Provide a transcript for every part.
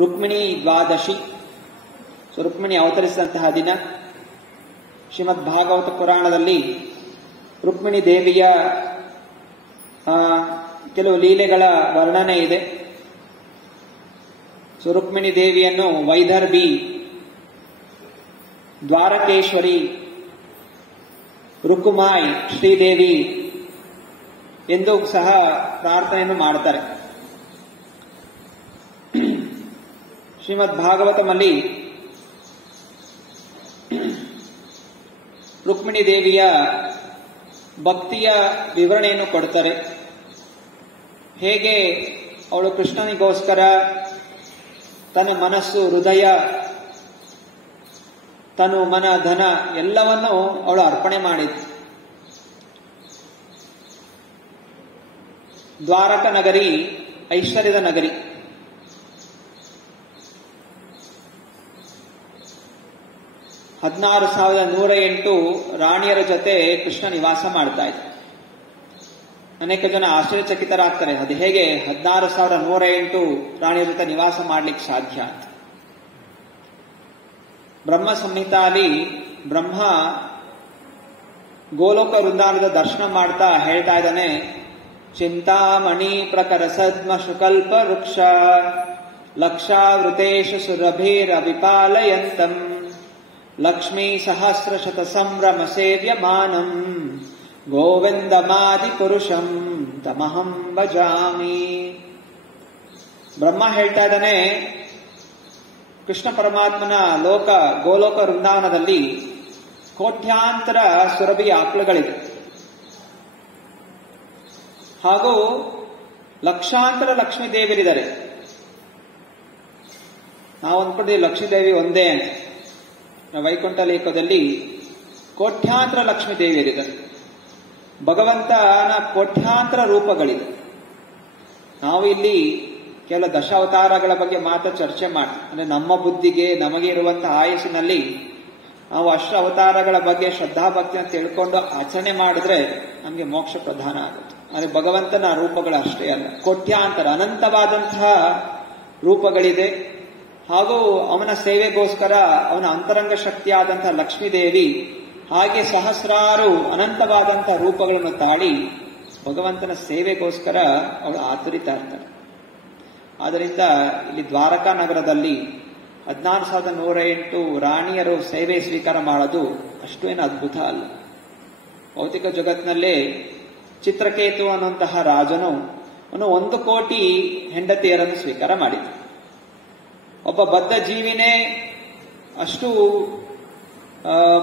ರುಕ್ಮಿಣಿ ದ್ವಾದಶಿ. ರುಕ್ಮಿಣಿ ಅವತರಿಸಿದಂತಹ ದಿನ. ಶ್ರೀಮದ್ ಭಾಗವತ ಪುರಾಣದಲ್ಲಿ ರುಕ್ಮಿಣಿ ದೇವಿಯ ಕೆಲವು ಲೀಲೆಗಳ ವರ್ಣನೆ ಇದೆ. ರುಕ್ಮಿಣಿ ದೇವಿಯನ್ನು ವೈದರ್ಭಿ, ದ್ವಾರಕೇಶ್ವರಿ, ರುಕುಮಾಯಿ, ಶ್ರೀದೇವಿ ಎಂದು ಸಹ ಪ್ರಾರ್ಥನೆಯನ್ನು ಮಾಡುತ್ತಾರೆ. ಶ್ರೀಮದ್ ಭಾಗವತಮಲ್ಲಿ ರುಕ್ಮಿಣಿ ದೇವಿಯ ಭಕ್ತಿಯ ವಿವರಣೆಯನ್ನು ಕೊಡುತ್ತಾರೆ. ಹೇಗೆ ಅವಳು ಕೃಷ್ಣನಿಗೋಸ್ಕರ ತನ್ನ ಮನಸ್ಸು, ಹೃದಯ, ತನು, ಮನ, ಧನ ಎಲ್ಲವನ್ನೂ ಅವಳು ಅರ್ಪಣೆ ಮಾಡಿದ್ದು. ದ್ವಾರಕ ನಗರಿ ಐಶ್ವರ್ಯದ ನಗರಿ. ಹದಿನಾರು 1,108 ರಾಣಿಯರ ಜೊತೆ ಕೃಷ್ಣ ನಿವಾಸ ಮಾಡ್ತಾ ಇದ್ದ. ಅನೇಕ ಜನ ಆಶ್ಚರ್ಯಚಕಿತರಾಗ್ತಾರೆ, ಅದು ಹೇಗೆ 16,108 ರಾಣಿಯರ ಜೊತೆ ನಿವಾಸ ಮಾಡ್ಲಿಕ್ಕೆ ಸಾಧ್ಯ ಅಂತ. ಬ್ರಹ್ಮ ಸಂಹಿತಾಲಿ ಬ್ರಹ್ಮ ಗೋಲೋಕ ವೃಂದಾವನದ ದರ್ಶನ ಮಾಡ್ತಾ ಹೇಳ್ತಾ ಇದ್ದಾನೆ, ಚಿಂತಾಮಣಿ ಪ್ರಕರ ಸದ್ಮ ಶುಕಲ್ಪ ವೃಕ್ಷ ಲಕ್ಷಾವೃತೇಶ ಸುರಭೀರ ವಿಪಾಲಯಂತಂ ಲಕ್ಷ್ಮೀ ಸಹಸ್ರಶತ ಸಂಭ್ರಮ ಸೇವ್ಯಮಾನಂ ಗೋವಿಂದಮಾದಿ ಪುರುಷಂ ತಮಹಂ ಭಜಾಮಿ. ಬ್ರಹ್ಮ ಹೇಳ್ತಾ ಇದ್ದಾನೆ, ಕೃಷ್ಣ ಪರಮಾತ್ಮನ ಲೋಕ ಗೋಲೋಕ ವೃಂದಾವನದಲ್ಲಿ ಕೋಟ್ಯಾಂತರ ಸುರಭಿ ಆಕಳುಗಳಿದೆ, ಹಾಗೂ ಲಕ್ಷಾಂತರ ಲಕ್ಷ್ಮೀ ದೇವಿಯರಿದ್ದಾರೆ. ನಾವು ಅಂದ್ಕೊಂಡ್ರೆ ಲಕ್ಷ್ಮೀ ದೇವಿ ಒಂದೇ ಅಂತ. ವೈಕುಂಠ ಲೇಖದಲ್ಲಿ ಕೋಟ್ಯಾಂತರ ಲಕ್ಷ್ಮೀ ದೇವಿಯರಿದ್ದಾರೆ. ಭಗವಂತನ ಕೋಟ್ಯಾಂತರ ರೂಪಗಳಿದೆ. ನಾವು ಇಲ್ಲಿ ಕೇವಲ ದಶಾವತಾರಗಳ ಬಗ್ಗೆ ಮಾತ್ರ ಚರ್ಚೆ ಮಾಡ್ತೀವಿ. ಅಂದ್ರೆ ನಮ್ಮ ಬುದ್ಧಿಗೆ, ನಮಗೆ ಇರುವಂತಹ ಆಯಸ್ಸಿನಲ್ಲಿ ನಾವು ಅವತಾರಗಳ ಬಗ್ಗೆ ಶ್ರದ್ಧಾಭಕ್ತಿಯನ್ನು ತಿಳ್ಕೊಂಡು ಆಚರಣೆ ಮಾಡಿದ್ರೆ ನಮಗೆ ಮೋಕ್ಷ ಪ್ರಧಾನ ಆಗುತ್ತೆ. ಆದರೆ ಭಗವಂತನ ರೂಪಗಳು ಅಷ್ಟೇ ಅಲ್ಲ, ಕೋಟ್ಯಾಂತರ ಅನಂತವಾದಂತಹ ರೂಪಗಳಿದೆ. ಹಾಗೂ ಅವನ ಸೇವೆಗೋಸ್ಕರ ಅವನ ಅಂತರಂಗ ಶಕ್ತಿಯಾದಂತಹ ಲಕ್ಷ್ಮೀದೇವಿ ಹಾಗೆ ಸಹಸ್ರಾರು ಅನಂತವಾದಂತಹ ರೂಪಗಳನ್ನು ತಾಳಿ ಭಗವಂತನ ಸೇವೆಗೋಸ್ಕರ ಅವಳು ಆತುರಿತಾ ಇರ್ತಾರೆ. ಆದ್ದರಿಂದ ಇಲ್ಲಿ ದ್ವಾರಕಾ ನಗರದಲ್ಲಿ 16,108 ರಾಣಿಯರು ಸೇವೆ ಸ್ವೀಕಾರ ಮಾಡೋದು ಅಷ್ಟು ಏನು ಅದ್ಭುತ ಅಲ್ಲ. ಭೌತಿಕ ಜಗತ್ತಿನಲ್ಲೇ ಚಿತ್ರಕೇತು ಅನ್ನುವಂತಹ ರಾಜನು 1 ಕೋಟಿ ಹೆಂಡತಿಯರನ್ನು ಸ್ವೀಕಾರ ಮಾಡಿದ. ಒಬ್ಬ ಬದ್ಧ ಜೀವಿನೇ ಅಷ್ಟು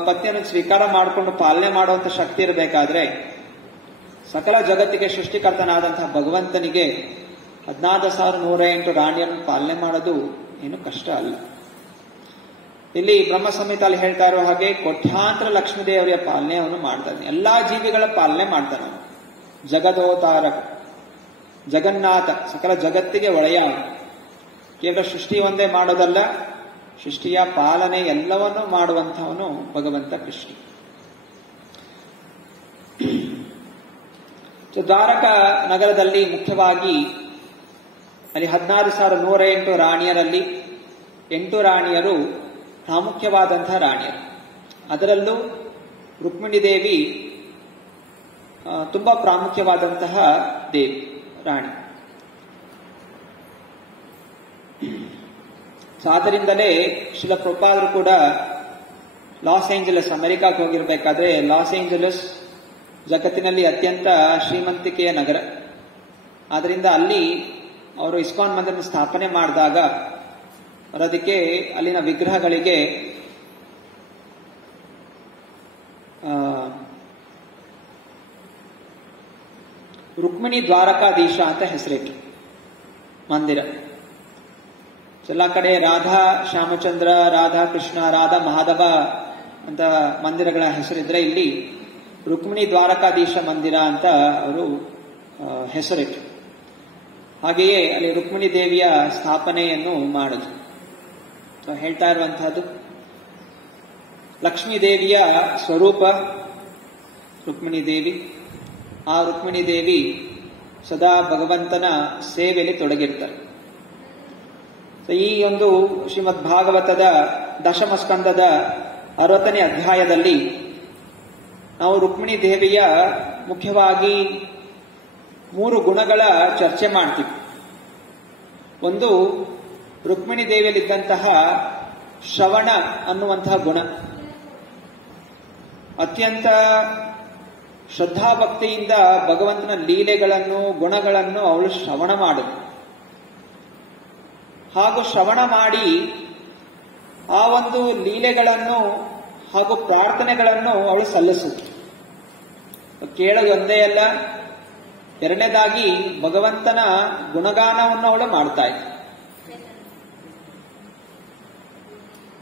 ಪತ್ನಿಯನ್ನು ಸ್ವೀಕಾರ ಮಾಡಿಕೊಂಡು ಪಾಲನೆ ಮಾಡುವಂತ ಶಕ್ತಿ ಇರಬೇಕಾದ್ರೆ ಸಕಲ ಜಗತ್ತಿಗೆ ಸೃಷ್ಟಿಕರ್ತನಾದಂತಹ ಭಗವಂತನಿಗೆ 16,108 ರಾಣಿಯನ್ನು ಪಾಲನೆ ಮಾಡೋದು ಏನು ಕಷ್ಟ ಅಲ್ಲ. ಇಲ್ಲಿ ಬ್ರಹ್ಮ ಸಂಹಿತೆಯಲ್ಲಿ ಹೇಳ್ತಾ ಇರೋ ಹಾಗೆ ಕೋಟ್ಯಾಂತರ ಲಕ್ಷ್ಮೀದೇವರಿಯ ಪಾಲನೆ ಅವನು ಮಾಡ್ತಾನೆ. ಎಲ್ಲಾ ಜೀವಿಗಳ ಪಾಲನೆ ಮಾಡ್ತಾನೆ. ಜಗದೋತಾರಕ, ಜಗನ್ನಾಥ, ಸಕಲ ಜಗತ್ತಿಗೆ ಒಳೆಯ. ಕೇವಲ ಸೃಷ್ಟಿ ಒಂದೇ ಮಾಡೋದಲ್ಲ, ಸೃಷ್ಟಿಯ ಪಾಲನೆ ಎಲ್ಲವನ್ನೂ ಮಾಡುವಂತಹವನು ಭಗವಂತ ಕೃಷ್ಣ. ದ್ವಾರಕ ನಗರದಲ್ಲಿ ಮುಖ್ಯವಾಗಿ ಅಲ್ಲಿ 16,108 ರಾಣಿಯರಲ್ಲಿ 8 ರಾಣಿಯರು ಪ್ರಾಮುಖ್ಯವಾದಂತಹ ರಾಣಿಯರು. ಅದರಲ್ಲೂ ರುಕ್ಮಿಣಿ ದೇವಿ ತುಂಬಾ ಪ್ರಾಮುಖ್ಯವಾದಂತಹ ದೇವಿ, ರಾಣಿ. ಆದ್ದರಿಂದಲೇ ಶ್ರೀಲ ಪ್ರಭುಪಾದರು ಕೂಡ ಲಾಸ್ ಏಂಜಲಸ್, ಅಮೆರಿಕಾಗೆ ಹೋಗಿರ್ಬೇಕಾದ್ರೆ ಲಾಸ್ ಏಂಜಲಸ್ ಜಗತ್ತಿನಲ್ಲಿ ಅತ್ಯಂತ ಶ್ರೀಮಂತಿಕೆಯ ನಗರ. ಆದ್ದರಿಂದ ಅಲ್ಲಿ ಅವರು ಇಸ್ಕಾನ್ ಮಂದಿರ ಸ್ಥಾಪನೆ ಮಾಡಿದಾಗ ಅದಕ್ಕೆ ಅಲ್ಲಿನ ವಿಗ್ರಹಗಳಿಗೆ ರುಕ್ಮಿಣಿ ದ್ವಾರಕಾಧೀಶ ಅಂತ ಹೆಸರಿಟ್ಟು ಮಂದಿರ. ಎಲ್ಲ ಕಡೆ ರಾಧಾ ಶ್ಯಾಮಚಂದ್ರ, ರಾಧಾ ಕೃಷ್ಣ, ರಾಧಾ ಮಹಾದೇವ ಅಂತ ಮಂದಿರಗಳ ಹೆಸರಿದ್ರೆ ಇಲ್ಲಿ ರುಕ್ಮಿಣಿ ದ್ವಾರಕಾಧೀಶ ಮಂದಿರ ಅಂತ ಅವರು ಹೆಸರಿಟ್ಟರು. ಹಾಗೆಯೇ ಅಲ್ಲಿ ರುಕ್ಮಿಣಿ ದೇವಿಯ ಸ್ಥಾಪನೆಯನ್ನು ಮಾಡಿದ್ರು. ಹೇಳ್ತಾ ಇರುವಂತಹದ್ದು ಲಕ್ಷ್ಮೀ ದೇವಿಯ ಸ್ವರೂಪ ರುಕ್ಮಿಣಿ ದೇವಿ. ಆ ರುಕ್ಮಿಣಿ ದೇವಿ ಸದಾ ಭಗವಂತನ ಸೇವೆಯಲ್ಲಿ ತೊಡಗಿರ್ತಾರೆ. ಈ ಒಂದು ಶ್ರೀಮದ್ ಭಾಗವತದ ದಶಮ ಸ್ಕಂದದ 60ನೇ ಅಧ್ಯಾಯದಲ್ಲಿ ನಾವು ರುಕ್ಮಿಣಿ ದೇವಿಯ ಮುಖ್ಯವಾಗಿ 3 ಗುಣಗಳ ಚರ್ಚೆ ಮಾಡ್ತೀವಿ. ಒಂದು, ರುಕ್ಮಿಣಿ ದೇವಿಯಲ್ಲಿದ್ದಂತಹ ಶ್ರವಣ ಅನ್ನುವಂತಹ ಗುಣ. ಅತ್ಯಂತ ಶ್ರದ್ಧಾಭಕ್ತಿಯಿಂದ ಭಗವಂತನ ಲೀಲೆಗಳನ್ನು ಗುಣಗಳನ್ನು ಅವಳು ಶ್ರವಣ ಮಾಡಿದಳು. ಹಾಗೂ ಶ್ರವಣ ಮಾಡಿ ಆ ಒಂದು ಲೀಲೆಗಳನ್ನು ಹಾಗೂ ಪ್ರಾರ್ಥನೆಗಳನ್ನು ಅವಳು ಸಲ್ಲಿಸಿದಳು. ಕೇಳೋದು ಒಂದೇ ಅಲ್ಲ, ಎರಡನೇದಾಗಿ ಭಗವಂತನ ಗುಣಗಾನವನ್ನು ಅವಳು ಮಾಡ್ತಾ ಇದ್ದ.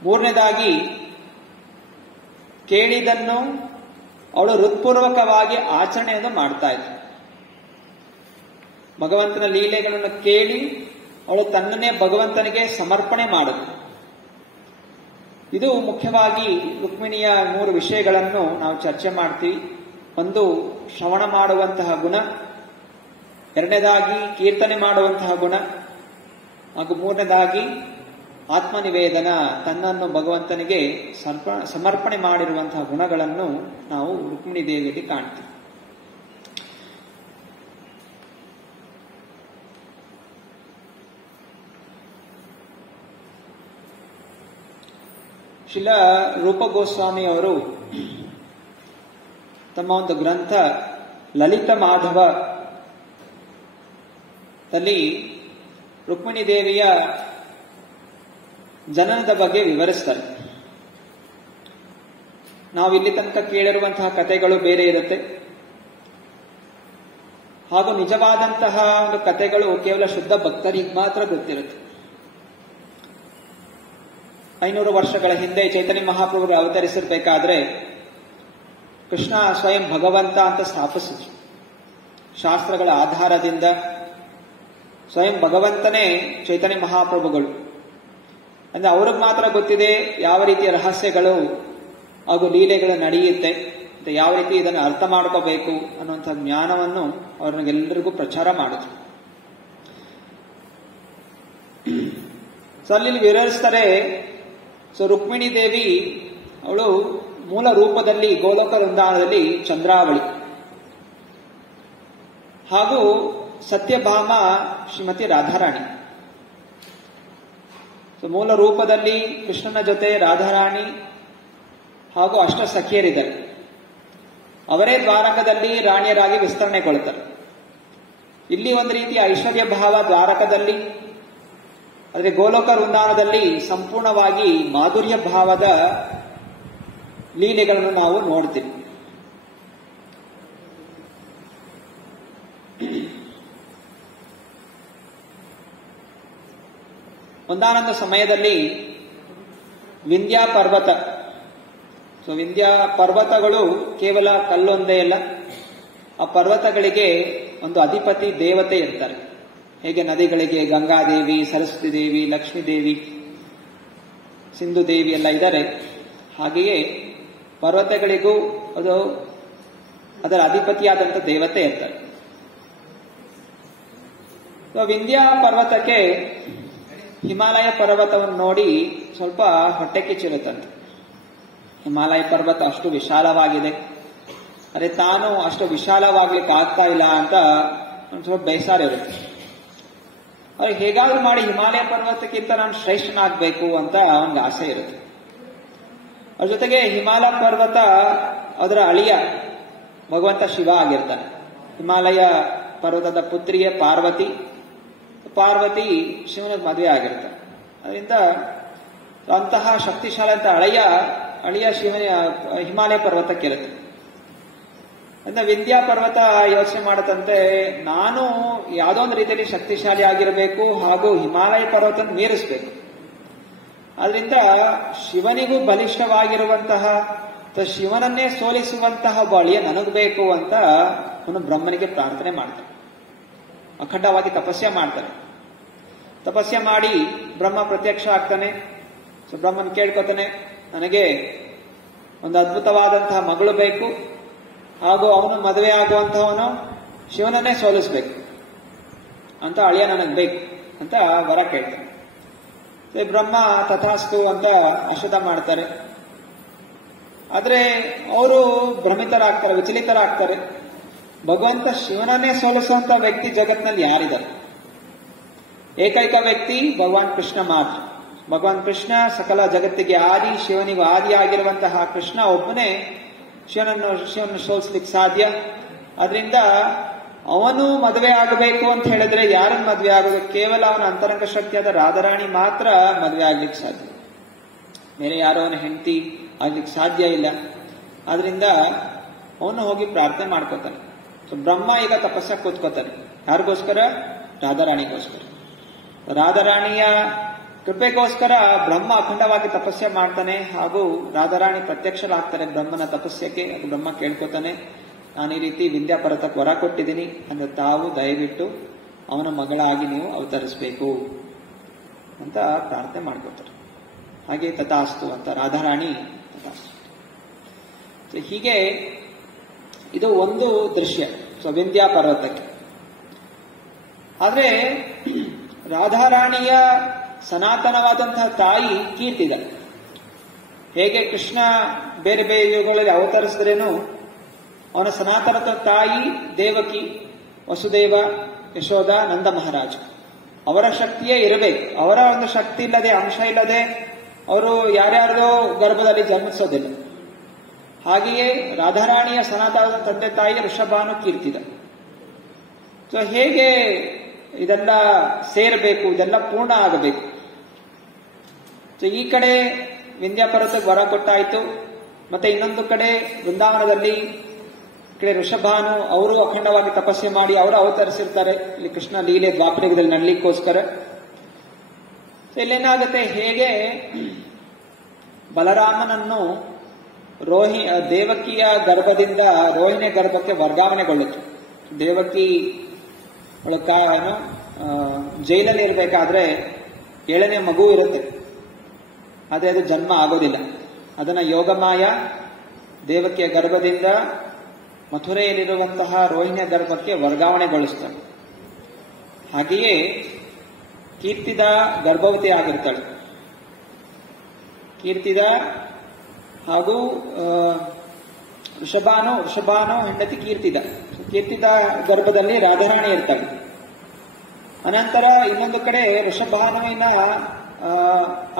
ಮೂರನೇದಾಗಿ ಕೇಳಿದನ್ನು ಅವಳು ಹೃತ್ಪೂರ್ವಕವಾಗಿ ಆಚರಣೆಯನ್ನು ಮಾಡ್ತಾ ಇದ್ದ. ಭಗವಂತನ ಲೀಲೆಗಳನ್ನು ಕೇಳಿ ಅವಳು ತನ್ನನ್ನೇ ಭಗವಂತನಿಗೆ ಸಮರ್ಪಣೆ ಮಾಡಿದಳು. ಇದು ಮುಖ್ಯವಾಗಿ ರುಕ್ಮಿಣಿಯ 3 ವಿಷಯಗಳನ್ನು ನಾವು ಚರ್ಚೆ ಮಾಡ್ತೀವಿ. ಒಂದು, ಶ್ರವಣ ಮಾಡುವಂತಹ ಗುಣ, ಎರಡನೇದಾಗಿ ಕೀರ್ತನೆ ಮಾಡುವಂತಹ ಗುಣ, ಹಾಗೂ ಮೂರನೇದಾಗಿ ಆತ್ಮನಿವೇದನ, ತನ್ನನ್ನು ಭಗವಂತನಿಗೆ ಸಮರ್ಪಣೆ ಮಾಡಿರುವಂತಹ ಗುಣಗಳನ್ನು ನಾವು ರುಕ್ಮಿಣಿ ದೇವಿಯಲ್ಲಿ ಕಾಣ್ತೀವಿ. ಶಿಲ ರೂಪ ಗೋಸ್ವಾಮಿ ಅವರು ತಮ್ಮ ಒಂದು ಗ್ರಂಥ ಲಲಿತ ಮಾಧವದಲ್ಲಿ ರುಕ್ಮಿಣಿ ದೇವಿಯ ಜನನದ ಬಗ್ಗೆ ವಿವರಿಸ್ತಾರೆ. ನಾವು ಇಲ್ಲಿ ತನಕ ಕೇಳಿರುವಂತಹ ಕಥೆಗಳು ಬೇರೆ ಇರುತ್ತೆ, ಹಾಗೂ ನಿಜವಾದಂತಹ ಒಂದು ಕಥೆಗಳು ಕೇವಲ ಶುದ್ಧ ಭಕ್ತರಿಗೆ ಮಾತ್ರ ಗೊತ್ತಿರುತ್ತೆ. 500 ವರ್ಷಗಳ ಹಿಂದೆ ಚೈತನ್ಯ ಮಹಾಪ್ರಭುಗಳು ಅವತರಿಸಿರ್ಬೇಕಾದ್ರೆ ಕೃಷ್ಣ ಸ್ವಯಂ ಭಗವಂತ ಅಂತ ಸ್ಥಾಪಿಸಿದ್ರು. ಶಾಸ್ತ್ರಗಳ ಆಧಾರದಿಂದ ಸ್ವಯಂ ಭಗವಂತನೇ ಚೈತನ್ಯ ಮಹಾಪ್ರಭುಗಳು. ಅಂದ್ರೆ ಅವ್ರಿಗೆ ಮಾತ್ರ ಗೊತ್ತಿದೆ ಯಾವ ರೀತಿಯ ರಹಸ್ಯಗಳು ಹಾಗೂ ಲೀಲೆಗಳು ನಡೆಯುತ್ತೆ, ಮತ್ತೆ ಯಾವ ರೀತಿ ಇದನ್ನು ಅರ್ಥ ಮಾಡ್ಕೋಬೇಕು ಅನ್ನುವಂಥ ಜ್ಞಾನವನ್ನು ಅವ್ರನ್ನೆಲ್ಲರಿಗೂ ಪ್ರಚಾರ ಮಾಡಿದ್ರು. ಸೊ ಅಲ್ಲಿ ವಿವರಿಸ್ತಾರೆ. ಸೊ ರುಕ್ಮಿಣಿ ದೇವಿ ಅವಳು ಮೂಲ ರೂಪದಲ್ಲಿ ಗೋಲೋಕ ವೃಂದಾವನದಲ್ಲಿ ಚಂದ್ರಾವಳಿ, ಹಾಗೂ ಸತ್ಯಭಾಮ ಶ್ರೀಮತಿ ರಾಧಾರಾಣಿ. ಸೊ ಮೂಲ ರೂಪದಲ್ಲಿ ಕೃಷ್ಣನ ಜೊತೆ ರಾಧಾರಾಣಿ ಹಾಗೂ ಅಷ್ಟ ಸಖಿಯರಿದ್ದಾರೆ. ಅವರೇ ದ್ವಾರಕದಲ್ಲಿ ರಾಣಿಯರಾಗಿ ವಿಸ್ತರಣೆಗೊಳ್ಳುತ್ತಾರೆ. ಇಲ್ಲಿ ಒಂದು ರೀತಿಯ ಐಶ್ವರ್ಯ ಭಾವ ದ್ವಾರಕದಲ್ಲಿ, ಆದರೆ ಗೋಲೋಕ ವೃಂದಾವನದಲ್ಲಿ ಸಂಪೂರ್ಣವಾಗಿ ಮಾಧುರ್ಯ ಭಾವದ ಲೀಲೆಗಳನ್ನು ನಾವು ನೋಡ್ತೀವಿ. ಒಂದಾನೊಂದು ಸಮಯದಲ್ಲಿ ವಿಂಧ್ಯ ಪರ್ವತ, ಸೊ ವಿಂಧ್ಯ ಪರ್ವತಗಳು ಕೇವಲ ಕಲ್ಲೊಂದೇ ಅಲ್ಲ, ಆ ಪರ್ವತಗಳಿಗೆ ಒಂದು ಅಧಿಪತಿ ದೇವತೆ ಇರ್ತಾರೆ. ಹೇಗೆ ನದಿಗಳಿಗೆ ಗಂಗಾದೇವಿ, ಸರಸ್ವತಿ ದೇವಿ, ಲಕ್ಷ್ಮೀ ದೇವಿ, ಸಿಂಧು ದೇವಿ ಎಲ್ಲ ಇದ್ದಾರೆ, ಹಾಗೆಯೇ ಪರ್ವತಗಳಿಗೂ ಅದು ಅದರ ಅಧಿಪತಿಯಾದಂಥ ದೇವತೆ ಇರ್ತಾರೆ. ವಿಂಧ್ಯ ಪರ್ವತಕ್ಕೆ ಹಿಮಾಲಯ ಪರ್ವತವನ್ನು ನೋಡಿ ಸ್ವಲ್ಪ ಹೊಟ್ಟೆ ಕಿಚ್ಚಿರುತ್ತಂತೆ. ಹಿಮಾಲಯ ಪರ್ವತ ಅಷ್ಟು ವಿಶಾಲವಾಗಿದೆ, ಅರೆ ತಾನು ಅಷ್ಟು ವಿಶಾಲವಾಗ್ಲಿಕ್ಕೆ ಆಗ್ತಾ ಇಲ್ಲ ಅಂತ ಒಂದು ಸ್ವಲ್ಪ ಬೇಸರ ಇರುತ್ತೆ. ಅವ್ರಿಗೆ ಹೇಗಾದ್ರೂ ಮಾಡಿ ಹಿಮಾಲಯ ಪರ್ವತಕ್ಕಿಂತ ನಾನು ಶ್ರೇಷ್ಠನಾಗಬೇಕು ಅಂತ ಒಂದು ಆಸೆ ಇರುತ್ತೆ. ಅದ್ರ ಜೊತೆಗೆ ಹಿಮಾಲಯ ಪರ್ವತ ಅದರ ಅಳಿಯ ಭಗವಂತ ಶಿವ ಆಗಿರ್ತಾನೆ. ಹಿಮಾಲಯ ಪರ್ವತದ ಪುತ್ರಿಯ ಪಾರ್ವತಿ ಶಿವನ ಮದುವೆ ಆಗಿರ್ತಾನೆ. ಅದರಿಂದ ಅಂತಹ ಶಕ್ತಿಶಾಲಿ ಅಂತ ಅಳಿಯ ಶಿವನ ಹಿಮಾಲಯ ಪರ್ವತಕ್ಕಿರುತ್ತೆ. ಅಂದ್ರೆ ವಿಂಧ್ಯ ಪರ್ವತ ಯೋಚನೆ ಮಾಡತಂತೆ, ನಾನು ಯಾವುದೋ ಒಂದು ರೀತಿಯಲ್ಲಿ ಶಕ್ತಿಶಾಲಿ ಆಗಿರಬೇಕು ಹಾಗೂ ಹಿಮಾಲಯ ಪರ್ವತ ಮೀರಿಸಬೇಕು. ಅದರಿಂದ ಶಿವನಿಗೂ ಬಲಿಷ್ಠವಾಗಿರುವಂತಹ, ಶಿವನನ್ನೇ ಸೋಲಿಸುವಂತಹ ಬಳಿಯ ನನಗೆ ಬೇಕು ಅಂತ ಅವನು ಬ್ರಹ್ಮನಿಗೆ ಪ್ರಾರ್ಥನೆ ಮಾಡ್ತಾನೆ. ಅಖಂಡವಾಗಿ ತಪಸ್ಯ ಮಾಡ್ತಾನೆ. ತಪಸ್ಯ ಮಾಡಿ ಬ್ರಹ್ಮ ಪ್ರತ್ಯಕ್ಷ ಆಗ್ತಾನೆ. ಸೊ ಬ್ರಹ್ಮನ್ ಕೇಳ್ಕೊತಾನೆ, ನನಗೆ ಒಂದು ಅದ್ಭುತವಾದಂತಹ ಮಗಳು ಬೇಕು ಹಾಗೂ ಅವನು ಮದುವೆ ಆಗುವಂತಹವನು ಶಿವನನ್ನೇ ಸೋಲಿಸಬೇಕು. ಅಂತ ಅಳಿಯ ನನಗೆ ಬೇಕು ಅಂತ ವರ ಕೇಳ್ತಾನೆ. ಬ್ರಹ್ಮ ತಥಾಸ್ತು ಅಂತ ಆಶೀರ್ವಾದ ಮಾಡ್ತಾರೆ. ಆದ್ರೆ ಅವರು ಭ್ರಮಿತರಾಗ್ತಾರೆ, ವಿಚಲಿತರಾಗ್ತಾರೆ. ಭಗವಂತ ಶಿವನನ್ನೇ ಸೋಲಿಸುವಂತ ವ್ಯಕ್ತಿ ಜಗತ್ನಲ್ಲಿ ಯಾರಿದ್ದಾರೆ? ಏಕೈಕ ವ್ಯಕ್ತಿ ಭಗವಾನ್ ಕೃಷ್ಣ ಮಾತ್ರ. ಭಗವಾನ್ ಕೃಷ್ಣ ಸಕಲ ಜಗತ್ತಿಗೆ ಆದಿ, ಶಿವನಿಗೂ ಆದಿಯಾಗಿರುವಂತಹ ಕೃಷ್ಣ ಒಬ್ಬನೇ ಶಿವನನ್ನು ಸೋಲಿಸ್ಲಿಕ್ಕೆ ಸಾಧ್ಯ. ಅದರಿಂದ ಅವನು ಮದುವೆ ಆಗಬೇಕು ಅಂತ ಹೇಳಿದ್ರೆ ಯಾರನ್ನು ಮದುವೆ ಆಗೋದು? ಕೇವಲ ಅವನ ಅಂತರಂಗ ಶಕ್ತಿಯಾದ ರಾಧಾರಾಣಿ ಮಾತ್ರ ಮದುವೆ ಆಗ್ಲಿಕ್ಕೆ ಸಾಧ್ಯ. ಬೇರೆ ಯಾರೋ ಅವನ ಹೆಂಡತಿ ಆಗ್ಲಿಕ್ಕೆ ಸಾಧ್ಯ ಇಲ್ಲ. ಆದ್ರಿಂದ ಅವನು ಹೋಗಿ ಪ್ರಾರ್ಥನೆ ಮಾಡ್ಕೋತಾನೆ. ಸೊ ಬ್ರಹ್ಮ ಈಗ ತಪಸ್ಸ ಕೂತ್ಕೋತಾನೆ. ಯಾರಿಗೋಸ್ಕರ? ರಾಧಾರಾಣಿಗೋಸ್ಕರ. ರಾಧಾರಾಣಿಯ ಕೃಪೆಗೋಸ್ಕರ ಬ್ರಹ್ಮ ಅಖಂಡವಾಗಿ ತಪಸ್ಸೆ ಮಾಡ್ತಾನೆ. ಹಾಗೂ ರಾಧಾರಾಣಿ ಪ್ರತ್ಯಕ್ಷರಾಗ್ತಾರೆ ಬ್ರಹ್ಮನ ತಪಸ್ಯಕ್ಕೆ. ಅದು ಬ್ರಹ್ಮ ಕೇಳ್ಕೊತಾನೆ, ನಾನು ಈ ರೀತಿ ವಿಂಧ್ಯಾಪರ್ವತಕ್ಕೆ ವರ ಕೊಟ್ಟಿದ್ದೀನಿ ಅಂದ್ರೆ ತಾವು ದಯವಿಟ್ಟು ಅವನ ಮಗಳಾಗಿ ನೀವು ಅವತರಿಸಬೇಕು ಅಂತ ಪ್ರಾರ್ಥನೆ ಮಾಡ್ಕೋತಾರೆ. ಹಾಗೆ ತಥಾಸ್ತು ಅಂತ ರಾಧಾರಾಣಿ ತಥಾಸ್ತು. ಹೀಗೆ ಇದು ಒಂದು ದೃಶ್ಯ. ಸೊ ವಿಂಧ್ಯಾಪರ್ವತಕ್ಕೆ. ಆದ್ರೆ ರಾಧಾರಾಣಿಯ ಸನಾತನವಾದಂತಹ ತಾಯಿ ಕೀರ್ತಿದ. ಹೇಗೆ ಕೃಷ್ಣ ಬೇರೆ ಬೇರೆ ಯುಗಗಳಲ್ಲಿ ಅವತರಿಸಿದ್ರೇನು ಅವನ ಸನಾತನದ ತಾಯಿ ದೇವಕಿ, ವಸುದೇವ, ಯಶೋಧ, ನಂದ ಮಹಾರಾಜ ಅವರ ಶಕ್ತಿಯೇ ಇರಬೇಕು. ಅವರ ಒಂದು ಶಕ್ತಿ ಇಲ್ಲದೆ, ಅಂಶ ಇಲ್ಲದೆ ಅವರು ಯಾರ್ಯಾರ್ದೋ ಗರ್ಭದಲ್ಲಿ ಜನ್ಮಿಸೋದಿಲ್ಲ. ಹಾಗೆಯೇ ರಾಧಾರಾಣಿಯ ಸನಾತನದ ತಂದೆ ತಾಯಿ ಋಷಭಾನು ಕೀರ್ತಿದ. ಸೊ ಹೇಗೆ ಇದೆಲ್ಲ ಸೇರಬೇಕು, ಇದೆಲ್ಲ ಪೂರ್ಣ ಆಗಬೇಕು. ಸೊ ಈ ಕಡೆ ವಿಂಧ್ಯಾಪರ್ವತಕ್ಕೆ ವರ ಕೊಟ್ಟಾಯ್ತು. ಮತ್ತೆ ಇನ್ನೊಂದು ಕಡೆ ವೃಂದಾವನದಲ್ಲಿ ಕಡೆ ಋಷಭಾನು ಅವರು ಅಖಂಡವಾಗಿ ತಪಸ್ಸೆ ಮಾಡಿ ಅವರು ಅವತರಿಸಿರ್ತಾರೆ. ಇಲ್ಲಿ ಕೃಷ್ಣ ಲೀಲೆ ದ್ವಾಪರಯುಗದಲ್ಲಿ ನಡಲಿಕ್ಕೋಸ್ಕರ. ಇಲ್ಲೇನಾಗುತ್ತೆ, ಹೇಗೆ ಬಲರಾಮನನ್ನು ದೇವಕಿಯ ಗರ್ಭದಿಂದ ರೋಹಿಣಿಯ ಗರ್ಭಕ್ಕೆ ವರ್ಗಾವಣೆಗೊಳ್ಳಿತು. ದೇವಕಿ ಜೈಲಲ್ಲಿ ಇರಬೇಕಾದ್ರೆ 7ನೇ ಮಗು ಇರುತ್ತೆ, ಆದರೆ ಅದು ಜನ್ಮ ಆಗೋದಿಲ್ಲ. ಅದನ್ನ ಯೋಗಮಾಯ ದೇವಕಿಯ ಗರ್ಭದಿಂದ ಮಥುರೆಯಲ್ಲಿರುವಂತಹ ರೋಹಿಣಿಯ ಗರ್ಭಕ್ಕೆ ವರ್ಗಾವಣೆಗೊಳಿಸ್ತಾಳೆ. ಹಾಗೆಯೇ ಕೀರ್ತಿದ ಗರ್ಭವತಿ ಆಗಿರ್ತಾಳೆ. ಕೀರ್ತಿದ ಹಾಗೂ ಋಷಭಾನು ಹೆಂಡತಿ ಕೀರ್ತಿದ. ಕೀರ್ತಿದ ಗರ್ಭದಲ್ಲಿ ರಾಧಾರಾಣಿ ಇರ್ತಾಳೆ. ಅನಂತರ ಇನ್ನೊಂದು ಕಡೆ ಋಷಭಾನುವಿನ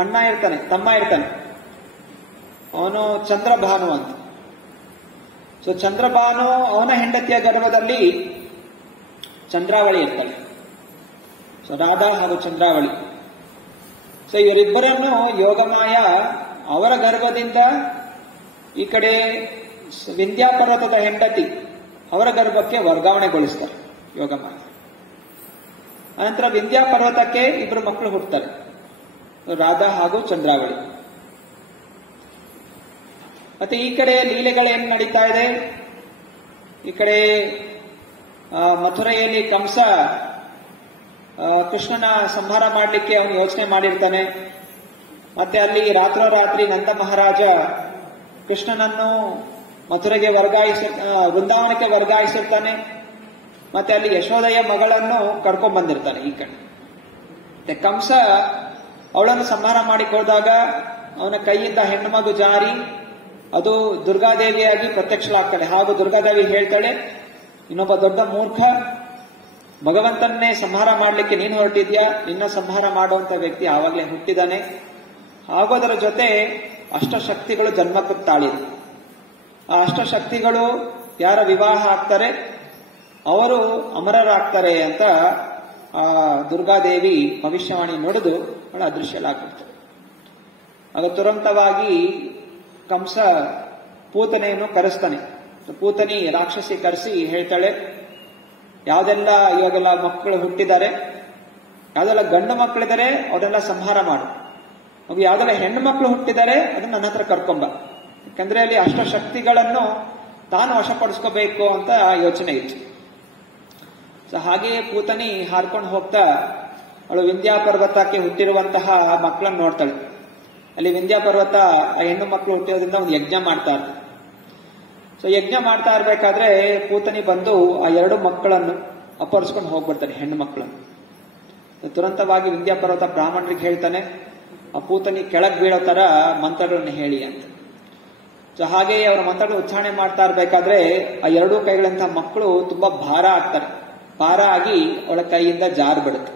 ಅಣ್ಣ ಇರ್ತಾನೆ, ತಮ್ಮ ಇರ್ತಾನೆ. ಅವನು ಚಂದ್ರಭಾನು ಅಂತ. ಸೊ ಚಂದ್ರಭಾನು ಅವನ ಹೆಂಡತಿಯ ಗರ್ಭದಲ್ಲಿ ಚಂದ್ರಾವಳಿ ಇರ್ತಾಳೆ. ಸೊ ರಾಧಾ ಹಾಗೂ ಚಂದ್ರಾವಳಿ. ಸೊ ಇವರಿಬ್ಬರನ್ನು ಯೋಗಮಾಯ ಅವರ ಗರ್ಭದಿಂದ ಈ ಕಡೆ ವಿಂಧ್ಯಾಪರ್ವತದ ಹೆಂಡತಿ ಅವರ ಗರ್ಭಕ್ಕೆ ವರ್ಗಾವಣೆಗೊಳಿಸ್ತಾರೆ ಯೋಗಮಾಯ. ಅನಂತರ ವಿಂಧ್ಯಾಪರ್ವತಕ್ಕೆ ಇಬ್ಬರು ಮಕ್ಕಳು ಹುಟ್ಟುತ್ತಾರೆ, ರಾಧಾ ಹಾಗೂ ಚಂದ್ರಾವಳಿ. ಮತ್ತೆ ಈ ಕಡೆ ಲೀಲೆಗಳೇನು ನಡೀತಾ ಇದೆ? ಈ ಕಡೆ ಮಥುರೆಯಲ್ಲಿ ಕಂಸ ಕೃಷ್ಣನ ಸಂಹಾರ ಮಾಡಲಿಕ್ಕೆ ಅವನು ಯೋಚನೆ ಮಾಡಿರ್ತಾನೆ. ಮತ್ತೆ ಅಲ್ಲಿ ರಾತ್ರೋರಾತ್ರಿ ನಂದ ಮಹಾರಾಜ ಕೃಷ್ಣನನ್ನು ಮಥುರೆಗೆ ವೃಂದಾವನಕ್ಕೆ ವರ್ಗಾಯಿಸಿರ್ತಾನೆ. ಮತ್ತೆ ಅಲ್ಲಿ ಯಶೋದೆಯ ಮಗಳನ್ನು ಕರ್ಕೊಂಡ್ ಬಂದಿರ್ತಾನೆ ಈ ಕಡೆ. ಮತ್ತೆ ಕಂಸ ಅವಳನ್ನು ಸಂಹಾರ ಮಾಡಿಕ್ ಹೋದಾಗ ಅವನ ಕೈಯಿಂದ ಹೆಣ್ಣು ಮಗು ಜಾರಿ ಅದು ದುರ್ಗಾದೇವಿಯಾಗಿ ಪ್ರತ್ಯಕ್ಷಳಾಗ್ತಾಳೆ. ಹಾಗೂ ದುರ್ಗಾದೇವಿ ಹೇಳ್ತಾಳೆ, ಇನ್ನೊಬ್ಬ ದೊಡ್ಡ ಮೂರ್ಖ, ಭಗವಂತನ್ನೇ ಸಂಹಾರ ಮಾಡಲಿಕ್ಕೆ ನೀನು ಹೊರಟಿದ್ಯಾ, ನಿನ್ನ ಸಂಹಾರ ಮಾಡುವಂತ ವ್ಯಕ್ತಿ ಆವಾಗಲೇ ಹುಟ್ಟಿದಾನೆ. ಹಾಗೂ ಅದರ ಜೊತೆ ಅಷ್ಟಶಕ್ತಿಗಳು ಜನ್ಮಕ್ಕೆ ತಾಳಿದೆ. ಆ ಅಷ್ಟಶಕ್ತಿಗಳು ಯಾರ ವಿವಾಹ ಆಗ್ತಾರೆ ಅವರು ಅಮರರಾಗ್ತಾರೆ ಅಂತ ಆ ದುರ್ಗಾದೇವಿ ಭವಿಷ್ಯವಾಣಿ ನುಡಿದು ಬಹಳ ಅದೃಶ್ಯಲಾಗ್ಬಿಡ್ತಾರೆ. ಆಗ ತುರಂತವಾಗಿ ಕಂಸ ಪೂತನೆಯನ್ನು ಕರೆಸ್ತಾನೆ. ಪೂತನಿ ರಾಕ್ಷಸಿ ಕರೆಸಿ ಹೇಳ್ತಾಳೆ, ಯಾವ್ದೆಲ್ಲ ಇವಾಗೆಲ್ಲ ಮಕ್ಕಳು ಹುಟ್ಟಿದ್ದಾರೆ, ಯಾವ್ದೆಲ್ಲ ಗಂಡು ಮಕ್ಕಳಿದ್ದಾರೆ ಅವರೆಲ್ಲ ಸಂಹಾರ ಮಾಡು. ಅವು ಯಾವ್ದೆಲ್ಲ ಹೆಣ್ಣು ಮಕ್ಕಳು ಹುಟ್ಟಿದ್ದಾರೆ ಅದನ್ನ ನನ್ನ ಹತ್ರ ಕರ್ಕೊಂಬ. ಯಾಕಂದ್ರೆ ಅಲ್ಲಿ ಅಷ್ಟಶಕ್ತಿಗಳನ್ನು ತಾನು ವಶಪಡಿಸ್ಕೋಬೇಕು ಅಂತ ಯೋಚನೆ ಇತ್ತು. ಸೊ ಹಾಗೆಯೇ ಪೂತನಿ ಹಾರ್ಕೊಂಡು ಹೋಗ್ತಾ ಅವಳು ವಿಂಧ್ಯಾಪರ್ವತಕ್ಕೆ ಹುಟ್ಟಿರುವಂತಹ ಮಕ್ಕಳನ್ನು ನೋಡ್ತಾಳೆ. ಅಲ್ಲಿ ವಿಂಧ್ಯಾಪರ್ವತ ಆ ಹೆಣ್ಣು ಮಕ್ಕಳು ಹುಟ್ಟಿರೋದ್ರಿಂದ ಒಂದು ಯಜ್ಞ ಮಾಡ್ತಾ ಇರ್ತಾರೆ. ಸೊ ಯಜ್ಞ ಮಾಡ್ತಾ ಇರ್ಬೇಕಾದ್ರೆ ಪೂತನಿ ಬಂದು ಆ 2 ಮಕ್ಕಳನ್ನು ಅಪಹರಿಸ್ಕೊಂಡು ಹೋಗ್ಬಿಡ್ತಾರೆ, ಹೆಣ್ಣು ಮಕ್ಕಳನ್ನು. ತುರಂತವಾಗಿ ವಿಂಧ್ಯ ಪರ್ವತ ಬ್ರಾಹ್ಮಣರಿಗೆ ಹೇಳ್ತಾನೆ, ಆ ಪೂತನಿ ಕೆಳಗ್ ಬೀಳೋ ತರ ಮಂತ್ರಗಳನ್ನು ಹೇಳಿ ಅಂತ. ಸೊ ಹಾಗೆಯೇ ಅವರ ಮಂತ್ರಗಳು ಉಚ್ಚಾರಣೆ ಮಾಡ್ತಾ ಇರ್ಬೇಕಾದ್ರೆ ಆ ಎರಡೂ ಕೈಗಳಂತ ಮಕ್ಕಳು ತುಂಬಾ ಭಾರ ಆಗ್ತಾರೆ. ಭಾರ ಆಗಿ ಅವಳ ಕೈಯಿಂದ ಜಾರು ಬಿಡುತ್ತೆ.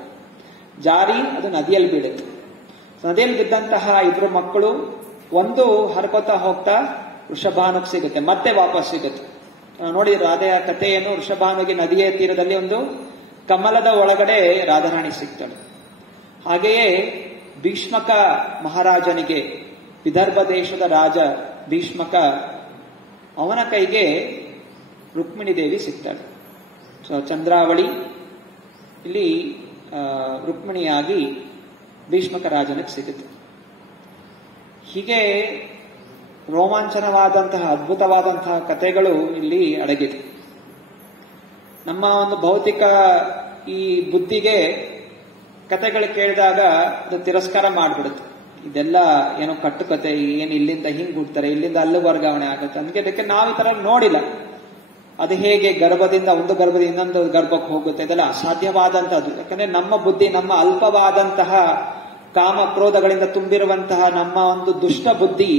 ಜಾರಿ ಅದು ನದಿಯಲ್ಲಿ ಬೀಳುತ್ತೆ. ನದಿಯಲ್ಲಿ ಬಿದ್ದಂತಹ ಇಬ್ರು ಮಕ್ಕಳು ಒಂದು ಹರ್ಕೋತಾ ಹೋಗ್ತಾ ವೃಷಭಾನುಗೆ ಸಿಗುತ್ತೆ, ಮತ್ತೆ ವಾಪಸ್ ಸಿಗುತ್ತೆ. ನೋಡಿದ್ರೆ ಅದೇ ಕಥೆಯನ್ನು, ವೃಷಭಾನುಗೆ ನದಿಯ ತೀರದಲ್ಲಿ ಒಂದು ಕಮಲದ ಒಳಗಡೆ ರಾಧಾರಾಣಿ ಸಿಗ್ತಾಳೆ. ಹಾಗೆಯೇ ಭೀಷ್ಮಕ ಮಹಾರಾಜನಿಗೆ, ವಿದರ್ಭ ದೇಶದ ರಾಜ ಭೀಷ್ಮಕ, ಅವನ ಕೈಗೆ ರುಕ್ಮಿಣಿ ದೇವಿ ಸಿಗ್ತಾಳೆ. ಸೊ ಚಂದ್ರಾವಳಿ ಇಲ್ಲಿ ರುಕ್ಮಿಣಿಯಾಗಿ ಭೀಷ್ಮಕ ರಾಜನಿಗೆ ಸಿಗುತ್ತೆ. ಹೀಗೆ ರೋಮಾಂಚನವಾದಂತಹ ಅದ್ಭುತವಾದಂತಹ ಕಥೆಗಳು ಇಲ್ಲಿ ಅಡಗಿದೆ. ನಮ್ಮ ಒಂದು ಭೌತಿಕ ಈ ಬುದ್ಧಿಗೆ ಕಥೆಗಳು ಕೇಳಿದಾಗ ಅದು ತಿರಸ್ಕಾರ ಮಾಡಿಬಿಡುತ್ತೆ. ಇದೆಲ್ಲ ಏನೋ ಕಟ್ಟುಕತೆ, ಏನು ಇಲ್ಲಿಂದ ಹಿಂಗ್ ಹುಡ್ತಾರೆ, ಇಲ್ಲಿಂದ ಅಲ್ಲಿ ವರ್ಗಾವಣೆ ಆಗುತ್ತೆ, ಅದಕ್ಕೆ ನಾವು ಈ ತರ ನೋಡಿಲ್ಲ. ಅದು ಹೇಗೆ ಗರ್ಭದಿಂದ ಒಂದು ಗರ್ಭದಿಂದ ಇನ್ನೊಂದು ಗರ್ಭಕ್ಕೆ ಹೋಗುತ್ತೆ, ಇದೆಲ್ಲ ಅಸಾಧ್ಯವಾದಂತಹದ್ದು. ಯಾಕಂದ್ರೆ ನಮ್ಮ ಬುದ್ಧಿ, ನಮ್ಮ ಅಲ್ಪವಾದಂತಹ ಕಾಮ ಕ್ರೋಧಗಳಿಂದ ತುಂಬಿರುವಂತಹ ನಮ್ಮ ಒಂದು ದುಷ್ಟ ಬುದ್ಧಿ,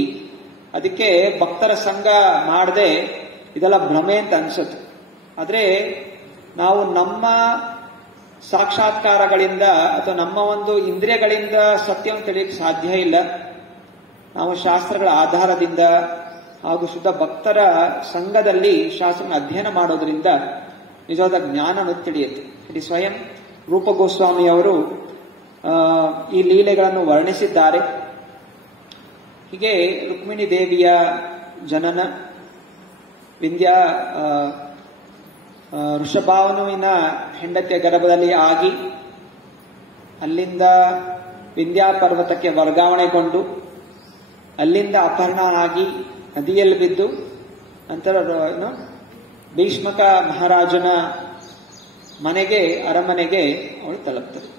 ಅದಕ್ಕೆ ಭಕ್ತರ ಸಂಘ ಮಾಡದೆ ಇದೆಲ್ಲ ಭ್ರಮೆ ಅಂತ ಅನ್ಸುತ್ತೆ. ಆದ್ರೆ ನಾವು ನಮ್ಮ ಸಾಕ್ಷಾತ್ಕಾರಗಳಿಂದ ಅಥವಾ ನಮ್ಮ ಒಂದು ಇಂದ್ರಿಯಗಳಿಂದ ಸತ್ಯವನ್ನು ತಿಳಿಯಕ್ಕೆ ಸಾಧ್ಯ ಇಲ್ಲ. ನಾವು ಶಾಸ್ತ್ರಗಳ ಆಧಾರದಿಂದ ಹಾಗೂ ಶುದ್ಧ ಭಕ್ತರ ಸಂಘದಲ್ಲಿ ಶಾಸ್ತ್ರ ಅಧ್ಯಯನ ಮಾಡೋದ್ರಿಂದ ನಿಜವಾದ ಜ್ಞಾನ ತಿಳಿಯುತ್ತೆ. ಇಲ್ಲಿ ಸ್ವಯಂ ರೂಪ ಗೋಸ್ವಾಮಿ ಅವರು ಈ ಲೀಲೆಗಳನ್ನು ವರ್ಣಿಸಿದ್ದಾರೆ. ಹೀಗೆ ರುಕ್ಮಿಣಿ ದೇವಿಯ ಜನನ, ವಿಂಧ್ಯ ಋಷಭಾವನುವಿನ ಹೆಂಡತಿಯ ಗರ್ಭದಲ್ಲಿ ಆಗಿ, ಅಲ್ಲಿಂದ ವಿಂಧ್ಯ ಪರ್ವತಕ್ಕೆ ವರ್ಗಾವಣೆಗೊಂಡು, ಅಲ್ಲಿಂದ ಅಪಹರಣ ಆಗಿ ನದಿಯಲ್ಲಿ ಬಿದ್ದು, ನಂತರ ಭೀಷ್ಮಕ ಮಹಾರಾಜನ ಮನೆಗೆ, ಅರಮನೆಗೆ ಅವಳು ತಲುಪ್ತದೆ.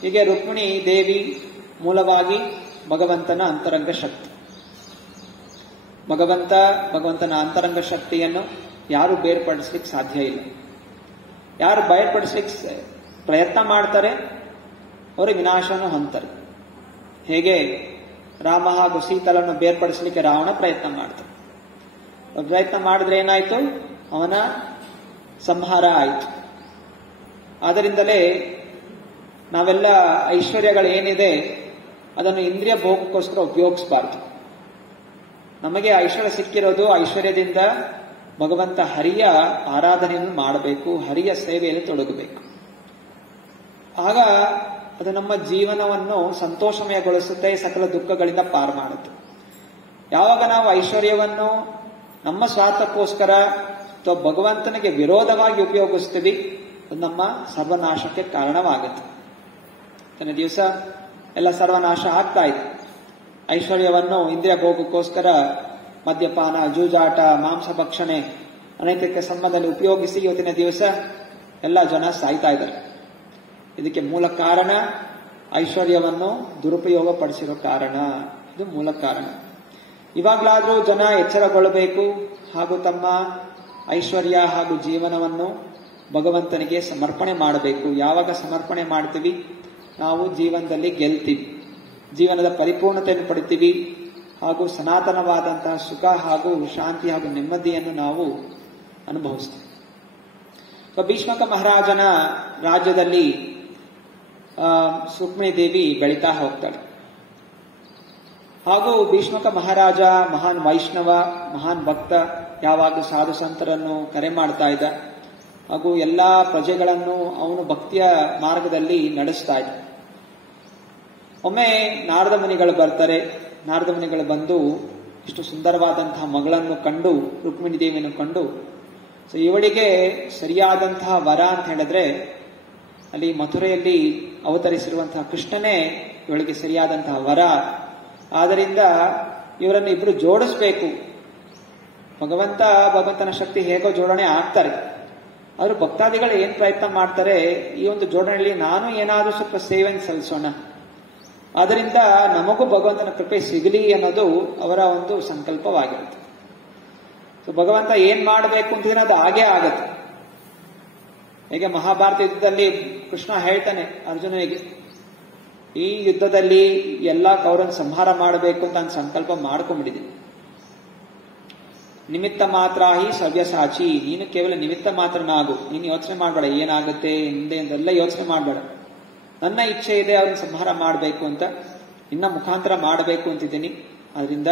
ಹೀಗೆ ರುಕ್ಮಿಣಿ ದೇವಿ ಮೂಲವಾಗಿ ಭಗವಂತನ ಅಂತರಂಗ ಶಕ್ತಿ. ಭಗವಂತನ ಅಂತರಂಗ ಶಕ್ತಿಯನ್ನು ಯಾರು ಬೇರ್ಪಡಿಸ್ಲಿಕ್ಕೆ ಸಾಧ್ಯ ಇಲ್ಲ. ಯಾರು ಬೇರ್ಪಡಿಸ್ಲಿಕ್ಕೆ ಪ್ರಯತ್ನ ಮಾಡ್ತಾರೆ ಅವರು ವಿನಾಶವನ್ನು ಹೊಂದ್ತಾರೆ. ಹೇಗೆ ರಾಮ ಹಾಗೂ ಸೀತಳನ್ನು ಬೇರ್ಪಡಿಸಲಿಕ್ಕೆ ರಾವಣ ಪ್ರಯತ್ನ ಮಾಡ್ತಾನೆ. ಪ್ರಯತ್ನ ಮಾಡಿದ್ರೆ ಏನಾಯ್ತು, ಅವನ ಸಂಹಾರ ಆಯಿತು. ಆದ್ದರಿಂದಲೇ ನಾವೆಲ್ಲ ಐಶ್ವರ್ಯಗಳೇನಿದೆ ಅದನ್ನು ಇಂದ್ರಿಯ ಭೋಗಕ್ಕೋಸ್ಕರ ಉಪಯೋಗಿಸಬಾರ್ದು. ನಮಗೆ ಐಶ್ವರ್ಯ ಸಿಕ್ಕಿರೋದು ಐಶ್ವರ್ಯದಿಂದ ಭಗವಂತ ಹರಿಯ ಆರಾಧನೆಯನ್ನು ಮಾಡಬೇಕು, ಹರಿಯ ಸೇವೆಯಲ್ಲಿ ತೊಡಗಬೇಕು. ಆಗ ಅದು ನಮ್ಮ ಜೀವನವನ್ನು ಸಂತೋಷಮಯಗೊಳಿಸುತ್ತೆ, ಸಕಲ ದುಃಖಗಳಿಂದ ಪಾರು ಮಾಡುತ್ತೆ. ಯಾವಾಗ ನಾವು ಐಶ್ವರ್ಯವನ್ನು ನಮ್ಮ ಸ್ವಾರ್ಥಕ್ಕೋಸ್ಕರ ಅಥವಾ ಭಗವಂತನಿಗೆ ವಿರೋಧವಾಗಿ ಉಪಯೋಗಿಸ್ತೀವಿ, ಅದು ನಮ್ಮ ಸರ್ವನಾಶಕ್ಕೆ ಕಾರಣವಾಗುತ್ತೆ. ದಿವಸ ಎಲ್ಲ ಸರ್ವನಾಶ ಆಗ್ತಾ ಇದೆ. ಐಶ್ವರ್ಯವನ್ನು ಇಂದ್ರಿಯ ಭೋಗಕ್ಕೋಸ್ಕರ ಮದ್ಯಪಾನ, ಜೂಜಾಟ, ಮಾಂಸ ಭಕ್ಷಣೆ, ಅನೈತಿಕ ಸಂಬಂಧದಲ್ಲಿ ಉಪಯೋಗಿಸಿ ಇವತ್ತಿನ ದಿವಸ ಎಲ್ಲ ಜನ ಸಾಯ್ತಾ ಇದ್ದಾರೆ. ಇದಕ್ಕೆ ಮೂಲ ಕಾರಣ ಐಶ್ವರ್ಯವನ್ನು ದುರುಪಯೋಗ ಪಡಿಸಿರೋ ಕಾರಣ. ಇದು ಮೂಲ ಕಾರಣ. ಇವಾಗಲಾದ್ರೂ ಜನ ಎಚ್ಚರಗೊಳ್ಳಬೇಕು ಹಾಗೂ ತಮ್ಮ ಐಶ್ವರ್ಯ ಹಾಗೂ ಜೀವನವನ್ನು ಭಗವಂತನಿಗೆ ಸಮರ್ಪಣೆ ಮಾಡಬೇಕು. ಯಾವಾಗ ಸಮರ್ಪಣೆ ಮಾಡ್ತೀವಿ ನಾವು ಜೀವನದಲ್ಲಿ ಗೆಲ್ತೀವಿ, ಜೀವನದ ಪರಿಪೂರ್ಣತೆಯನ್ನು ಪಡಿತೀವಿ ಹಾಗೂ ಸನಾತನವಾದಂತಹ ಸುಖ ಹಾಗೂ ಶಾಂತಿ ಹಾಗೂ ನೆಮ್ಮದಿಯನ್ನು ನಾವು ಅನುಭವಿಸ್ತೀವಿ. ಭೀಷ್ಮಕ ಮಹಾರಾಜನ ರಾಜ್ಯದಲ್ಲಿ ರುಕ್ಮಿಣಿ ದೇವಿ ಬೆಳೀತಾ ಹೋಗ್ತಾಳೆ. ಹಾಗೂ ಭೀಷ್ಮಕ ಮಹಾರಾಜ ಮಹಾನ್ ವೈಷ್ಣವ, ಮಹಾನ್ ಭಕ್ತ, ಯಾವಾಗ ಸಾಧು ಸಂತರನ್ನು ಕರೆ ಮಾಡ್ತಾ ಇದ್ದ ಹಾಗೂ ಎಲ್ಲಾ ಪ್ರಜೆಗಳನ್ನು ಅವನು ಭಕ್ತಿಯ ಮಾರ್ಗದಲ್ಲಿ ನಡೆಸ್ತಾ ಇದ್ದ. ಒಮ್ಮೆ ನಾರದ ಮುನಿಗಳು ಬರ್ತಾರೆ. ನಾರದ ಮುನಿಗಳು ಬಂದು ಇಷ್ಟು ಸುಂದರವಾದಂತಹ ಮಗಳನ್ನು ಕಂಡು, ರುಕ್ಮಿಣಿ ದೇವಿಯನ್ನು ಕಂಡು, ಸೊ ಇವಳಿಗೆ ಸರಿಯಾದಂತಹ ವರ ಅಂತ ಹೇಳಿದ್ರೆ ಅಲ್ಲಿ ಮಥುರೆಯಲ್ಲಿ ಅವತರಿಸಿರುವಂತಹ ಕೃಷ್ಣನೇ ಇವಳಿಗೆ ಸರಿಯಾದಂತಹ ವರ. ಆದ್ದರಿಂದ ಇವರನ್ನು ಇಬ್ರು ಜೋಡಿಸ್ಬೇಕು. ಭಗವಂತನ ಶಕ್ತಿ ಹೇಗೋ ಜೋಡಣೆ ಆಗ್ತಾರೆ. ಆದ್ರೂ ಭಕ್ತಾದಿಗಳು ಏನ್ ಪ್ರಯತ್ನ ಮಾಡ್ತಾರೆ, ಈ ಒಂದು ಜೋಡಣೆಯಲ್ಲಿ ನಾನು ಏನಾದ್ರೂ ಸ್ವಲ್ಪ ಸೇವೆಯನ್ನು ಸಲ್ಲಿಸೋಣ, ಆದ್ದರಿಂದ ನಮಗೂ ಭಗವಂತನ ಕೃಪೆ ಸಿಗಲಿ ಅನ್ನೋದು ಅವರ ಒಂದು ಸಂಕಲ್ಪವಾಗಿರುತ್ತೆ. ಸೊ ಭಗವಂತ ಏನ್ ಮಾಡಬೇಕು ಅಂತ ಅದು ಹಾಗೇ ಆಗತ್ತೆ. ಹೇಗೆ ಮಹಾಭಾರತ ಯುದ್ಧದಲ್ಲಿ ಕೃಷ್ಣ ಹೇಳ್ತಾನೆ ಅರ್ಜುನನಿಗೆ, ಈ ಯುದ್ಧದಲ್ಲಿ ಎಲ್ಲಾ ಕೌರವನ ಸಂಹಾರ ಮಾಡಬೇಕು ಅಂತ ನಾನು ಸಂಕಲ್ಪ ಮಾಡ್ಕೊಂಡ್ಬಿಟ್ಟಿದ್ದೀನಿ. ನಿಮಿತ್ತ ಮಾತ್ರ ಹಿ ಸವ್ಯಸಾಚಿ, ನೀನು ಕೇವಲ ನಿಮಿತ್ತ ಮಾತ್ರನಾಗು, ನೀನು ಯೋಚನೆ ಮಾಡಬೇಡ ಏನಾಗುತ್ತೆ ಹಿಂದೆ ಅಂತೆಲ್ಲ ಯೋಚನೆ ಮಾಡಬೇಡ. ನನ್ನ ಇಚ್ಛೆ ಇದೆ ಅವ್ರನ್ನ ಸಂಹಾರ ಮಾಡಬೇಕು ಅಂತ, ಇನ್ನ ಮುಖಾಂತರ ಮಾಡಬೇಕು ಅಂತಿದ್ದೀನಿ, ಅದರಿಂದ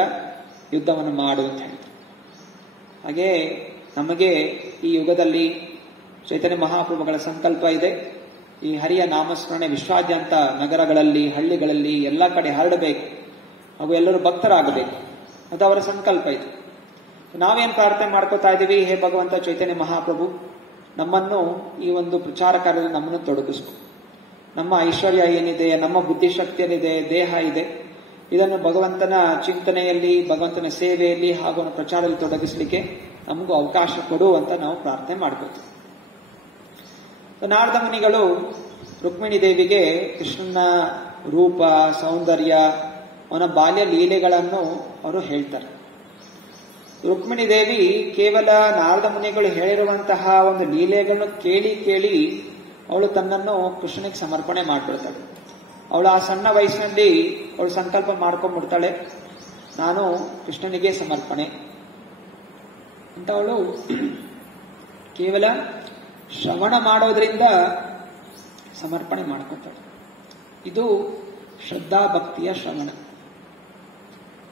ಯುದ್ಧವನ್ನು ಮಾಡು ಅಂತ ಹೇಳ್ತಾರೆ. ಹಾಗೆ ನಮಗೆ ಈ ಯುಗದಲ್ಲಿ ಚೈತನ್ಯ ಮಹಾಪ್ರಭುಗಳ ಸಂಕಲ್ಪ ಇದೆ, ಈ ಹರಿಯ ನಾಮಸ್ಮರಣೆ ವಿಶ್ವಾದ್ಯಂತ ನಗರಗಳಲ್ಲಿ ಹಳ್ಳಿಗಳಲ್ಲಿ ಎಲ್ಲ ಕಡೆ ಹರಡಬೇಕು, ಹಾಗೂ ಎಲ್ಲರೂ ಭಕ್ತರಾಗಬೇಕು, ಅದು ಅವರ ಸಂಕಲ್ಪ ಇದೆ. ನಾವೇನು ಪ್ರಾರ್ಥನೆ ಮಾಡ್ಕೋತಾ ಇದ್ದೀವಿ, ಹೇ ಭಗವಂತ ಚೈತನ್ಯ ಮಹಾಪ್ರಭು, ನಮ್ಮನ್ನು ಈ ಒಂದು ಪ್ರಚಾರ ಕಾರ್ಯದಲ್ಲಿ ನಮ್ಮನ್ನು ತೊಡಗಿಸ್ಕೊ. ನಮ್ಮ ಐಶ್ವರ್ಯ ಏನಿದೆ, ನಮ್ಮ ಬುದ್ಧಿಶಕ್ತಿ ಏನಿದೆ, ದೇಹ ಇದೆ, ಇದನ್ನು ಭಗವಂತನ ಚಿಂತನೆಯಲ್ಲಿ, ಭಗವಂತನ ಸೇವೆಯಲ್ಲಿ ಹಾಗೂ ಪ್ರಚಾರದಲ್ಲಿ ತೊಡಗಿಸಲಿಕ್ಕೆ ನಮಗೂ ಅವಕಾಶ ಕೊಡು ಅಂತ ನಾವು ಪ್ರಾರ್ಥನೆ ಮಾಡ್ಕೋತೀವಿ. ನಾರದ ಮುನಿಗಳು ರುಕ್ಮಿಣಿ ದೇವಿಗೆ ಕೃಷ್ಣನ ರೂಪ, ಸೌಂದರ್ಯ, ಅವನ ಬಾಲ್ಯ ಲೀಲೆಗಳನ್ನು ಅವರು ಹೇಳ್ತಾರೆ. ರುಕ್ಮಿಣಿ ದೇವಿ ಕೇವಲ ನಾರದ ಮುನಿಗಳು ಹೇಳಿರುವಂತಹ ಒಂದು ಲೀಲೆಗಳನ್ನು ಕೇಳಿ ಕೇಳಿ ಅವಳು ತನ್ನನ್ನು ಕೃಷ್ಣನಿಗೆ ಸಮರ್ಪಣೆ ಮಾಡಿಬಿಡ್ತಾಳೆ. ಅವಳು ಆ ಸಣ್ಣ ವಯಸ್ಸಿನಲ್ಲಿ ಅವಳು ಸಂಕಲ್ಪ ಮಾಡ್ಕೊಂಡ್ಬಿಡ್ತಾಳೆ, ನಾನು ಕೃಷ್ಣನಿಗೆ ಸಮರ್ಪಣೆ ಅಂತ. ಅವಳು ಕೇವಲ ಶ್ರವಣ ಮಾಡೋದ್ರಿಂದ ಸಮರ್ಪಣೆ ಮಾಡ್ಕೊತಾಳೆ. ಇದು ಶ್ರದ್ಧಾ ಭಕ್ತಿಯ ಶ್ರವಣ.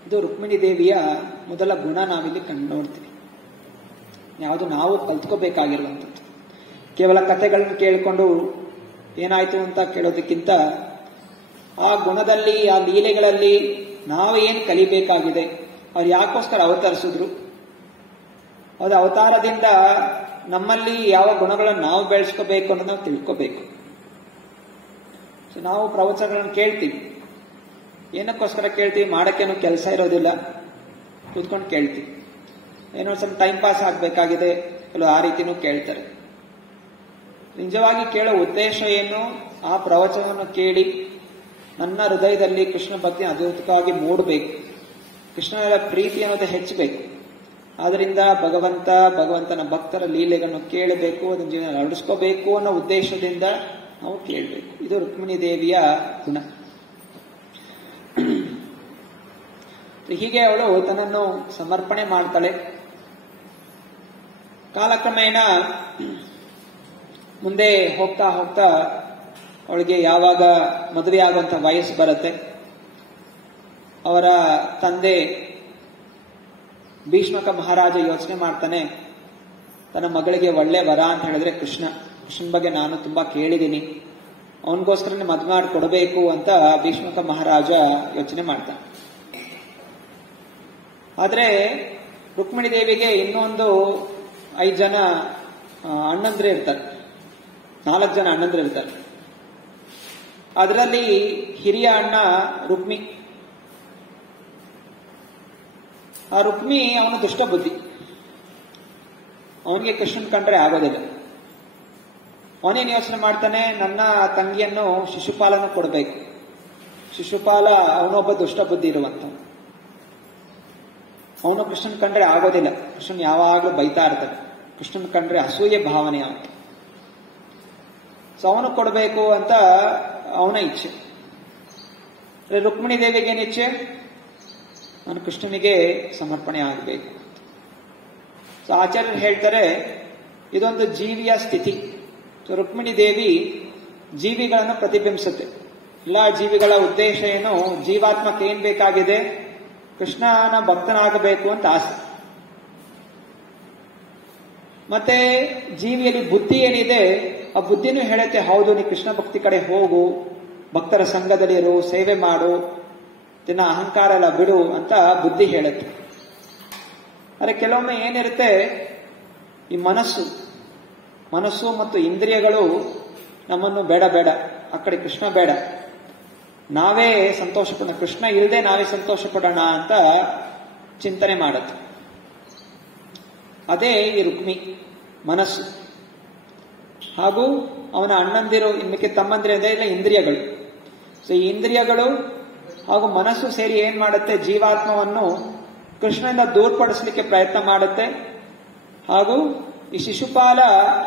ಇದು ರುಕ್ಮಿಣಿ ದೇವಿಯ ಮೊದಲ ಗುಣ ನಾವಿಲ್ಲಿ ಕಂಡು ನೋಡ್ತೀವಿ. ಯಾವುದು ನಾವು ಕಲ್ತ್ಕೋಬೇಕಾಗಿರುವಂಥದ್ದು. ಕೇವಲ ಕಥೆಗಳನ್ನು ಕೇಳಿಕೊಂಡು ಏನಾಯ್ತು ಅಂತ ಕೇಳೋದಕ್ಕಿಂತ ಆ ಗುಣದಲ್ಲಿ, ಆ ಲೀಲೆಗಳಲ್ಲಿ ನಾವು ಏನು ಕಲಿಬೇಕಾಗಿದೆ, ಅವ್ರು ಯಾಕೋಸ್ಕರ ಅವತರಿಸಿದ್ರು, ಅದು ಅವತಾರದಿಂದ ನಮ್ಮಲ್ಲಿ ಯಾವ ಗುಣಗಳನ್ನು ನಾವು ಬೆಳೆಸ್ಕೋಬೇಕು ಅನ್ನೋದು ನಾವು ತಿಳ್ಕೋಬೇಕು. ಸೊ ನಾವು ಪ್ರವಚನಗಳನ್ನು ಕೇಳ್ತೀವಿ, ಏನಕ್ಕೋಸ್ಕರ ಕೇಳ್ತೀವಿ? ಮಾಡಕ್ಕೇನು ಕೆಲಸ ಇರೋದಿಲ್ಲ, ಕೂತ್ಕೊಂಡು ಕೇಳ್ತೀವಿ. ಏನೋ ಸ್ವಲ್ಪ ಟೈಮ್ ಪಾಸ್ ಆಗಬೇಕಾಗಿದೆ, ಕೆಲವು ಆ ರೀತಿನೂ ಕೇಳ್ತಾರೆ. ನಿಜವಾಗಿ ಕೇಳೋ ಉದ್ದೇಶ ಏನು? ಆ ಪ್ರವಚನವನ್ನು ಕೇಳಿ ನನ್ನ ಹೃದಯದಲ್ಲಿ ಕೃಷ್ಣ ಭಕ್ತಿ ಅದ್ಭುತವಾಗಿ ಮೂಡಬೇಕು, ಕೃಷ್ಣನ ಪ್ರೀತಿ ಅನ್ನೋದು ಹೆಚ್ಚಬೇಕು. ಆದ್ರಿಂದ ಭಗವಂತನ ಭಕ್ತರ ಲೀಲೆಗಳನ್ನು ಕೇಳಬೇಕು, ಅದನ್ನ ಜೀವನ ಅಳವಡಿಸ್ಕೋಬೇಕು ಅನ್ನೋ ಉದ್ದೇಶದಿಂದ ನಾವು ಕೇಳಬೇಕು. ಇದು ರುಕ್ಮಿಣಿ ದೇವಿಯ ಗುಣ. ಹೀಗೆ ಅವಳು ತನ್ನನ್ನು ಸಮರ್ಪಣೆ ಮಾಡ್ತಾಳೆ. ಕಾಲಕ್ರಮೇಣ ಮುಂದೆ ಹೋಗ್ತಾ ಹೋಗ್ತಾ ಅವಳಿಗೆ ಯಾವಾಗ ಮದುವೆ ಆಗುವಂತ ವಯಸ್ಸು ಬರುತ್ತೆ, ಅವರ ತಂದೆ ಭೀಷ್ಮಕ ಮಹಾರಾಜ ಯೋಚನೆ ಮಾಡ್ತಾನೆ, ತನ್ನ ಮಗಳಿಗೆ ಒಳ್ಳೆ ವರ ಅಂತ ಹೇಳಿದ್ರೆ ಕೃಷ್ಣನ ಬಗ್ಗೆ ನಾನು ತುಂಬಾ ಕೇಳಿದ್ದೀನಿ, ಅವನಿಗೋಸ್ಕರ ಮದುವೆ ಮಾಡಿ ಕೊಡಬೇಕು ಅಂತ ಭೀಷ್ಮಕ ಮಹಾರಾಜ ಯೋಚನೆ ಮಾಡ್ತಾನೆ. ಆದ್ರೆ ರುಕ್ಮಿಣಿ ದೇವಿಗೆ ಇನ್ನೊಂದು 5 ಜನ ಅಣ್ಣಂದ್ರೆ ಇರ್ತಾರೆ, 4 ಜನ ಅಣ್ಣಂದ್ರೆ ಇರ್ತಾರೆ. ಅದರಲ್ಲಿ ಹಿರಿಯ ಅಣ್ಣ ರುಕ್ಮಿ. ಆ ರುಕ್ಮಿ ಅವನು ದುಷ್ಟ ಬುದ್ಧಿ, ಅವನಿಗೆ ಕೃಷ್ಣನ್ ಕಂಡ್ರೆ ಆಗೋದಿಲ್ಲ. ಅವನೇನು ಯೋಚನೆ ಮಾಡ್ತಾನೆ, ನನ್ನ ತಂಗಿಯನ್ನು ಶಿಶುಪಾಲನು ಕೊಡಬೇಕು. ಶಿಶುಪಾಲ ಅವನೊಬ್ಬ ದುಷ್ಟ ಬುದ್ಧಿ ಇರುವಂತ, ಅವನು ಕೃಷ್ಣನ್ ಕಂಡ್ರೆ ಆಗೋದಿಲ್ಲ. ಕೃಷ್ಣನ್ ಯಾವಾಗಲೂ ಬೈತಾ ಇರ್ತಾನೆ, ಕೃಷ್ಣನ್ ಕಂಡ್ರೆ ಅಸೂಯೆ ಭಾವನೆ ಅವನು. ಸೊ ಅವನು ಕೊಡಬೇಕು ಅಂತ ಅವನ ಇಚ್ಛೆ. ರುಕ್ಮಿಣಿ ದೇವಿಗೆ ಏನು ಇಚ್ಛೆ? ನಾನು ಕೃಷ್ಣನಿಗೆ ಸಮರ್ಪಣೆ ಆಗಬೇಕು. ಸೊ ಆಚಾರ್ಯರು ಹೇಳ್ತಾರೆ, ಇದೊಂದು ಜೀವಿಯ ಸ್ಥಿತಿ. ಸೊ ರುಕ್ಮಿಣಿ ದೇವಿ ಜೀವಿಗಳನ್ನು ಪ್ರತಿಬಿಂಬಿಸುತ್ತೆ. ಎಲ್ಲಾ ಜೀವಿಗಳ ಉದ್ದೇಶ ಏನು? ಜೀವಾತ್ಮಕ್ಕೆ ಏನ್ ಬೇಕಾಗಿದೆ? ಕೃಷ್ಣನ ಭಕ್ತನಾಗಬೇಕು ಅಂತ ಆಸೆ. ಮತ್ತೆ ಜೀವಿಯಲ್ಲಿ ಬುದ್ಧಿ ಏನಿದೆ, ಆ ಬುದ್ಧಿನೂ ಹೇಳುತ್ತೆ, ಹೌದು ನೀ ಕೃಷ್ಣ ಭಕ್ತಿ ಕಡೆ ಹೋಗು, ಭಕ್ತರ ಸಂಘದಲ್ಲಿರು, ಸೇವೆ ಮಾಡು, ದಿನ ಅಹಂಕಾರ ಎಲ್ಲ ಬಿಡು ಅಂತ ಬುದ್ಧಿ ಹೇಳುತ್ತೆ. ಆದರೆ ಕೆಲವೊಮ್ಮೆ ಏನಿರುತ್ತೆ, ಈ ಮನಸ್ಸು ಮತ್ತು ಇಂದ್ರಿಯಗಳು ನಮ್ಮನ್ನು ಬೇಡ ಆ ಕಡೆ ಕೃಷ್ಣ ಬೇಡ, ನಾವೇ ಸಂತೋಷ ಪಡೋಣ, ಕೃಷ್ಣ ಇಲ್ಲದೆ ನಾವೇ ಸಂತೋಷ ಪಡೋಣ ಅಂತ ಚಿಂತನೆ ಮಾಡುತ್ತೆ. ಅದೇ ಈ ರುಕ್ಮಿ ಮನಸ್ಸು. ಹಾಗೂ ಅವನ ಅಣ್ಣಂದಿರು, ಇನ್ಮಿಕ್ಕೆ ತಮ್ಮಂದಿರ ಇಲ್ಲ ಇಂದ್ರಿಯಗಳು. ಸೊ ಈ ಇಂದ್ರಿಯಗಳು ಹಾಗೂ ಮನಸ್ಸು ಸೇರಿ ಏನ್ ಮಾಡುತ್ತೆ? ಜೀವಾತ್ಮವನ್ನು ಕೃಷ್ಣನಿಂದ ದೂರ್ಪಡಿಸಲಿಕ್ಕೆ ಪ್ರಯತ್ನ ಮಾಡುತ್ತೆ. ಹಾಗೂ ಈ ಶಿಶುಪಾಲ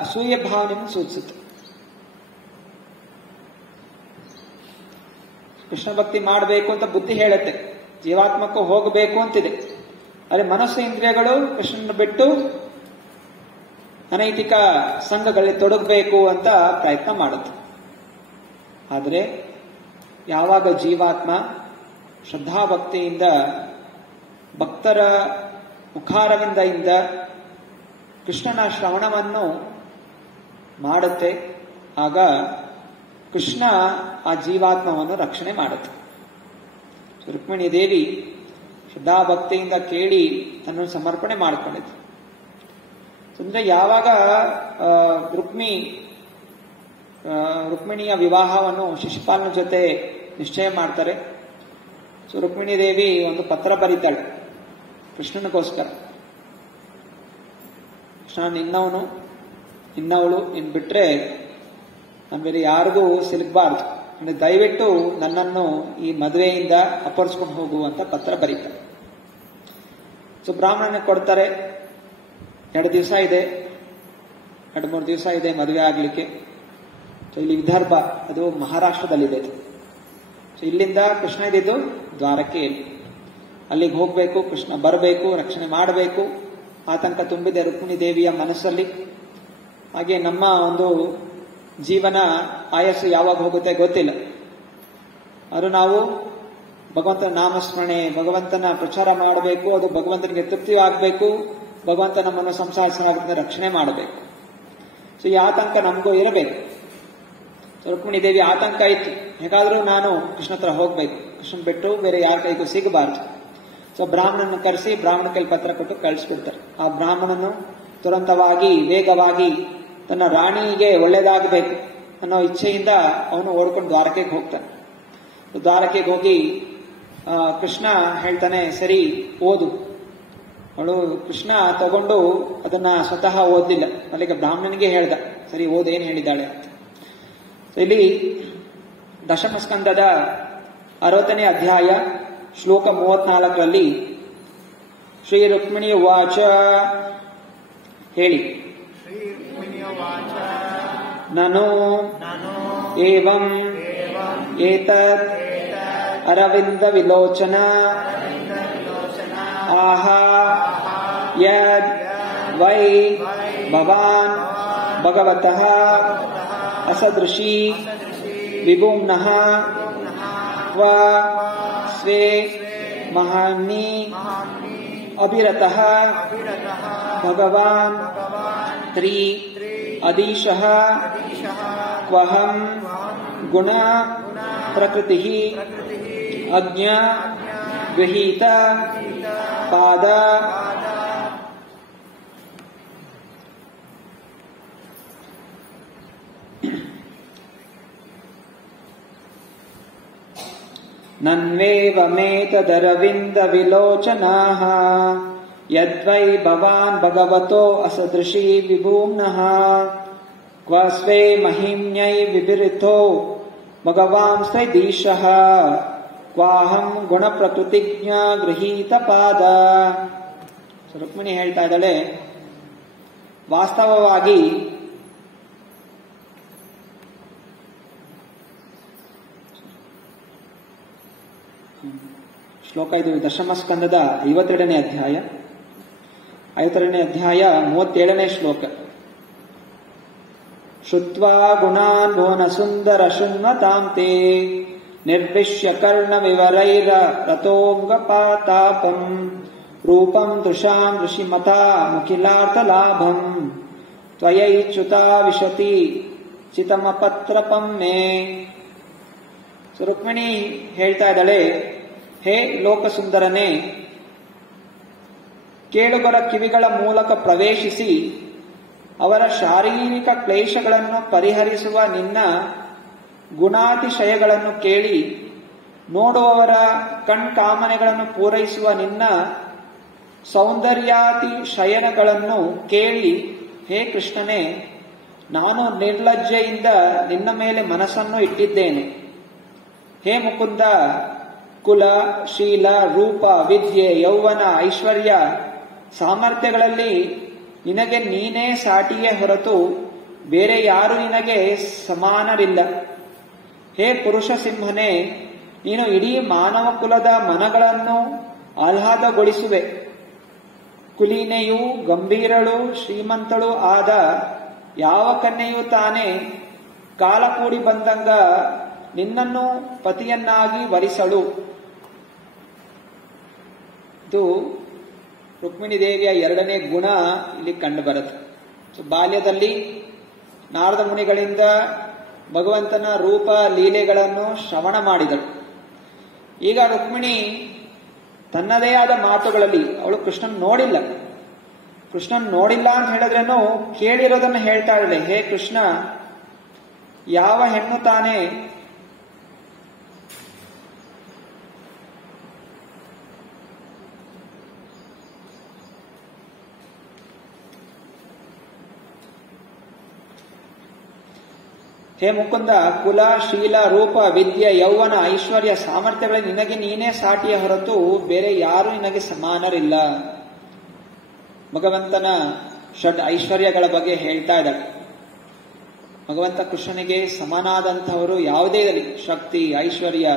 ಅಸೂಯೆ ಭಾವನೆಯನ್ನು ಸೂಚಿಸುತ್ತೆ. ಕೃಷ್ಣ ಭಕ್ತಿ ಮಾಡಬೇಕು ಅಂತ ಬುದ್ಧಿ ಹೇಳುತ್ತೆ, ಜೀವಾತ್ಮಕ್ಕೂ ಹೋಗಬೇಕು ಅಂತಿದೆ. ಆದರೆ ಮನಸ್ಸು ಇಂದ್ರಿಯಗಳು ಕೃಷ್ಣನ ಬಿಟ್ಟು ಅನೈತಿಕ ಸಂಘಗಳಲ್ಲಿ ತೊಡಗಬೇಕು ಅಂತ ಪ್ರಯತ್ನ ಮಾಡುತ್ತೆ. ಆದರೆ ಯಾವಾಗ ಜೀವಾತ್ಮ ಶ್ರದ್ಧಾಭಕ್ತಿಯಿಂದ ಭಕ್ತರ ಮುಖಾರವಿಂದದಿಂದ ಕೃಷ್ಣನ ಶ್ರವಣವನ್ನು ಮಾಡುತ್ತೆ, ಆಗ ಕೃಷ್ಣ ಆ ಜೀವಾತ್ಮವನ್ನು ರಕ್ಷಣೆ ಮಾಡುತ್ತೆ. ರುಕ್ಮಿಣಿ ದೇವಿ ಶ್ರದ್ಧಾಭಕ್ತಿಯಿಂದ ಕೇಳಿ ತನ್ನನ್ನು ಸಮರ್ಪಣೆ ಮಾಡಿಕೊಂಡಿದ್ದೆ. ಅಂದ್ರೆ ಯಾವಾಗ ರುಕ್ಮಿಣಿಯ ವಿವಾಹವನ್ನು ಶಿಶುಪಾಲನ ಜೊತೆ ನಿಶ್ಚಯ ಮಾಡ್ತಾರೆ, ಸೊ ರುಕ್ಮಿಣಿ ದೇವಿ ಒಂದು ಪತ್ರ ಬರೀತಾಳೆ ಕೃಷ್ಣನಿಗೋಸ್ಕರ. ಕೃಷ್ಣ ನಿನ್ನವನು, ನಿನ್ನವಳು, ಇನ್ ಬಿಟ್ರೆ ನಾನು ಬೇರೆ ಯಾರಿಗೂ ಸಿಲುಕಬಾರ್ದು, ಅಂದ್ರೆ ದಯವಿಟ್ಟು ನನ್ನನ್ನು ಈ ಮದುವೆಯಿಂದ ಅಪಹರಿಸ್ಕೊಂಡು ಹೋಗುವಂತ ಪತ್ರ ಬರೀತಾರೆ. ಸೊ ಬ್ರಾಹ್ಮಣನ ಕೊಡ್ತಾರೆ. 2 ದಿವಸ ಇದೆ, 2-3 ದಿವಸ ಇದೆ ಮದುವೆ ಆಗ್ಲಿಕ್ಕೆ. ಸೊ ಇಲ್ಲಿ ವಿದರ್ಭ, ಅದು ಮಹಾರಾಷ್ಟ್ರದಲ್ಲಿದೆ. ಸೊ ಇಲ್ಲಿಂದ ಕೃಷ್ಣ ಇದ್ದಿದ್ದು ದ್ವಾರಕೆಯಲ್ಲಿ, ಅಲ್ಲಿಗೆ ಹೋಗ್ಬೇಕು, ಕೃಷ್ಣ ಬರಬೇಕು, ರಕ್ಷಣೆ ಮಾಡಬೇಕು. ಆತಂಕ ತುಂಬಿದೆ ರುಕ್ಮಿಣಿ ದೇವಿಯ ಮನಸ್ಸಲ್ಲಿ. ಹಾಗೆ ನಮ್ಮ ಒಂದು ಜೀವನ ಆಯಸ್ಸು ಯಾವಾಗ ಹೋಗುತ್ತೆ ಗೊತ್ತಿಲ್ಲ. ಅದು ನಾವು ಭಗವಂತನ ನಾಮಸ್ಮರಣೆ, ಭಗವಂತನ ಪ್ರಚಾರ ಮಾಡಬೇಕು, ಅದು ಭಗವಂತನಿಗೆ ತೃಪ್ತಿಯಾಗಬೇಕು, ಭಗವಂತ ನಮ್ಮನ್ನು ಸಂಸಾರ ಸಾಗರದಿಂದ ರಕ್ಷಣೆ ಮಾಡಬೇಕು. ಸೊ ಈ ಆತಂಕ ನಮಗೂ ಇರಬೇಕು. ರುಕ್ಮಿಣಿ ದೇವಿ ಆತಂಕ ಇತ್ತು, ಹೇಗಾದ್ರೂ ನಾನು ಕೃಷ್ಣ ಹತ್ರ ಹೋಗ್ಬೇಕು, ಕೃಷ್ಣ ಬಿಟ್ಟು ಬೇರೆ ಯಾರ ಕೈಗೂ ಸಿಗಬಾರ್ದು. ಸೊ ಬ್ರಾಹ್ಮಣನ ಕರೆಸಿ ಬ್ರಾಹ್ಮಣ ಕೈಲಿ ಪತ್ರ ಕೊಟ್ಟು ಕಳಿಸ್ಬಿಡ್ತಾರೆ. ಆ ಬ್ರಾಹ್ಮಣನು ತುರಂತವಾಗಿ ವೇಗವಾಗಿ ತನ್ನ ರಾಣಿಗೆ ಒಳ್ಳೇದಾಗಬೇಕು ಅನ್ನೋ ಇಚ್ಛೆಯಿಂದ ಅವನು ಓಡ್ಕೊಂಡು ದ್ವಾರಕೆಗೆ ಹೋಗ್ತಾನೆ. ದ್ವಾರಕೆಗೆ ಹೋಗಿ ಕೃಷ್ಣ ಹೇಳ್ತಾನೆ, ಸರಿ ಓದು. ಅವಳು ಕೃಷ್ಣ ತಗೊಂಡು ಅದನ್ನ ಸ್ವತಃ ಓದ್ಲಿಲ್ಲ, ಅಲ್ಲಿಗೆ ಬ್ರಾಹ್ಮಣನಿಗೆ ಹೇಳ್ದ, ಸರಿ ಓದ್ ಏನ್ ಹೇಳಿದ್ದಾಳೆ ಅಂತ. ಇಲ್ಲಿ ದಶಮಸ್ಕಂದದ 60ನೇ ಅಧ್ಯಾಯ ಶ್ಲೋಕ 34ರಲ್ಲಿ ಶ್ರೀ ರುಕ್ಮಿಣಿ ವಾಚ ಹೇಳಿ, ನನು ಏವಂ ಏತತ್ ಅರವಿಂದ ವಿಲೋಚನ ಆಹ ಯದ್ ವೈ ಭವಾನ್ ಭಗವತಃ ಅಸದೃಶಿ ವಿಭುಮ್ನಃ ಕ್ವ ಸ್ವೇ ಮಹಾನ್ನಿ ಅಭಿರತಃ ಭಗವಾನ್ ತ್ರಿ ಅದೀಶಃ ಕ್ವಹಂ ಗುಣ ಪ್ರಕೃತಿ ಅಜ್ಞ ಗೃಹೀತ ಪಾದ. ನನ್ವೇವಮೇತದರವಿಂದ ವಿಲೋಚನಾಃ ಯದ್ವೈ ಭವಾನ್ ಭಗವತೋ ಅಸದೃಶಿ ವಿಭೂಮ್ನಃ ಕ್ವ ಸ್ವೇ ಮಹಿಮ್ಯೈ ವಿಭಿರಿತೋ ಭಗವಾಂಸ್ತ್ರೈದೀಶಃ ಕ್ವಾಹಂ ಗುಣ ಪ್ರಕೃತಿಜ್ಞ ಗೃಹೀತ ಪಾದ. ರುಕ್ಮಿಣಿ ಹೇಳ್ತಾ ಇದ್ದಾಳೆ, ವಾಸ್ತವವಾಗಿ ಶ್ಲೋಕ ಇದು ದಶಮಸ್ಕಂದದ 52ನೇ ಅಧ್ಯಾಯ 37ನೇ ಶ್ಲೋಕ. ಶ್ರುತ್ವಾ ಗುಣಾನ್ ಭುವನ ಸುಂದರ ಶೃಣ್ವತಾಂತೆ ನಿರ್ವಿಶ್ಯ ಕರ್ಣ ವಿವರೈರ ರತೋಂಗಪಾತಾಪಂ ರೂಪಂ ದೃಶಾಂ ಋಷಿಮತಾ ಮುಖಿಲಾರ್ಥ ಲಾಭಂ ತ್ವಯೈಚ್ಯುತಾ ವಿಶತಿ ಚಿತಮಪತ್ರಪಂ ಮೇ. ರುಕ್ಮಿಣಿ ಹೇಳ್ತಾ ಇದ್ದಾಳೆ, ಹೇ ಲೋಕಸುಂದರನೇ, ಕೇಳುಗರ ಕಿವಿಗಳ ಮೂಲಕ ಪ್ರವೇಶಿಸಿ ಅವರ ಶಾರೀರಿಕ ಕ್ಲೇಶಗಳನ್ನು ಪರಿಹರಿಸುವ ನಿನ್ನ ಗುಣಾತಿಶಯಗಳನ್ನು ಕೇಳಿ ನೋಡುವವರ ಕಣ್ಕಾಮನೆಗಳನ್ನು ಪೂರೈಸುವ ನಿನ್ನ ಸೌಂದರ್ಯಾತಿಶಯನಗಳನ್ನು ಕೇಳಿ, ಹೇ ಕೃಷ್ಣನೇ, ನಾನು ನಿರ್ಲಜ್ಜೆಯಿಂದ ನಿನ್ನ ಮೇಲೆ ಮನಸ್ಸನ್ನು ಇಟ್ಟಿದ್ದೇನೆ. ಹೇ ಮುಕುಂದ, ಕುಲ, ಶೀಲ, ರೂಪ, ವಿದ್ಯೆ, ಯೌವನ, ಐಶ್ವರ್ಯ, ಸಾಮರ್ಥ್ಯಗಳಲ್ಲಿ ನಿನಗೆ ನೀನೇ ಸಾಟಿಯೇ ಹೊರತು ಬೇರೆ ಯಾರು ನಿನಗೆ ಸಮಾನರಿಲ್ಲ. ಹೇ ಪುರುಷ ಸಿಂಹನೇ, ನೀನು ಇಡೀ ಮಾನವ ಕುಲದ ಮನಗಳನ್ನು ಆಹ್ಲಾದಗೊಳಿಸುವೆ. ಕುಲೀನೆಯೂ ಗಂಭೀರಳು ಶ್ರೀಮಂತಳು ಆದ ಯಾವ ಕನ್ಯೆಯೂ ತಾನೇ ಕಾಲ ಕೂಡಿ ಬಂದಂಗ ನಿನ್ನನ್ನು ಪತಿಯನ್ನಾಗಿ ವರಿಸಳು. ಇದು ರುಕ್ಮಿಣಿ ದೇವಿಯ ಎರಡನೇ ಗುಣ ಇಲ್ಲಿ ಕಂಡು ಬರುತ್ತೆ. ಬಾಲ್ಯದಲ್ಲಿ ನಾರದ ಮುನಿಗಳಿಂದ ಭಗವಂತನ ರೂಪ ಲೀಲೆಗಳನ್ನು ಶ್ರವಣ ಮಾಡಿದಳು. ಈಗ ರುಕ್ಮಿಣಿ ತನ್ನದೇ ಆದ ಮಾತುಗಳಲ್ಲಿ ಅವಳು ಕೃಷ್ಣನ್ ನೋಡಿಲ್ಲ. ಕೃಷ್ಣನ್ ನೋಡಿಲ್ಲ ಅಂತ ಹೇಳಿದ್ರೇನು ಕೇಳಿರೋದನ್ನು ಹೇಳ್ತಾ ಇರಲಿ. ಹೇ ಕೃಷ್ಣ, ಯಾವ ಹೆಣ್ಣು ತಾನೇ ಹೇ ಮುಕುಂದ, ಕುಲ ಶೀಲ ರೂಪ ವಿದ್ಯೆ ಯೌವನ ಐಶ್ವರ್ಯ ಸಾಮರ್ಥ್ಯಗಳ ನಿನಗೆ ನೀನೇ ಸಾಟಿಯ ಹೊರತು ಬೇರೆ ಯಾರು ನಿನಗೆ ಸಮಾನರಿಲ್ಲ. ಭಗವಂತನ ಷಡ್ ಐಶ್ವರ್ಯಗಳ ಬಗ್ಗೆ ಹೇಳ್ತಾ ಇದ್ದಾರೆ. ಭಗವಂತ ಕೃಷ್ಣನಿಗೆ ಸಮನಾದಂಥವರು ಯಾವುದೇ ಇರಲಿ, ಶಕ್ತಿ, ಐಶ್ವರ್ಯ,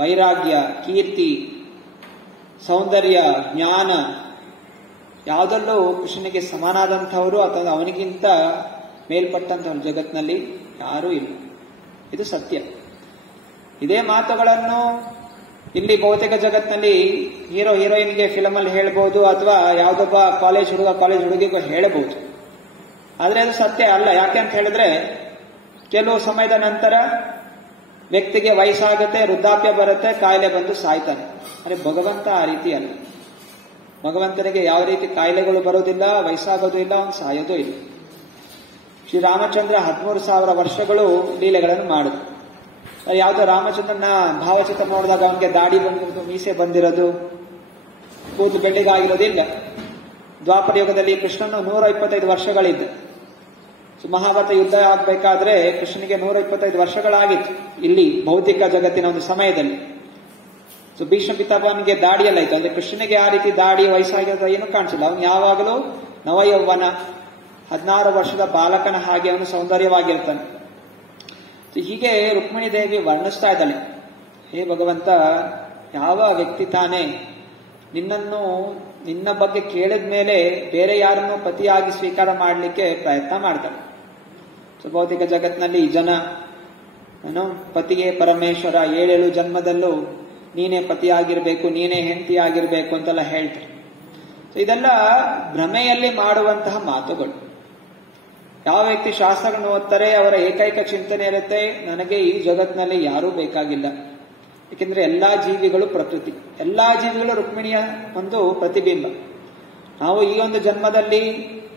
ವೈರಾಗ್ಯ, ಕೀರ್ತಿ, ಸೌಂದರ್ಯ, ಜ್ಞಾನ, ಯಾವುದಲ್ಲೂ ಕೃಷ್ಣನಿಗೆ ಸಮನಾದಂಥವರು ಅಥವಾ ಅವನಿಗಿಂತ ಮೇಲ್ಪಟ್ಟಂಥವ್ರು ಜಗತ್ತಿನಲ್ಲಿ ಯಾರೂ ಇಲ್ಲ. ಇದು ಸತ್ಯ. ಇದೇ ಮಾತುಗಳನ್ನು ಇಲ್ಲಿ ಬಹುತೇಕ ಜಗತ್ತಿನಲ್ಲಿ ಹೀರೋ ಹೀರೋಯಿನ್ಗೆ ಫಿಲಮ್ ಅಲ್ಲಿ ಹೇಳ್ಬೋದು, ಅಥವಾ ಯಾವುದೊಬ್ಬ ಕಾಲೇಜ್ ಹುಡುಗಿಗೂ ಹೇಳಬಹುದು. ಆದ್ರೆ ಅದು ಸತ್ಯ ಅಲ್ಲ. ಯಾಕೆ ಅಂತ ಹೇಳಿದ್ರೆ, ಕೆಲವು ಸಮಯದ ನಂತರ ವ್ಯಕ್ತಿಗೆ ವಯಸ್ಸಾಗುತ್ತೆ, ವೃದ್ಧಾಪ್ಯ ಬರುತ್ತೆ, ಕಾಯಿಲೆ ಬಂದು ಸಾಯ್ತಾನೆ. ಅರೆ ಭಗವಂತ ಆ ರೀತಿ ಅಲ್ಲ. ಭಗವಂತನಿಗೆ ಯಾವ ರೀತಿ ಕಾಯಿಲೆಗಳು ಬರೋದಿಲ್ಲ, ವಯಸ್ಸಾಗೋದು ಇಲ್ಲ, ಅವನು ಸಾಯೋದು ಇಲ್ಲ. ಶ್ರೀರಾಮಚಂದ್ರ 13,000 ವರ್ಷಗಳು ಲೀಲೆಗಳನ್ನು ಮಾಡಿದ್ರು. ಯಾವುದೋ ರಾಮಚಂದ್ರನ ಭಾವಚಿತ್ರ ನೋಡಿದಾಗ ಅವನಿಗೆ ದಾಡಿ ಬಂದಿರೋದು, ಮೀಸೆ ಬಂದಿರೋದು, ಕೂದಲು ಬೆಳ್ಳಿಗಾಗಿರೋದಿಲ್ಲ. ದ್ವಾಪರ ಯುಗದಲ್ಲಿ ಕೃಷ್ಣನು 125 ವರ್ಷಗಳಿದ್ದ. ಮಹಾಭಾರತ ಯುದ್ಧ ಆಗ್ಬೇಕಾದ್ರೆ ಕೃಷ್ಣನಿಗೆ 125 ವರ್ಷಗಳಾಗಿತ್ತು ಇಲ್ಲಿ ಭೌತಿಕ ಜಗತ್ತಿನ ಒಂದು ಸಮಯದಲ್ಲಿ. ಭೀಷ್ಮ ಪಿತಾಮಹನಿಗೆ ದಾಡಿಯಲ್ಲ ಇತ್ತು. ಅಂದ್ರೆ ಕೃಷ್ಣನಿಗೆ ಆ ರೀತಿ ದಾಡಿ ವಯಸ್ಸಾಗಿರೋದು ಏನು ಕಾಣಿಸಿಲ್ಲ. ಅವನು ಯಾವಾಗಲೂ ನವಯೌವನ 16 ವರ್ಷದ ಬಾಲಕನ ಹಾಗೆ ಅವನು ಸೌಂದರ್ಯವಾಗಿರ್ತಾನೆ. ಹೀಗೆ ರುಕ್ಮಿಣಿ ದೇವಿ ವರ್ಣಿಸ್ತಾ ಇದ್ದಾಳೆ. ಹೇ ಭಗವಂತ, ಯಾವ ವ್ಯಕ್ತಿ ತಾನೇ ನಿನ್ನ ಬಗ್ಗೆ ಕೇಳಿದ ಮೇಲೆ ಬೇರೆ ಯಾರನ್ನು ಪತಿಯಾಗಿ ಸ್ವೀಕಾರ ಮಾಡಲಿಕ್ಕೆ ಪ್ರಯತ್ನ ಮಾಡ್ತಾನೆ. ಭೌತಿಕ ಜಗತ್ತಿನಲ್ಲಿ ಜನ ಪತಿಯೇ ಪರಮೇಶ್ವರ, 7 ಜನ್ಮದಲ್ಲೂ ನೀನೇ ಪತಿಯಾಗಿರ್ಬೇಕು, ನೀನೇ ಹೆಂಡತಿಯಾಗಿರ್ಬೇಕು ಅಂತೆಲ್ಲ ಹೇಳ್ತಾರೆ. ಇದೆಲ್ಲ ಭ್ರಮೆಯಲ್ಲಿ ಮಾಡುವಂತಹ ಮಾತುಗಳು. ಯಾವ ವ್ಯಕ್ತಿ ಶಾಸ್ತ್ರಗಳನ್ನು ಓದ್ತಾರೆ ಅವರ ಏಕೈಕ ಚಿಂತನೆ ಇರುತ್ತೆ, ನನಗೆ ಈ ಜಗತ್ತಿನಲ್ಲಿ ಯಾರೂ ಬೇಕಾಗಿಲ್ಲ. ಏಕೆಂದ್ರೆ ಎಲ್ಲಾ ಜೀವಿಗಳು ಪ್ರಕೃತಿ, ಎಲ್ಲಾ ಜೀವಿಗಳು ರುಕ್ಮಿಣಿಯ ಒಂದು ಪ್ರತಿಬಿಂಬ. ನಾವು ಈ ಒಂದು ಜನ್ಮದಲ್ಲಿ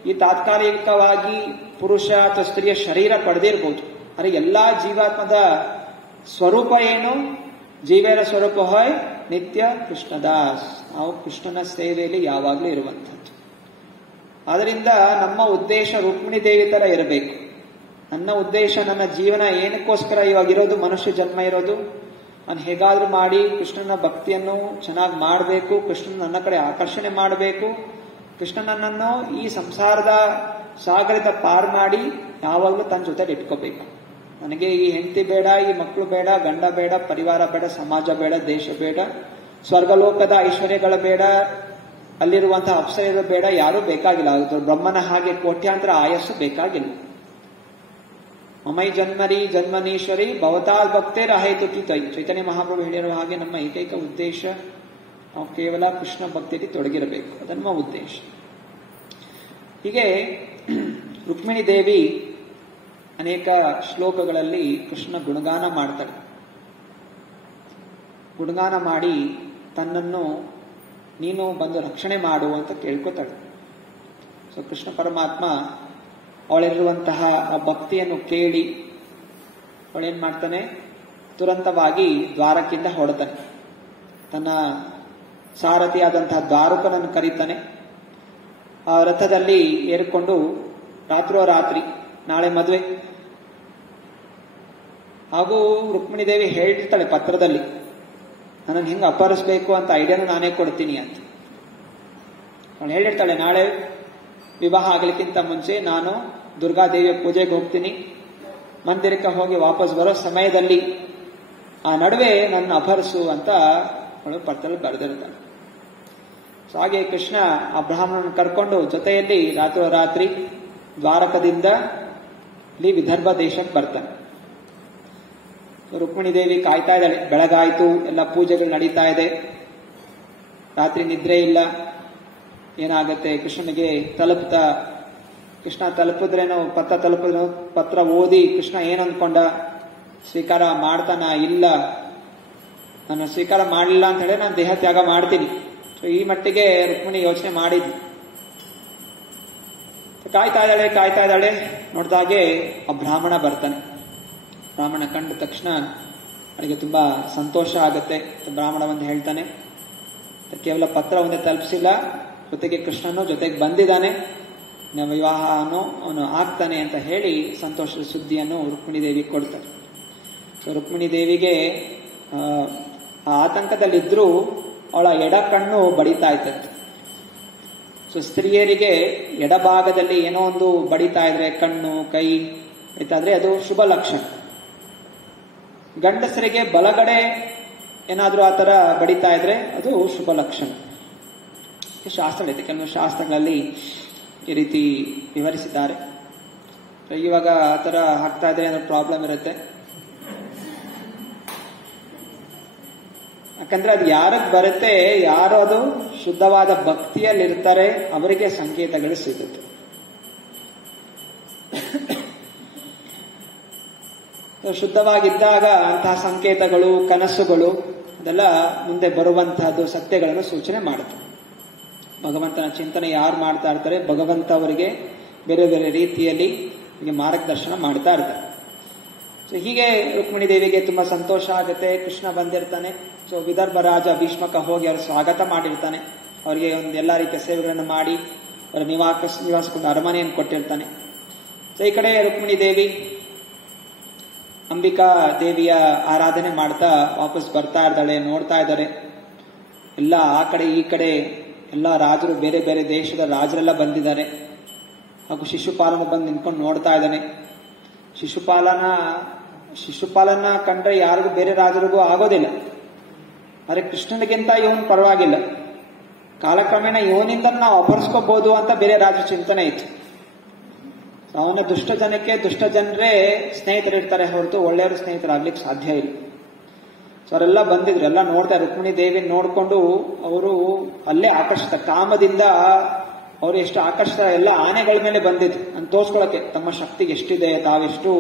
ಈ ತಾತ್ಕಾಲಿಕವಾಗಿ ಪುರುಷ ಅಥವಾ ಸ್ತ್ರೀಯ ಶರೀರ ಪಡೆದಿರ್ಬೋದು. ಆದರೆ ಎಲ್ಲಾ ಜೀವಾತ್ಮದ ಸ್ವರೂಪ ಏನು? ಜೀವೇರ ಸ್ವರೂಪ ಹೋಯ್ ನಿತ್ಯ ಕೃಷ್ಣದಾಸ್. ನಾವು ಕೃಷ್ಣನ ಸೇವೆಯಲ್ಲಿ ಯಾವಾಗಲೂ ಇರುವಂಥದ್ದು. ಆದ್ರಿಂದ ನಮ್ಮ ಉದ್ದೇಶ ರುಕ್ಮಿಣಿ ದೇವಿ ತರ ಇರಬೇಕು. ನನ್ನ ಉದ್ದೇಶ, ನನ್ನ ಜೀವನ ಏನಕ್ಕೋಸ್ಕರ ಇವಾಗ ಇರೋದು, ಮನುಷ್ಯ ಜನ್ಮ ಇರೋದು, ನಾನು ಹೇಗಾದ್ರೂ ಮಾಡಿ ಕೃಷ್ಣನ ಭಕ್ತಿಯನ್ನು ಚೆನ್ನಾಗಿ ಮಾಡಬೇಕು, ಕೃಷ್ಣನ ನನ್ನ ಕಡೆ ಆಕರ್ಷಣೆ ಮಾಡಬೇಕು, ಕೃಷ್ಣ ನನ್ನನ್ನು ಈ ಸಂಸಾರದ ಸಾಗರದ ಪಾರ್ ಮಾಡಿ ಯಾವಾಗಲೂ ತನ್ನ ಜೊತೆ ಇಟ್ಕೋಬೇಕು. ನನಗೆ ಈ ಹೆಂಡತಿ ಬೇಡ, ಈ ಮಕ್ಕಳು ಬೇಡ, ಗಂಡ ಬೇಡ, ಪರಿವಾರ ಬೇಡ, ಸಮಾಜ ಬೇಡ, ದೇಶ ಬೇಡ, ಸ್ವರ್ಗಲೋಕದ ಐಶ್ವರ್ಯಗಳ ಬೇಡ, ಅಲ್ಲಿರುವಂತಹ ಅಪ್ಸರೆಗಳು ಬೇಡ, ಯಾರೂ ಬೇಕಾಗಿಲ್ಲ. ಬ್ರಹ್ಮನ ಹಾಗೆ ಕೋಟ್ಯಾಂತರ ಆಯಸ್ಸು ಬೇಕಾಗಿಲ್ಲ. ಮಮೈ ಜನ್ಮರಿ ಜನ್ಮನೀಶ್ವರಿ ಭವತಾಲ್ ಭಕ್ತೇರ ಅಹೇತುಕಿ ತೈ. ಚೈತನ್ಯ ಮಹಾಪ್ರಭು ಹೇಳಿರುವ ಹಾಗೆ ನಮ್ಮ ಏಕೈಕ ಉದ್ದೇಶ ನಾವು ಕೇವಲ ಕೃಷ್ಣ ಭಕ್ತಿಯಲ್ಲಿ ತೊಡಗಿರಬೇಕು. ಅದು ನಮ್ಮ ಉದ್ದೇಶ. ಹೀಗೆ ರುಕ್ಮಿಣಿ ದೇವಿ ಅನೇಕ ಶ್ಲೋಕಗಳಲ್ಲಿ ಕೃಷ್ಣ ಗುಣಗಾನ ಮಾಡ್ತಾಳೆ. ಗುಣಗಾನ ಮಾಡಿ ತನ್ನನ್ನು ನೀನು ಬಂದು ರಕ್ಷಣೆ ಮಾಡು ಅಂತ ಕೇಳ್ಕೊತಾಳೆ. ಕೃಷ್ಣ ಪರಮಾತ್ಮ ಅವಳಿರುವಂತಹ ಆ ಭಕ್ತಿಯನ್ನು ಕೇಳಿ ಅವಳೇನ್ ಮಾಡ್ತಾನೆ, ತುರಂತವಾಗಿ ದ್ವಾರಕ್ಕಿಂದ ಹೊರಡ್ತಾನೆ. ತನ್ನ ಸಾರಥಿಯಾದಂತಹ ದ್ವಾರಕನನ್ನು ಕರೀತಾನೆ. ಆ ರಥದಲ್ಲಿ ಏರ್ಕೊಂಡು ರಾತ್ರಿ ನಾಳೆ ಮದುವೆ. ಹಾಗೂ ರುಕ್ಮಿಣಿ ದೇವಿ ಹೇಳಿರ್ತಾಳೆ ಪತ್ರದಲ್ಲಿ, ನನ್ನನ್ನು ಹಿಂಗೆ ಅಪಹರಿಸಬೇಕು ಅಂತ ಐಡಿಯಾನು ನಾನೇ ಕೊಡ್ತೀನಿ ಅಂತ. ಅವಳು ಹೇಳಿರ್ತಾಳೆ, ನಾಳೆ ವಿವಾಹ ಆಗಲಿಕ್ಕಿಂತ ಮುಂಚೆ ನಾನು ದುರ್ಗಾದೇವಿಯ ಪೂಜೆಗೆ ಹೋಗ್ತೀನಿ, ಮಂದಿರಕ್ಕೆ ಹೋಗಿ ವಾಪಸ್ ಬರೋ ಸಮಯದಲ್ಲಿ ಆ ನಡುವೆ ನನ್ನ ಅಪಹರಿಸು ಅಂತ ಅವಳು ಪತ್ರದಲ್ಲಿ ಬರೆದಿರ್ತಾಳೆ. ಸೊ ಹಾಗೆ ಕೃಷ್ಣ ಆ ಬ್ರಾಹ್ಮಣನ ಕರ್ಕೊಂಡು ಜೊತೆಯಲ್ಲಿ ರಾತ್ರೋರಾತ್ರಿ ದ್ವಾರಕದಿಂದ ಇಲ್ಲಿ ವಿದರ್ಭ ದೇಶಕ್ಕೆ ಬರ್ತಾನೆ. ರುಕ್ಮಿಣಿ ದೇವಿ ಕಾಯ್ತಾ ಇದ್ದಾಳೆ. ಬೆಳಗಾಯ್ತು, ಎಲ್ಲ ಪೂಜೆಗಳು ನಡೀತಾ ಇದೆ, ರಾತ್ರಿ ನಿದ್ರೆ ಇಲ್ಲ. ಏನಾಗತ್ತೆ ಕೃಷ್ಣನಿಗೆ ಕೃಷ್ಣ ತಲುಪಿದ್ರೇನೋ, ಪತ್ರ ಓದಿ ಕೃಷ್ಣ ಏನ್ ಅಂದ್ಕೊಂಡ, ಸ್ವೀಕಾರ ಮಾಡ್ತಾನ ಇಲ್ಲ, ನಾನು ಸ್ವೀಕಾರ ಮಾಡಲಿಲ್ಲ ಅಂತ ಹೇಳಿ ನಾನು ದೇಹ ತ್ಯಾಗ ಮಾಡ್ತೀನಿ. ಸೊ ಈ ಮಟ್ಟಿಗೆ ರುಕ್ಮಿಣಿ ಯೋಚನೆ ಮಾಡಿದ್ವಿ. ಕಾಯ್ತಾ ಇದ್ದಾಳೆ. ನೋಡ್ದಾಗೆ ಆ ಬ್ರಾಹ್ಮಣ ಬರ್ತಾನೆ. ಬ್ರಾಹ್ಮಣ ಕಂಡ ತಕ್ಷಣ ಅವನಿಗೆ ತುಂಬಾ ಸಂತೋಷ ಆಗುತ್ತೆ. ಬ್ರಾಹ್ಮಣ ಒಂದು ಹೇಳ್ತಾನೆ, ಕೇವಲ ಪತ್ರ ಒಂದೇ ತಲುಪಿಸಿಲ್ಲ, ಜೊತೆಗೆ ಕೃಷ್ಣನು ಜೊತೆಗೆ ಬಂದಿದ್ದಾನೆ, ವಿವಾಹನು ಅವನು ಆಗ್ತಾನೆ ಅಂತ ಹೇಳಿ ಸಂತೋಷದ ಸುದ್ದಿಯನ್ನು ರುಕ್ಮಿಣಿ ದೇವಿಗೆ ಕೊಡ್ತಾರೆ. ಸೊ ರುಕ್ಮಿಣಿ ದೇವಿಗೆ ಆ ಆತಂಕದಲ್ಲಿದ್ರೂ ಅವಳ ಎಡ ಕಣ್ಣು ಬಡಿತಾ ಇರ್ತದೆ. ಸೊ ಸ್ತ್ರೀಯರಿಗೆ ಎಡಭಾಗದಲ್ಲಿ ಏನೋ ಒಂದು ಬಡಿತಾ ಇದ್ರೆ, ಕಣ್ಣು ಕೈ ಬಡಿತಾದ್ರೆ ಅದು ಶುಭ ಲಕ್ಷಣ. ಗಂಡಸರಿಗೆ ಬಲಗಡೆ ಏನಾದ್ರೂ ಆ ತರ ಬಡಿತಾ ಇದ್ರೆ ಅದು ಶುಭ ಲಕ್ಷಣ. ಶಾಸ್ತ್ರಗಳಿದೆ, ಕೆಲವು ಶಾಸ್ತ್ರಗಳಲ್ಲಿ ಈ ರೀತಿ ವಿವರಿಸಿದ್ದಾರೆ. ಇವಾಗ ಆ ತರ ಆಗ್ತಾ ಇದ್ರೆ ಏನೋ ಪ್ರಾಬ್ಲಮ್ ಇರುತ್ತೆ. ಯಾಕಂದ್ರೆ ಅದು ಯಾರಿಗೆ ಬರುತ್ತೆ, ಯಾರು ಅದು ಶುದ್ಧವಾದ ಭಕ್ತಿಯಲ್ಲಿರ್ತಾರೆ ಅವರಿಗೆ ಸಂಕೇತಗಳು ಸಿಗುತ್ತೆ. ಶುದ್ಧವಾಗಿದ್ದಾಗ ಅಂತಹ ಸಂಕೇತಗಳು, ಕನಸುಗಳು ಅದೆಲ್ಲ ಮುಂದೆ ಬರುವಂತಹದ್ದು ಸತ್ಯಗಳನ್ನು ಸೂಚನೆ ಮಾಡುತ್ತೆ. ಭಗವಂತನ ಚಿಂತನೆ ಯಾರು ಮಾಡ್ತಾ ಇರ್ತಾರೆ, ಭಗವಂತ ಅವರಿಗೆ ಬೇರೆ ಬೇರೆ ರೀತಿಯಲ್ಲಿ ಮಾರ್ಗದರ್ಶನ ಮಾಡ್ತಾ ಇರ್ತಾರೆ. ಸೊ ಹೀಗೆ ರುಕ್ಮಿಣಿ ದೇವಿಗೆ ತುಂಬಾ ಸಂತೋಷ ಆಗುತ್ತೆ. ಕೃಷ್ಣ ಬಂದಿರ್ತಾನೆ. ಸೊ ವಿದರ್ಭ ರಾಜ ಭೀಷ್ಮಕ ಹೋಗಿ ಅವ್ರ ಸ್ವಾಗತ ಮಾಡಿರ್ತಾನೆ. ಅವರಿಗೆ ಒಂದು ಎಲ್ಲಾ ರೀತಿಯ ಸೇವೆಗಳನ್ನು ಮಾಡಿ ಅವರ ನಿವಾಸಕ್ಕೊಂದು ಅರಮನೆಯನ್ನು ಕೊಟ್ಟಿರ್ತಾನೆ. ಸೊ ಈ ಕಡೆ ರುಕ್ಮಿಣಿ ದೇವಿ ಅಂಬಿಕಾ ದೇವಿಯ ಆರಾಧನೆ ಮಾಡ್ತಾ ವಾಪಸ್ ಬರ್ತಾ ಇದ್ದಾಳೆ. ನೋಡ್ತಾ ಇದ್ದಾರೆ ಎಲ್ಲ ಆ ಕಡೆ ಈ ಕಡೆ ಎಲ್ಲ ರಾಜರು, ಬೇರೆ ಬೇರೆ ದೇಶದ ರಾಜರೆಲ್ಲ ಬಂದಿದ್ದಾರೆ. ಹಾಗೂ ಶಿಶುಪಾಲನ ಬಂದು ನಿಂತ್ಕೊಂಡು ನೋಡ್ತಾ ಇದ್ದಾನೆ. ಶಿಶುಪಾಲನ ಕಂಡ್ರೆ ಯಾರಿಗೂ ಬೇರೆ ರಾಜರಿಗೂ ಆಗೋದಿಲ್ಲ. ಆದ್ರೆ ಕೃಷ್ಣನಿಗಿಂತ ಇವನು ಪರವಾಗಿಲ್ಲ. ಕಾಲಕ್ರಮೇಣ ಇವನಿಂದ ನಾವು ಅಪಹರಿಸ್ಕೋಬಹುದು ಅಂತ ಬೇರೆ ರಾಜರ ಚಿಂತನೆ ಇತ್ತು. ಅವನ ದುಷ್ಟ ಜನರೇ ಸ್ನೇಹಿತರಿರ್ತಾರೆ ಹೊರತು ಒಳ್ಳೆಯವರು ಸ್ನೇಹಿತರಾಗ್ಲಿಕ್ಕೆ ಸಾಧ್ಯ ಇಲ್ಲ. ಸೊ ಅವರೆಲ್ಲ ಬಂದಿದ್ರು, ಎಲ್ಲ ನೋಡ್ತಾ ರುಕ್ಮಿಣಿ ದೇವಿ ನೋಡ್ಕೊಂಡು ಅವರು ಅಲ್ಲೇ ಆಕರ್ಷಿತ ಕಾಮದಿಂದ ಅವರು ಎಷ್ಟು ಆಕರ್ಷಿತ, ಎಲ್ಲ ಆನೆಗಳ ಮೇಲೆ ಬಂದಿದ್ರು ಅಂತ ತೋರ್ಸ್ಕೊಳಕ್ಕೆ, ತಮ್ಮ ಶಕ್ತಿಗೆ ಎಷ್ಟಿದೆ, ತಾವೆಷ್ಟು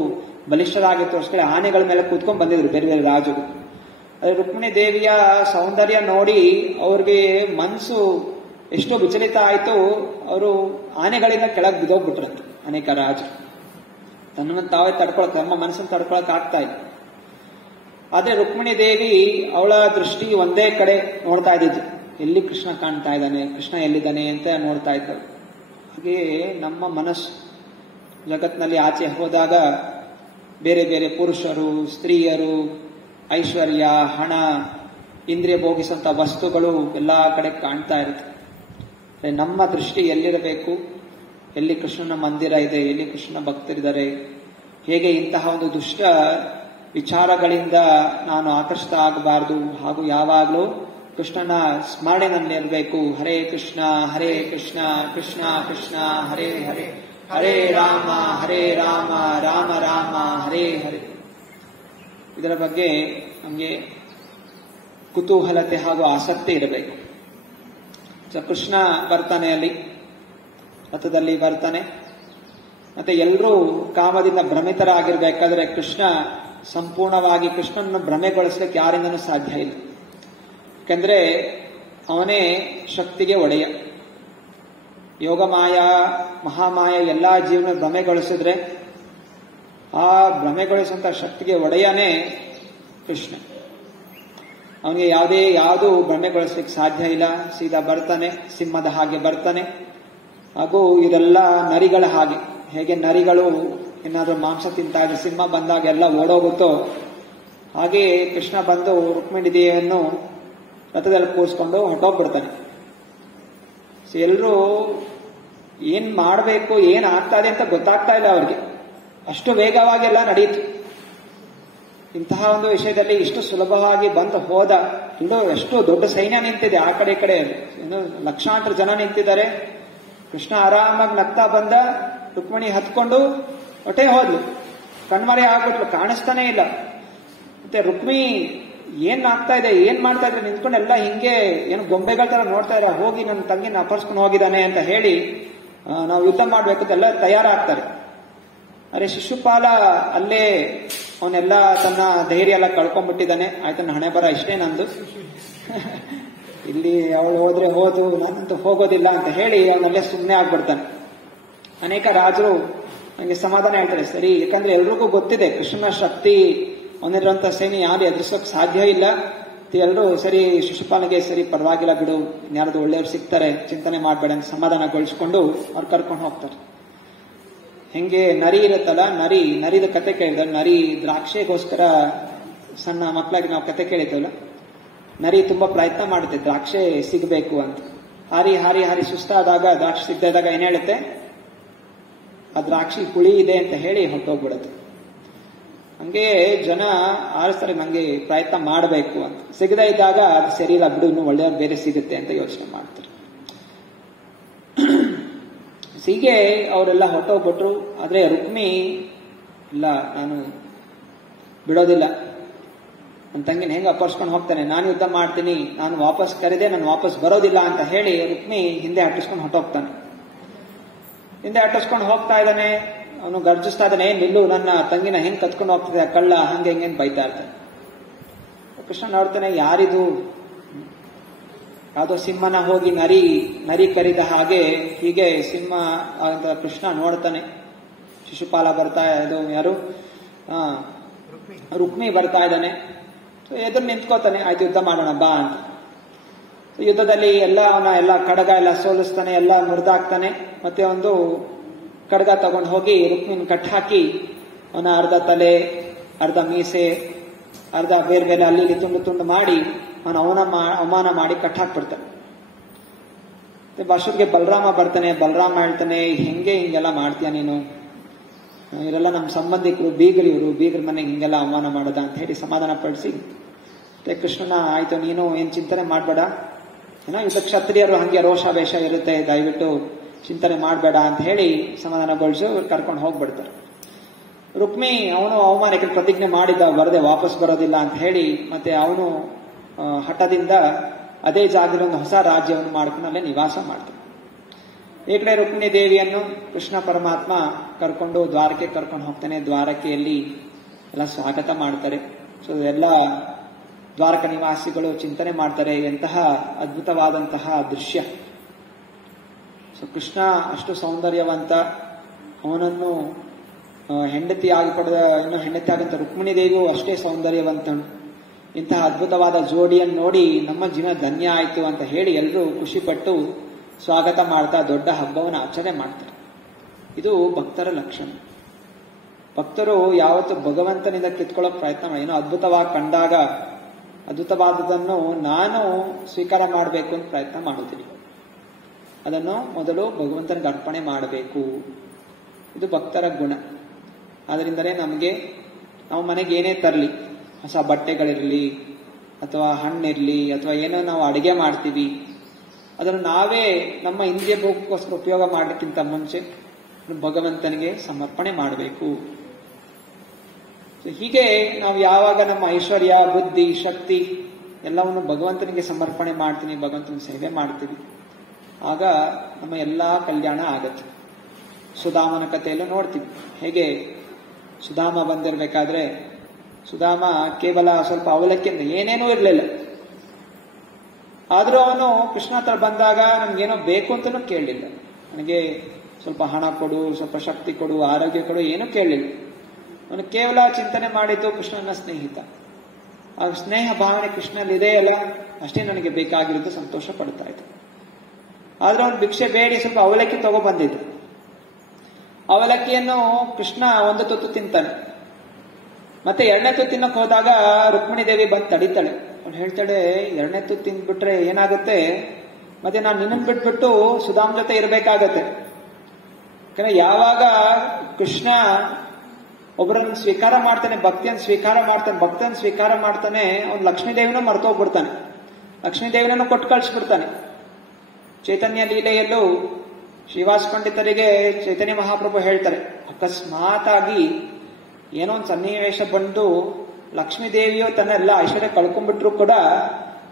ಬಲಿಷ್ಠರಾಗಿ ತೋರ್ಸ್ಕೊಳ್ಳಿ ಆನೆಗಳ ಮೇಲೆ ಕೂತ್ಕೊಂಡು ಬಂದಿದ್ರು ಬೇರೆ ಬೇರೆ ರಾಜರು. ಅದೇ ರುಕ್ಮಿಣಿ ದೇವಿಯ ಸೌಂದರ್ಯ ನೋಡಿ ಅವ್ರಿಗೆ ಮನಸ್ಸು ಎಷ್ಟು ವಿಚಲಿತ ಆಯ್ತು. ಅವರು ಆನೆಗಳಿಂದ ಕೆಳಗೆ ಬಿದ್ದೋಗ್ಬಿಟ್ರಂತೆ ಅನೇಕ ರಾಜರು. ತನ್ನನ್ನು ತಾವೇ ತಮ್ಮ ಮನಸ್ಸನ್ನು ತಡ್ಕೊಳಕ್ ಆಗ್ತಾ ಇಲ್ಲ. ಆದ್ರೆ ರುಕ್ಮಿಣಿ ದೇವಿ ಅವಳ ದೃಷ್ಟಿ ಒಂದೇ ಕಡೆ ನೋಡ್ತಾ ಇದ್ದಿದ್ದು, ಎಲ್ಲಿ ಕೃಷ್ಣ ಕಾಣ್ತಾ ಇದ್ದಾನೆ, ಕೃಷ್ಣ ಎಲ್ಲಿದ್ದಾನೆ ಅಂತ ನೋಡ್ತಾ ಇದ್ದಳು. ಹಾಗೆಯೇ ನಮ್ಮ ಮನಸ್ಸು ಜಗತ್ನಲ್ಲಿ ಆಚೆ ಹೋದಾಗ ಬೇರೆ ಬೇರೆ ಪುರುಷರು, ಸ್ತ್ರೀಯರು, ಐಶ್ವರ್ಯ, ಹಣ, ಇಂದ್ರಿಯ ಭೋಗಿಸುವಂತ ವಸ್ತುಗಳು ಎಲ್ಲಾ ಕಡೆ ಕಾಣ್ತಾ ಇರುತ್ತೆ. ನಮ್ಮ ದೃಷ್ಟಿ ಎಲ್ಲಿರಬೇಕು, ಎಲ್ಲಿ ಕೃಷ್ಣನ ಮಂದಿರ ಇದೆ, ಎಲ್ಲಿ ಕೃಷ್ಣನ ಭಕ್ತರಿದ್ದಾರೆ, ಹೇಗೆ ಇಂತಹ ಒಂದು ದುಷ್ಟ ವಿಚಾರಗಳಿಂದ ನಾನು ಆಕರ್ಷಿತ ಆಗಬಾರದು, ಹಾಗೂ ಯಾವಾಗಲೂ ಕೃಷ್ಣನ ಸ್ಮರಣೆಯಲ್ಲಿರಬೇಕು. ಹರೇ ಕೃಷ್ಣ ಕೃಷ್ಣ ಕೃಷ್ಣ ಹರೇ ಹರೇ, ಹರೇ ರಾಮ ರಾಮ ರಾಮ ಹರೇ ಹರೇ. ಇದರ ಬಗ್ಗೆ ನಮಗೆ ಕುತೂಹಲತೆ ಹಾಗೂ ಆಸಕ್ತಿ ಇರಬೇಕು. ಕೃಷ್ಣ ಬರ್ತಾನೆ, ಅಲ್ಲಿ ರಥದಲ್ಲಿ ಬರ್ತಾನೆ. ಮತ್ತೆ ಎಲ್ಲರೂ ಕಾಮದಿಂದ ಭ್ರಮಿತರಾಗಿರ್ಬೇಕಾದ್ರೆ ಕೃಷ್ಣ ಸಂಪೂರ್ಣವಾಗಿ ಕೃಷ್ಣನನ್ನು ಭ್ರಮೆಗೊಳಿಸ್ಲಿಕ್ಕೆ ಯಾರಿಂದನೂ ಸಾಧ್ಯ ಇಲ್ಲ. ಯಾಕಂದ್ರೆ ಅವನೇ ಶಕ್ತಿಗೆ ಒಡೆಯ. ಯೋಗಮಾಯ, ಮಹಾಮಾಯ ಎಲ್ಲಾ ಜೀವನ ಭ್ರಮೆಗೊಳಿಸಿದ್ರೆ ಆ ಭ್ರಮೆಗೊಳಿಸುವಂತ ಶಕ್ತಿಗೆ ಒಡೆಯನೇ ಕೃಷ್ಣ. ಅವನಿಗೆ ಯಾವುದು ಭ್ರಮೆಗೊಳಿಸ್ಲಿಕ್ಕೆ ಸಾಧ್ಯ ಇಲ್ಲ. ಸೀದಾ ಬರ್ತಾನೆ, ಸಿಂಹದ ಹಾಗೆ ಬರ್ತಾನೆ. ಹಾಗೂ ಇದೆಲ್ಲ ನರಿಗಳ ಹಾಗೆ, ಹೇಗೆ ನರಿಗಳು ಏನಾದ್ರೂ ಮಾಂಸ ತಿಂತಾಗ ಸಿಂಹ ಬಂದಾಗ ಎಲ್ಲ ಓಡೋಗುತ್ತೋ, ಹಾಗೆ ಕೃಷ್ಣ ಬಂದು ರುಕ್ಮಿಣಿ ದೇವಿಯನ್ನು ರಥದಲ್ಲಿ ಕೂರಿಸ್ಕೊಂಡು ಹೊರಟೋಗ್ಬಿಡ್ತಾನೆ. ಎಲ್ಲರೂ ಏನ್ ಮಾಡಬೇಕು, ಏನ್ ಆಗ್ತಾ ಇದೆ ಅಂತ ಗೊತ್ತಾಗ್ತಾ ಇಲ್ಲ ಅವ್ರಿಗೆ. ಅಷ್ಟು ವೇಗವಾಗಿ ಎಲ್ಲ ನಡೆಯಿತು. ಇಂತಹ ಒಂದು ವಿಷಯದಲ್ಲಿ ಇಷ್ಟು ಸುಲಭವಾಗಿ ಬಂದು ಹೋದ. ಇದು ಎಷ್ಟು ದೊಡ್ಡ ಸೈನ್ಯ ನಿಂತಿದೆ ಆ ಕಡೆ ಈ ಕಡೆ, ಏನು ಲಕ್ಷಾಂತರ ಜನ ನಿಂತಿದ್ದಾರೆ. ಕೃಷ್ಣ ಆರಾಮಾಗಿ ನಗ್ತಾ ಬಂದ, ರುಕ್ಮಿಣಿ ಹತ್ಕೊಂಡು ಹೊಟ್ಟೆ ಹೋದ್ಲು, ಕಣ್ಮರೆ ಆಗ್ಬಿಟ್ಲು, ಕಾಣಿಸ್ತಾನೆ ಇಲ್ಲ. ಮತ್ತೆ ರುಕ್ಮಿಣಿ ಏನ್ ಆಗ್ತಾ ಇದೆ, ಏನ್ ಮಾಡ್ತಾ ಇದ್ರೆ ನಿಂತ್ಕೊಂಡು ಎಲ್ಲ ಹಿಂಗೆ ಏನು ಗೊಂಬೆಗಳ ತರ ನೋಡ್ತಾ ಇದ್ದಾರೆ. ಹೋಗಿ ನನ್ನ ತಂಗಿನ ಅಪಹರಿಸ್ಕೊಂಡು ಹೋಗಿದ್ದಾನೆ ಅಂತ ಹೇಳಿ ನಾವು ಯುದ್ಧ ಮಾಡ್ಬೇಕು ಎಲ್ಲ ತಯಾರಾಗ್ತಾರೆ. ಅರೆ ಶಿಶುಪಾಲ ಅಲ್ಲೇ ಅವನೆಲ್ಲ ತನ್ನ ಧೈರ್ಯ ಎಲ್ಲ ಕಳ್ಕೊಂಡ್ಬಿಟ್ಟಿದ್ದಾನೆ. ಆಯ್ತು, ನನ್ನ ಹಣೆ ಬರ ಇಷ್ಟೇ ನಂದು, ಇಲ್ಲಿ ಅವಳು ಹೋದ್ರೆ ಹೋದು, ನಾನಂತೂ ಹೋಗೋದಿಲ್ಲ ಅಂತ ಹೇಳಿ ಅವನಲ್ಲೇ ಸುಮ್ಮನೆ ಆಗ್ಬಿಡ್ತಾನೆ. ಅನೇಕ ರಾಜರು ನನಗೆ ಸಮಾಧಾನ ಹೇಳ್ತಾರೆ, ಸರಿ, ಯಾಕಂದ್ರೆ ಎಲ್ರಿಗೂ ಗೊತ್ತಿದೆ ಕೃಷ್ಣನ ಶಕ್ತಿ ಹೊಂದಿರುವಂತ ಸೇನೆ ಯಾರು ಎದುರಿಸೋಕೆ ಸಾಧ್ಯ ಇಲ್ಲ. ಎಲ್ಲರೂ ಸರಿ ಶಿಶುಪಾಲನಿಗೆ ಸರಿ ಪರವಾಗಿಲ್ಲ ಬಿಡು, ಯಾರಾದ್ರು ಒಳ್ಳೆಯವ್ರು ಸಿಗ್ತಾರೆ, ಚಿಂತನೆ ಮಾಡ್ಬೇಡ ಅಂತ ಸಮಾಧಾನಗೊಳಿಸ್ಕೊಂಡು ಅವ್ರು ಕರ್ಕೊಂಡು ಹೋಗ್ತಾರೆ. ಹೆಂಗೆ ನರಿ ಇರುತ್ತಲ್ಲ, ನರಿದ ಕತೆ ಕೇಳಿದ, ನರಿ ದ್ರಾಕ್ಷೆಗೋಸ್ಕರ ಸಣ್ಣ ಮಕ್ಕಳಾಗಿ ನಾವು ಕತೆ ಕೇಳಿದ್ದೇವಲ್ಲ, ನರಿ ತುಂಬಾ ಪ್ರಯತ್ನ ಮಾಡುತ್ತೆ ದ್ರಾಕ್ಷೆ ಸಿಗಬೇಕು ಅಂತ. ಹಾರಿ ಹಾರಿ ಹಾರಿ ಸುಸ್ತಾದಾಗ ದ್ರಾಕ್ಷಿ ಸಿಗದಾಗ ಏನ್ ಹೇಳುತ್ತೆ, ಆ ದ್ರಾಕ್ಷಿ ಹುಳಿ ಇದೆ ಅಂತ ಹೇಳಿ ಹೊಟ್ಟೋಗ್ಬಿಡುತ್ತೆ. ಹಂಗೆ ಜನ ಆರಿಸ್ತಾರೆ, ನಂಗೆ ಪ್ರಯತ್ನ ಮಾಡಬೇಕು ಅಂತ. ಸಿಗದೇ ಇದ್ದಾಗ ಅದು ಸರಿ ಇಲ್ಲ ಬಿಡು, ಇನ್ನು ಒಳ್ಳೆಯವ್ರು ಬೇರೆ ಸಿಗುತ್ತೆ ಅಂತ ಯೋಚನೆ ಮಾಡ್ತಾರೆ. ಹೀಗೆ ಅವರೆಲ್ಲ ಹೊಟ್ಟೋಗ್ಬಿಟ್ರು. ಆದ್ರೆ ರುಕ್ಮಿ ಇಲ್ಲ, ನಾನು ಬಿಡೋದಿಲ್ಲ, ನನ್ನ ತಂಗಿನ ಹೆಂಗೆ ಅಪಹರಿಸ್ಕೊಂಡು ಹೋಗ್ತಾನೆ, ನಾನು ಯುದ್ಧ ಮಾಡ್ತೀನಿ, ನಾನು ವಾಪಸ್ ಕರೆದೆ, ನಾನು ವಾಪಸ್ ಬರೋದಿಲ್ಲ ಅಂತ ಹೇಳಿ ರುಕ್ಮಿ ಹಿಂದೆ ಅಟ್ಟಿಸ್ಕೊಂಡು ಹೊಟ್ಟೋಗ್ತಾನೆ. ಹಿಂದೆ ಅಟ್ಟಿಸ್ಕೊಂಡು ಹೋಗ್ತಾ ಇದ್ದಾನೆ. ಅವನು ಗರ್ಜಿಸ್ತಾ ಇದ್ದಾನೆ, ನಿಲ್ಲು, ನನ್ನ ತಂಗಿನ ಹೆಂಗ್ ಕತ್ಕೊಂಡು ಹೋಗ್ತಿದೆ ಕಳ್ಳ, ಹಂಗೆ ಹೆಂಗೆ ಬೈತಾ ಇರ್ತಾನೆ. ಕೃಷ್ಣ ನೋಡ್ತಾನೆ, ಯಾರಿದು, ಯಾವುದೋ ಸಿಂಹನ ಹೋಗಿ ನರಿ ಕರಿದ ಹಾಗೆ ಹೀಗೆ ಸಿಂಹ ಅಂತ ಕೃಷ್ಣ ನೋಡ್ತಾನೆ. ಶಿಶುಪಾಲ ಬರ್ತಾ ಇದು ಯಾರು ರುಕ್ಮಿ ಬರ್ತಾ ಇದ್ದಾನೆ. ಎದುರು ನಿಂತ್ಕೋತಾನೆ, ಆಯ್ತು ಯುದ್ಧ ಮಾಡೋಣ ಬಾ ಅಂತ. ಯುದ್ಧದಲ್ಲಿ ಅವನ ಕಡಗ ಎಲ್ಲ ಸೋಲಿಸ್ತಾನೆ, ಎಲ್ಲ ಮುರಿದಾಕ್ತಾನೆ. ಮತ್ತೆ ಒಂದು ಕಡಗ ತಗೊಂಡು ಹೋಗಿ ರುಕ್ಮಿನ್ ಕಟ್ ಹಾಕಿ ಅವನ ಅರ್ಧ ತಲೆ, ಅರ್ಧ ಮೀಸೆ, ಅರ್ಧ ಬೇರೆ ಬೇರೆ ಅಲ್ಲಿ ತುಂಡು ತುಂಡು ಮಾಡಿ ಅವಮಾನ ಮಾಡಿ ಕಟ್ ಹಾಕ್ಬಿಡ್ತಾನೆ. ಬಶುರ್ಗೆ ಬಲರಾಮ ಬರ್ತಾನೆ. ಬಲರಾಮ ಹೇಳ್ತಾನೆ, ಹಿಂಗೆಲ್ಲ ಮಾಡ್ತೀಯ ನೀನು, ಇವರೆಲ್ಲ ನಮ್ಮ ಸಂಬಂಧಿಕರು, ಬೀಗರ ಮನೆಗೆ ಹಿಂಗೆಲ್ಲ ಅವಮಾನ ಮಾಡೋದ ಅಂತ ಹೇಳಿ ಸಮಾಧಾನ ಪಡಿಸಿ, ಮತ್ತೆ ಕೃಷ್ಣನ ಆಯ್ತು ನೀನು ಏನ್ ಚಿಂತನೆ ಮಾಡ್ಬೇಡ, ಏನೋ ಯುದ್ಧ ಕ್ಷತ್ರಿಯರು ಹಂಗೆ ರೋಷಾವೇಶ ಇರುತ್ತೆ, ದಯವಿಟ್ಟು ಚಿಂತನೆ ಮಾಡಬೇಡ ಅಂತ ಹೇಳಿ ಸಮಾಧಾನಗೊಳಿಸಿ ಕರ್ಕೊಂಡು ಹೋಗ್ಬಿಡ್ತಾರೆ. ರುಕ್ಮಿ ಅವನು ಅವಮಾನಕ್ಕೆ ಪ್ರತಿಜ್ಞೆ ಮಾಡಿದ್ದ, ವಾಪಸ್ ಬರೋದಿಲ್ಲ ಅಂತ ಹೇಳಿ. ಮತ್ತೆ ಅವನು ಹಠದಿಂದ ಅದೇ ಜಾಗದಲ್ಲಿ ಒಂದು ಹೊಸ ರಾಜ್ಯವನ್ನು ಮಾಡ್ಕೊಂಡು ಅಲ್ಲೇ ನಿವಾಸ ಮಾಡ್ತಾನೆ. ಈ ಕಡೆ ರುಕ್ಮಿಣಿ ದೇವಿಯನ್ನು ಕೃಷ್ಣ ಪರಮಾತ್ಮ ಕರ್ಕೊಂಡು ದ್ವಾರಕೆ ಕರ್ಕೊಂಡು ಹೋಗ್ತಾನೆ. ದ್ವಾರಕೆಯಲ್ಲಿ ಎಲ್ಲ ಸ್ವಾಗತ ಮಾಡ್ತಾರೆ. ಸೊ ಎಲ್ಲ ದ್ವಾರಕ ನಿವಾಸಿಗಳು ಚಿಂತನೆ ಮಾಡ್ತಾರೆ, ಎಂತಹ ಅದ್ಭುತವಾದಂತಹ ದೃಶ್ಯ. ಸೊ ಕೃಷ್ಣ ಅಷ್ಟು ಸೌಂದರ್ಯವಂತ, ಅವನನ್ನು ಹೆಂಡತಿಯಾಗಿ ಪಡೆದ ಇನ್ನು ಹೆಂಡತಿಯಾಗಂತ ರುಕ್ಮಿಣಿ ದೇವಿಯು ಅಷ್ಟೇ ಸೌಂದರ್ಯವಂತನು. ಇಂತಹ ಅದ್ಭುತವಾದ ಜೋಡಿಯನ್ನು ನೋಡಿ ನಮ್ಮ ಜೀವನ ಧನ್ಯ ಆಯಿತು ಅಂತ ಹೇಳಿ ಎಲ್ಲರೂ ಖುಷಿಪಟ್ಟು ಸ್ವಾಗತ ಮಾಡ್ತಾ ದೊಡ್ಡ ಹಬ್ಬವನ್ನು ಆಚರಣೆ ಮಾಡ್ತಾರೆ. ಇದು ಭಕ್ತರ ಲಕ್ಷಣ. ಭಕ್ತರು ಯಾವತ್ತು ಭಗವಂತನಿಂದ ಕಿತ್ಕೊಳ್ಳೋಕೆ ಪ್ರಯತ್ನ ಮಾಡಿ, ಏನೋ ಅದ್ಭುತವಾಗಿ ಕಂಡಾಗ ಅದ್ಭುತವಾದದನ್ನು ನಾನು ಸ್ವೀಕಾರ ಮಾಡಬೇಕು ಅಂತ ಪ್ರಯತ್ನ ಮಾಡುತ್ತೀನಿ. ಅದನ್ನು ಮೊದಲು ಭಗವಂತನಿಗೆ ಅರ್ಪಣೆ ಮಾಡಬೇಕು. ಇದು ಭಕ್ತರ ಗುಣ. ಆದ್ದರಿಂದಲೇ ನಮಗೆ ನಾವು ಮನೆಗೆ ಏನೇ ತರಲಿ, ಹೊಸ ಬಟ್ಟೆಗಳಿರಲಿ ಅಥವಾ ಹಣ್ಣಿರಲಿ ಅಥವಾ ಏನೋ ನಾವು ಅಡುಗೆ ಮಾಡ್ತೀವಿ, ಅದನ್ನು ನಾವೇ ನಮ್ಮ ಇಂದ್ರಿಯ ಭೋಗಕ್ಕೋಸ್ಕರ ಉಪಯೋಗ ಮಾಡಲಿಕ್ಕಿಂತ ಮುಂಚೆ ಭಗವಂತನಿಗೆ ಸಮರ್ಪಣೆ ಮಾಡಬೇಕು. ಹೀಗೆ ನಾವು ಯಾವಾಗ ನಮ್ಮ ಐಶ್ವರ್ಯ, ಬುದ್ಧಿ, ಶಕ್ತಿ ಎಲ್ಲವನ್ನು ಭಗವಂತನಿಗೆ ಸಮರ್ಪಣೆ ಮಾಡ್ತೀನಿ, ಭಗವಂತನ ಸೇವೆ ಮಾಡ್ತೀವಿ, ಆಗ ನಮ್ಮ ಎಲ್ಲಾ ಕಲ್ಯಾಣ ಆಗತ್ತೆ. ಸುಧಾಮನ ಕಥೆಯಲ್ಲೂ ನೋಡ್ತೀವಿ ಹೇಗೆ ಸುಧಾಮ ಬಂದಿರಬೇಕಾದ್ರೆ, ಸುಧಾಮ ಕೇವಲ ಸ್ವಲ್ಪ ಅವಲಕ್ಕಿ ಏನೇನೂ ಇರಲಿಲ್ಲ. ಆದ್ರೂ ಅವನು ಕೃಷ್ಣ ಹತ್ರ ಬಂದಾಗ ನಮ್ಗೇನೋ ಬೇಕು ಅಂತನೂ ಕೇಳಲಿಲ್ಲ. ನನಗೆ ಸ್ವಲ್ಪ ಹಣ ಕೊಡು, ಸ್ವಲ್ಪ ಶಕ್ತಿ ಕೊಡು, ಆರೋಗ್ಯ ಕೊಡು, ಏನೂ ಕೇಳಲಿಲ್ಲ. ಅವನು ಕೇವಲ ಚಿಂತನೆ ಮಾಡಿದ್ದು ಕೃಷ್ಣನ ಸ್ನೇಹಿತ. ಆ ಸ್ನೇಹ ಭಾವನೆ ಕೃಷ್ಣನಲ್ಲಿ ಇದೆಯಲ್ಲ, ಅಷ್ಟೇ ನನಗೆ ಬೇಕಾಗಿರೋದು, ಸಂತೋಷ ಪಡ್ತಾ ಇದ್ದ. ಆದ್ರೆ ಅವನು ಭಿಕ್ಷೆ ಬೇಡಿ ಸ್ವಲ್ಪ ಅವಲಕ್ಕಿ ತಗೊಬಂದಿದ್ದ. ಅವಲಕ್ಕಿಯನ್ನು ಕೃಷ್ಣ ಒಂದು ತುತ್ತು ತಿಂತಾನೆ. ಮತ್ತೆ ಎರಡನೇ ತುತ್ತು ತಿನ್ನಕ್ ಹೋದಾಗ ರುಕ್ಮಿಣಿ ದೇವಿ ಬಂದು ತಡಿತಾಳೆ. ಅವಳು ಹೇಳ್ತಾಳೆ, ಎರಡನೇ ತುತ್ತು ತಿಂದ್ಬಿಟ್ರೆ ಏನಾಗುತ್ತೆ, ಮತ್ತೆ ನಾನು ನಿನ್ನನ್ನು ಬಿಟ್ಬಿಟ್ಟು ಸುಧಾಮ್ ಜೊತೆ ಇರಬೇಕಾಗತ್ತೆ, ಯಾಕಂದ್ರೆ ಯಾವಾಗ ಕೃಷ್ಣ ಒಬ್ಬರನ್ನು ಸ್ವೀಕಾರ ಮಾಡ್ತಾನೆ, ಭಕ್ತಿಯನ್ನು ಸ್ವೀಕಾರ ಮಾಡ್ತಾನೆ, ಭಕ್ತನ ಸ್ವೀಕಾರ ಮಾಡ್ತಾನೆ, ಅವ್ನು ಲಕ್ಷ್ಮೀದೇವಿನೂ ಮರ್ತೋಗ್ಬಿಡ್ತಾನೆ, ಲಕ್ಷ್ಮೀದೇವಿನೂ ಕೊಟ್ಟು ಕಳಿಸ್ಬಿಡ್ತಾನೆ. ಚೈತನ್ಯ ಲೀಲೆಯಲ್ಲೂ ಶ್ರೀವಾಸ ಪಂಡಿತರಿಗೆ ಚೈತನ್ಯ ಮಹಾಪ್ರಭು ಹೇಳ್ತಾರೆ, ಅಕಸ್ಮಾತ್ ಆಗಿ ಏನೋ ಒಂದು ಸನ್ನಿವೇಶ ಬಂದು ಲಕ್ಷ್ಮೀದೇವಿಯು ತನ್ನ ಎಲ್ಲ ಐಶ್ವರ್ಯ ಕಳ್ಕೊಂಡ್ಬಿಟ್ರು ಕೂಡ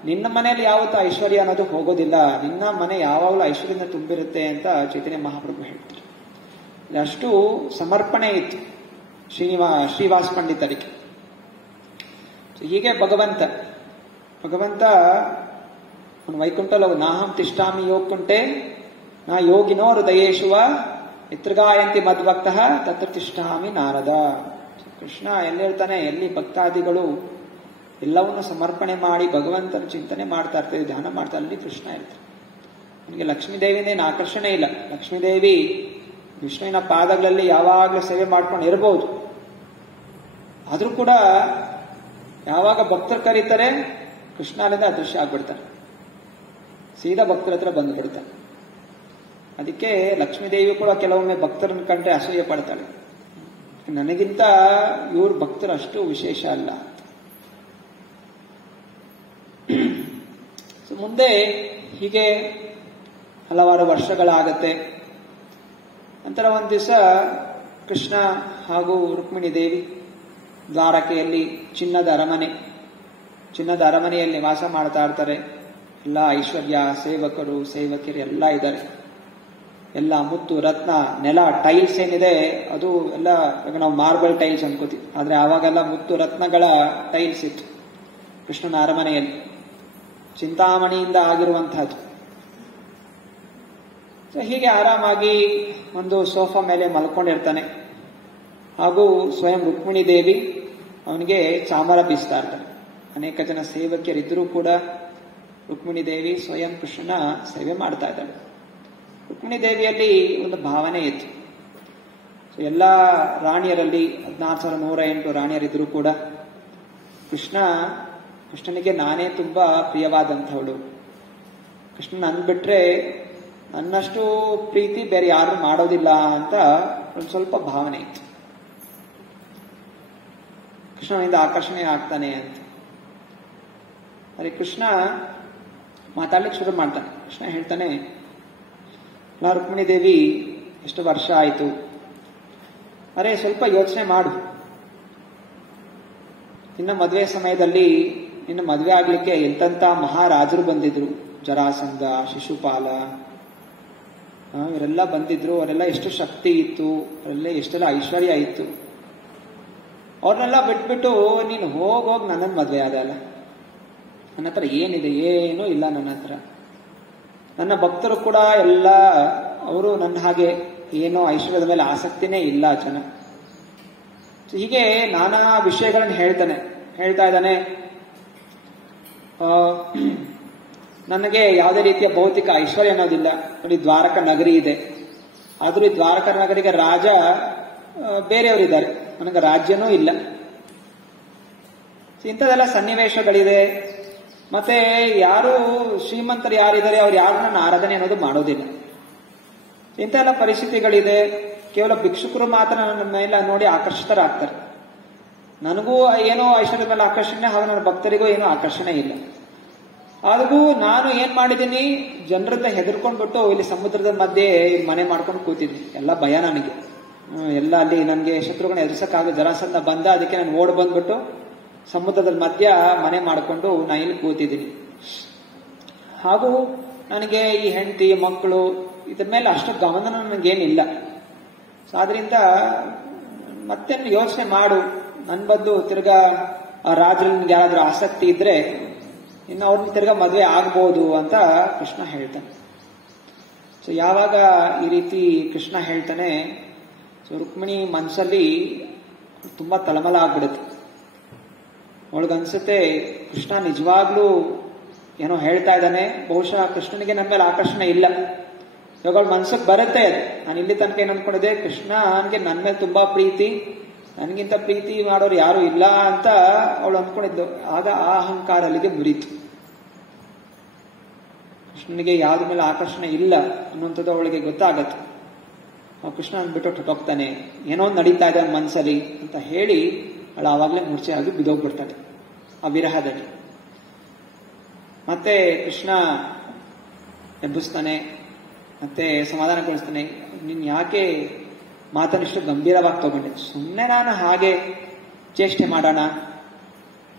ನಿನ್ನ ಮನೆಯಲ್ಲಿ ಯಾವತ್ತೂ ಐಶ್ವರ್ಯ ಅನ್ನೋದು ಹೋಗೋದಿಲ್ಲ, ನಿನ್ನ ಮನೆ ಯಾವಾಗಲೂ ಐಶ್ವರ್ಯದಿಂದ ತುಂಬಿರುತ್ತೆ ಅಂತ ಚೈತನ್ಯ ಮಹಾಪ್ರಭು ಹೇಳ್ತಾರೆ. ಅಷ್ಟು ಸಮರ್ಪಣೆ ಇತ್ತು ಶ್ರೀವಾಸ ಪಂಡಿತರಿಗೆ. ಹೀಗೆ ಭಗವಂತ ವೈಕುಂಠಲ ನಾಹಂ ತಿಷ್ಟಾಮಿ ಯೋಗ್ಕುಂಟೆ ನಾ ಯೋಗಿನೋ ಹೃದಯೇಶುವ ಪಿತೃಗಾಯಂತಿ ಮದ್ಭಕ್ತಃ ತತ್ರ ತಿಷ್ಟಾಮಿ ನಾರದ. ಕೃಷ್ಣ ಎಲ್ಲಿರ್ತಾನೆ, ಎಲ್ಲಿ ಭಕ್ತಾದಿಗಳು ಎಲ್ಲವನ್ನು ಸಮರ್ಪಣೆ ಮಾಡಿ ಭಗವಂತನ ಚಿಂತನೆ ಮಾಡ್ತಾ ಇರ್ತಾರೆ, ಧ್ಯಾನ ಮಾಡ್ತಾ, ಅಲ್ಲಿ ಕೃಷ್ಣ ಇರ್ತಾರೆ. ನನಗೆ ಲಕ್ಷ್ಮೀದೇವಿನೇನು ಆಕರ್ಷಣೆ ಇಲ್ಲ. ಲಕ್ಷ್ಮೀದೇವಿ ವಿಷ್ಣುವಿನ ಪಾದಗಳಲ್ಲಿ ಯಾವಾಗಲೂ ಸೇವೆ ಮಾಡ್ಕೊಂಡು ಇರಬಹುದು. ಆದ್ರೂ ಕೂಡ ಯಾವಾಗ ಭಕ್ತರು ಕರೀತಾರೆ ಕೃಷ್ಣ ಅಲ್ಲಿಂದ ಅದೃಶ್ಯ ಆಗ್ಬಿಡ್ತಾರೆ, ಸೀದಾ ಭಕ್ತರ ಹತ್ರ ಬಂದ್ಬಿಡ್ತಾರೆ. ಅದಕ್ಕೆ ಲಕ್ಷ್ಮೀದೇವಿ ಕೂಡ ಕೆಲವೊಮ್ಮೆ ಭಕ್ತರನ್ನು ಕಂಡ್ರೆ ಅಸೂಯೆ ಪಡ್ತಾಳೆ, ನನಗಿಂತ ಇವ್ರ ಭಕ್ತರು ಅಷ್ಟು ವಿಶೇಷ ಅಲ್ಲ. ಮುಂದೆ ಹೀಗೆ ಹಲವಾರು ವರ್ಷಗಳಾಗತ್ತೆ. ನಂತರ ಒಂದು ದಿವಸ ಕೃಷ್ಣ ಹಾಗೂ ರುಕ್ಮಿಣಿ ದೇವಿ ದ್ವಾರಕೆಯಲ್ಲಿ ಚಿನ್ನದ ಅರಮನೆಯಲ್ಲಿ ವಾಸ ಮಾಡ್ತಾ ಇರ್ತಾರೆ. ಎಲ್ಲ ಐಶ್ವರ್ಯ, ಸೇವಕರು ಸೇವಕಿಯರು ಎಲ್ಲ ಇದ್ದಾರೆ. ಎಲ್ಲ ಮುತ್ತು ರತ್ನ, ನೆಲ ಟೈಲ್ಸ್ ಏನಿದೆ ಅದು ಎಲ್ಲ ಈಗ ನಾವು ಮಾರ್ಬಲ್ ಟೈಲ್ಸ್ ಅನ್ಕೋತೀವಿ, ಆದ್ರೆ ಆವಾಗೆಲ್ಲ ಮುತ್ತು ರತ್ನಗಳ ಟೈಲ್ಸ್ ಇತ್ತು ಕೃಷ್ಣನ ಅರಮನೆಯಲ್ಲಿ, ಚಿಂತಾಮಣಿಯಿಂದ ಆಗಿರುವಂತಹದ್ದು. ಹೀಗೆ ಆರಾಮಾಗಿ ಒಂದು ಸೋಫಾ ಮೇಲೆ ಮಲ್ಕೊಂಡಿರ್ತಾನೆ. ಹಾಗೂ ಸ್ವಯಂ ರುಕ್ಮಿಣಿ ದೇವಿ ಅವನಿಗೆ ಚಾಮರ ಬೀಸ್ತಾ ಇರ್ತಾನೆ. ಅನೇಕ ಜನ ಸೇವಕಿಯರಿದ್ದರೂ ಕೂಡ ರುಕ್ಮಿಣಿ ದೇವಿ ಸ್ವಯಂ ಕೃಷ್ಣನ ಸೇವೆ ಮಾಡ್ತಾ ಇದ್ದಾಳೆ. ರುಕ್ಮಿಣಿ ದೇವಿಯಲ್ಲಿ ಒಂದು ಭಾವನೆ ಇತ್ತು. ಎಲ್ಲ ರಾಣಿಯರಲ್ಲಿ 14,108 ರಾಣಿಯರಿದ್ರೂ ಕೂಡ ಕೃಷ್ಣನಿಗೆ ನಾನೇ ತುಂಬಾ ಪ್ರಿಯವಾದಂಥವಳು, ಕೃಷ್ಣನ ಅಂದ್ಬಿಟ್ರೆ ನನ್ನಷ್ಟು ಪ್ರೀತಿ ಬೇರೆ ಯಾರು ಮಾಡೋದಿಲ್ಲ ಅಂತ ಒಂದು ಸ್ವಲ್ಪ ಭಾವನೆ ಇತ್ತು. ಕೃಷ್ಣನಿಂದ ಆಕರ್ಷಣೆ ಆಗ್ತಾನೆ ಅಂತ. ಅರೆ ಕೃಷ್ಣ ಮಾತಾಡ್ಲಿಕ್ಕೆ ಶುರು ಮಾಡ್ತಾನೆ. ಕೃಷ್ಣ ಹೇಳ್ತಾನೆ, ರುಕ್ಮಿಣಿ ದೇವಿ ಎಷ್ಟು ವರ್ಷ ಆಯಿತು, ಅರೆ ಸ್ವಲ್ಪ ಯೋಚನೆ ಮಾಡು. ನಿನ್ನ ಮದುವೆ ಸಮಯದಲ್ಲಿ ನಿನ್ನ ಮದುವೆ ಆಗ್ಲಿಕ್ಕೆ ಎಂತೆಂಥ ಮಹಾರಾಜರು ಬಂದಿದ್ರು, ಜರಾಸಂಧ, ಶಿಶುಪಾಲ, ಇವರೆಲ್ಲ ಬಂದಿದ್ರು. ಅವರೆಲ್ಲ ಎಷ್ಟು ಶಕ್ತಿ ಇತ್ತು, ಅವರೆಲ್ಲ ಎಷ್ಟೆಲ್ಲ ಐಶ್ವರ್ಯ ಇತ್ತು. ಅವ್ರನ್ನೆಲ್ಲ ಬಿಟ್ಬಿಟ್ಟು ನೀನು ಹೋಗೋಗಿ ನನ್ನನ್ನು ಮದುವೆ ಆದಲ್ಲ. ನನ್ನ ಹತ್ರ ಏನಿದೆ? ಏನೂ ಇಲ್ಲ ನನ್ನ ಹತ್ರ. ನನ್ನ ಭಕ್ತರು ಕೂಡ ಎಲ್ಲ ಅವರು ನನ್ನ ಹಾಗೆ ಏನೋ ಐಶ್ವರ್ಯದ ಮೇಲೆ ಆಸಕ್ತಿನೇ ಇಲ್ಲ ಜನ. ಹೀಗೆ ನಾನಾ ವಿಷಯಗಳನ್ನು ಹೇಳ್ತಾ ಇದ್ದಾನೆ. ನನಗೆ ಯಾವುದೇ ರೀತಿಯ ಭೌತಿಕ ಐಶ್ವರ್ಯ ಅನ್ನೋದಿಲ್ಲ. ನೋಡಿ, ದ್ವಾರಕ ನಗರಿ ಇದೆ, ಆದ್ರೂ ಈ ದ್ವಾರಕ ನಗರಿಗೆ ರಾಜ ಬೇರೆಯವರಿದ್ದಾರೆ, ನನಗೆ ರಾಜ್ಯನೂ ಇಲ್ಲ. ಇಂಥದೆಲ್ಲ ಸನ್ನಿವೇಶಗಳಿದೆ. ಮತ್ತೆ ಯಾರು ಶ್ರೀಮಂತರು ಯಾರಿದ್ದಾರೆ ಅವ್ರು ಯಾರು ನನ್ನ ಆರಾಧನೆ ಅನ್ನೋದು ಮಾಡೋದಿಲ್ಲ. ಇಂಥೆಲ್ಲ ಪರಿಸ್ಥಿತಿಗಳಿದೆ. ಕೇವಲ ಭಿಕ್ಷುಕರು ಮಾತ್ರ ನನ್ನ ಮೇಲೆ ನೋಡಿ ಆಕರ್ಷಿತರಾಗ್ತಾರೆ. ನನಗೂ ಏನೋ ಐಶ್ವರ್ಯದ ಮೇಲೆ ಆಕರ್ಷಣೆ, ಹಾಗೂ ನನ್ನ ಭಕ್ತರಿಗೂ ಏನೋ ಆಕರ್ಷಣೆ ಇಲ್ಲ. ಆದ್ರೂ ನಾನು ಏನ್ ಮಾಡಿದ್ದೀನಿ, ಜನರನ್ನ ಹೆದರ್ಕೊಂಡ್ಬಿಟ್ಟು ಇಲ್ಲಿ ಸಮುದ್ರದ ಮಧ್ಯೆ ಮನೆ ಮಾಡ್ಕೊಂಡು ಕೂತಿದ್ವಿ. ಎಲ್ಲ ಭಯ ನನಗೆ, ಎಲ್ಲ ಅಲ್ಲಿ ನನಗೆ ಶತ್ರುಗಳನ್ನ ಎದುರಿಸಕ್ಕಾಗ ಜರಾಸಂಧ ಬಂದ, ಅದಕ್ಕೆ ನಾನು ಓಡ್ ಬಂದ್ಬಿಟ್ಟು ಸಮುದ್ರದ ಮಧ್ಯ ಮನೆ ಮಾಡಿಕೊಂಡು ನಾನು ಇಲ್ಲಿ ಕೂತಿದ್ದೀನಿ. ಹಾಗೂ ನನಗೆ ಈ ಹೆಂಡತಿ ಮಕ್ಕಳು ಇದ್ರ ಮೇಲೆ ಅಷ್ಟು ಗಮನ ನನಗೇನಿಲ್ಲ. ಸೊ ಆದ್ರಿಂದ ಮತ್ತೆ ಯೋಚನೆ ಮಾಡು, ನನ್ ಬದ್ದು ತಿರ್ಗಾ ರಾಜರಿಗೆ ಯಾರಾದ್ರೂ ಆಸಕ್ತಿ ಇದ್ರೆ ಇನ್ನು ಅವ್ರನ್ನ ತಿರ್ಗಾ ಮದುವೆ ಆಗ್ಬೋದು ಅಂತ ಕೃಷ್ಣ ಹೇಳ್ತಾನೆ. ಸೊ ಯಾವಾಗ ಈ ರೀತಿ ಕೃಷ್ಣ ಹೇಳ್ತಾನೆ, ಸೊ ರುಕ್ಮಿಣಿ ಮನಸ್ಸಲ್ಲಿ ತುಂಬಾ ತಳಮಳ ಆಗ್ಬಿಡುತ್ತೆ. ಅವಳಿಗನ್ಸುತ್ತೆ ಕೃಷ್ಣ ನಿಜವಾಗ್ಲೂ ಏನೋ ಹೇಳ್ತಾ ಇದ್ದಾನೆ, ಬಹುಶಃ ಕೃಷ್ಣನಿಗೆ ನನ್ನ ಮೇಲೆ ಆಕರ್ಷಣೆ ಇಲ್ಲ. ಇವಾಗ ಅವಳ ಮನ್ಸಕ್ಕೆ ಬರುತ್ತೆ ಅದು, ನಾನು ಇಲ್ಲಿ ತನಕ ಏನು ಅನ್ಕೊಂಡಿದ್ದೆ, ಕೃಷ್ಣನಿಗೆ ನನ್ನ ಮೇಲೆ ತುಂಬಾ ಪ್ರೀತಿ, ನನಗಿಂತ ಪ್ರೀತಿ ಮಾಡೋರು ಯಾರು ಇಲ್ಲ ಅಂತ ಅವಳು ಅಂದ್ಕೊಂಡಿದ್ದು. ಆಗ ಆ ಅಹಂಕಾರ ಅಲ್ಲಿಗೆ ಮುರಿತು. ಕೃಷ್ಣನಿಗೆ ಯಾವ್ದ್ರ ಮೇಲೆ ಆಕರ್ಷಣೆ ಇಲ್ಲ ಅನ್ನುವಂಥದ್ದು ಅವಳಿಗೆ ಗೊತ್ತಾಗತ್ತೆ. ಕೃಷ್ಣ ಅಂದ್ಬಿಟ್ಟು ಹೊಟ್ಟೋಗ್ತಾನೆ, ಏನೋ ನಡೀತಾ ಇದೆ ಅವನ ಮನಸ್ಸಲ್ಲಿ ಅಂತ ಹೇಳಿ ಅವಳು ಆವಾಗಲೇ ಮೂರ್ಛೆ ಆಗಿ ಬಿದ್ದೋಗ್ಬಿಡ್ತಾಳೆ ಆ ವಿರಹದಲ್ಲಿ. ಮತ್ತೆ ಕೃಷ್ಣ ಎಬ್ಬಿಸ್ತಾನೆ, ಮತ್ತೆ ಸಮಾಧಾನಗೊಳಿಸ್ತಾನೆ. ನೀನ್ ಯಾಕೆ ಮಾತನಿಷ್ಟು ಗಂಭೀರವಾಗಿ ತಗೊಂಡೆ? ಸುಮ್ಮನೆ ನಾನು ಹಾಗೆ ಚೇಷ್ಟೆ ಮಾಡೋಣ,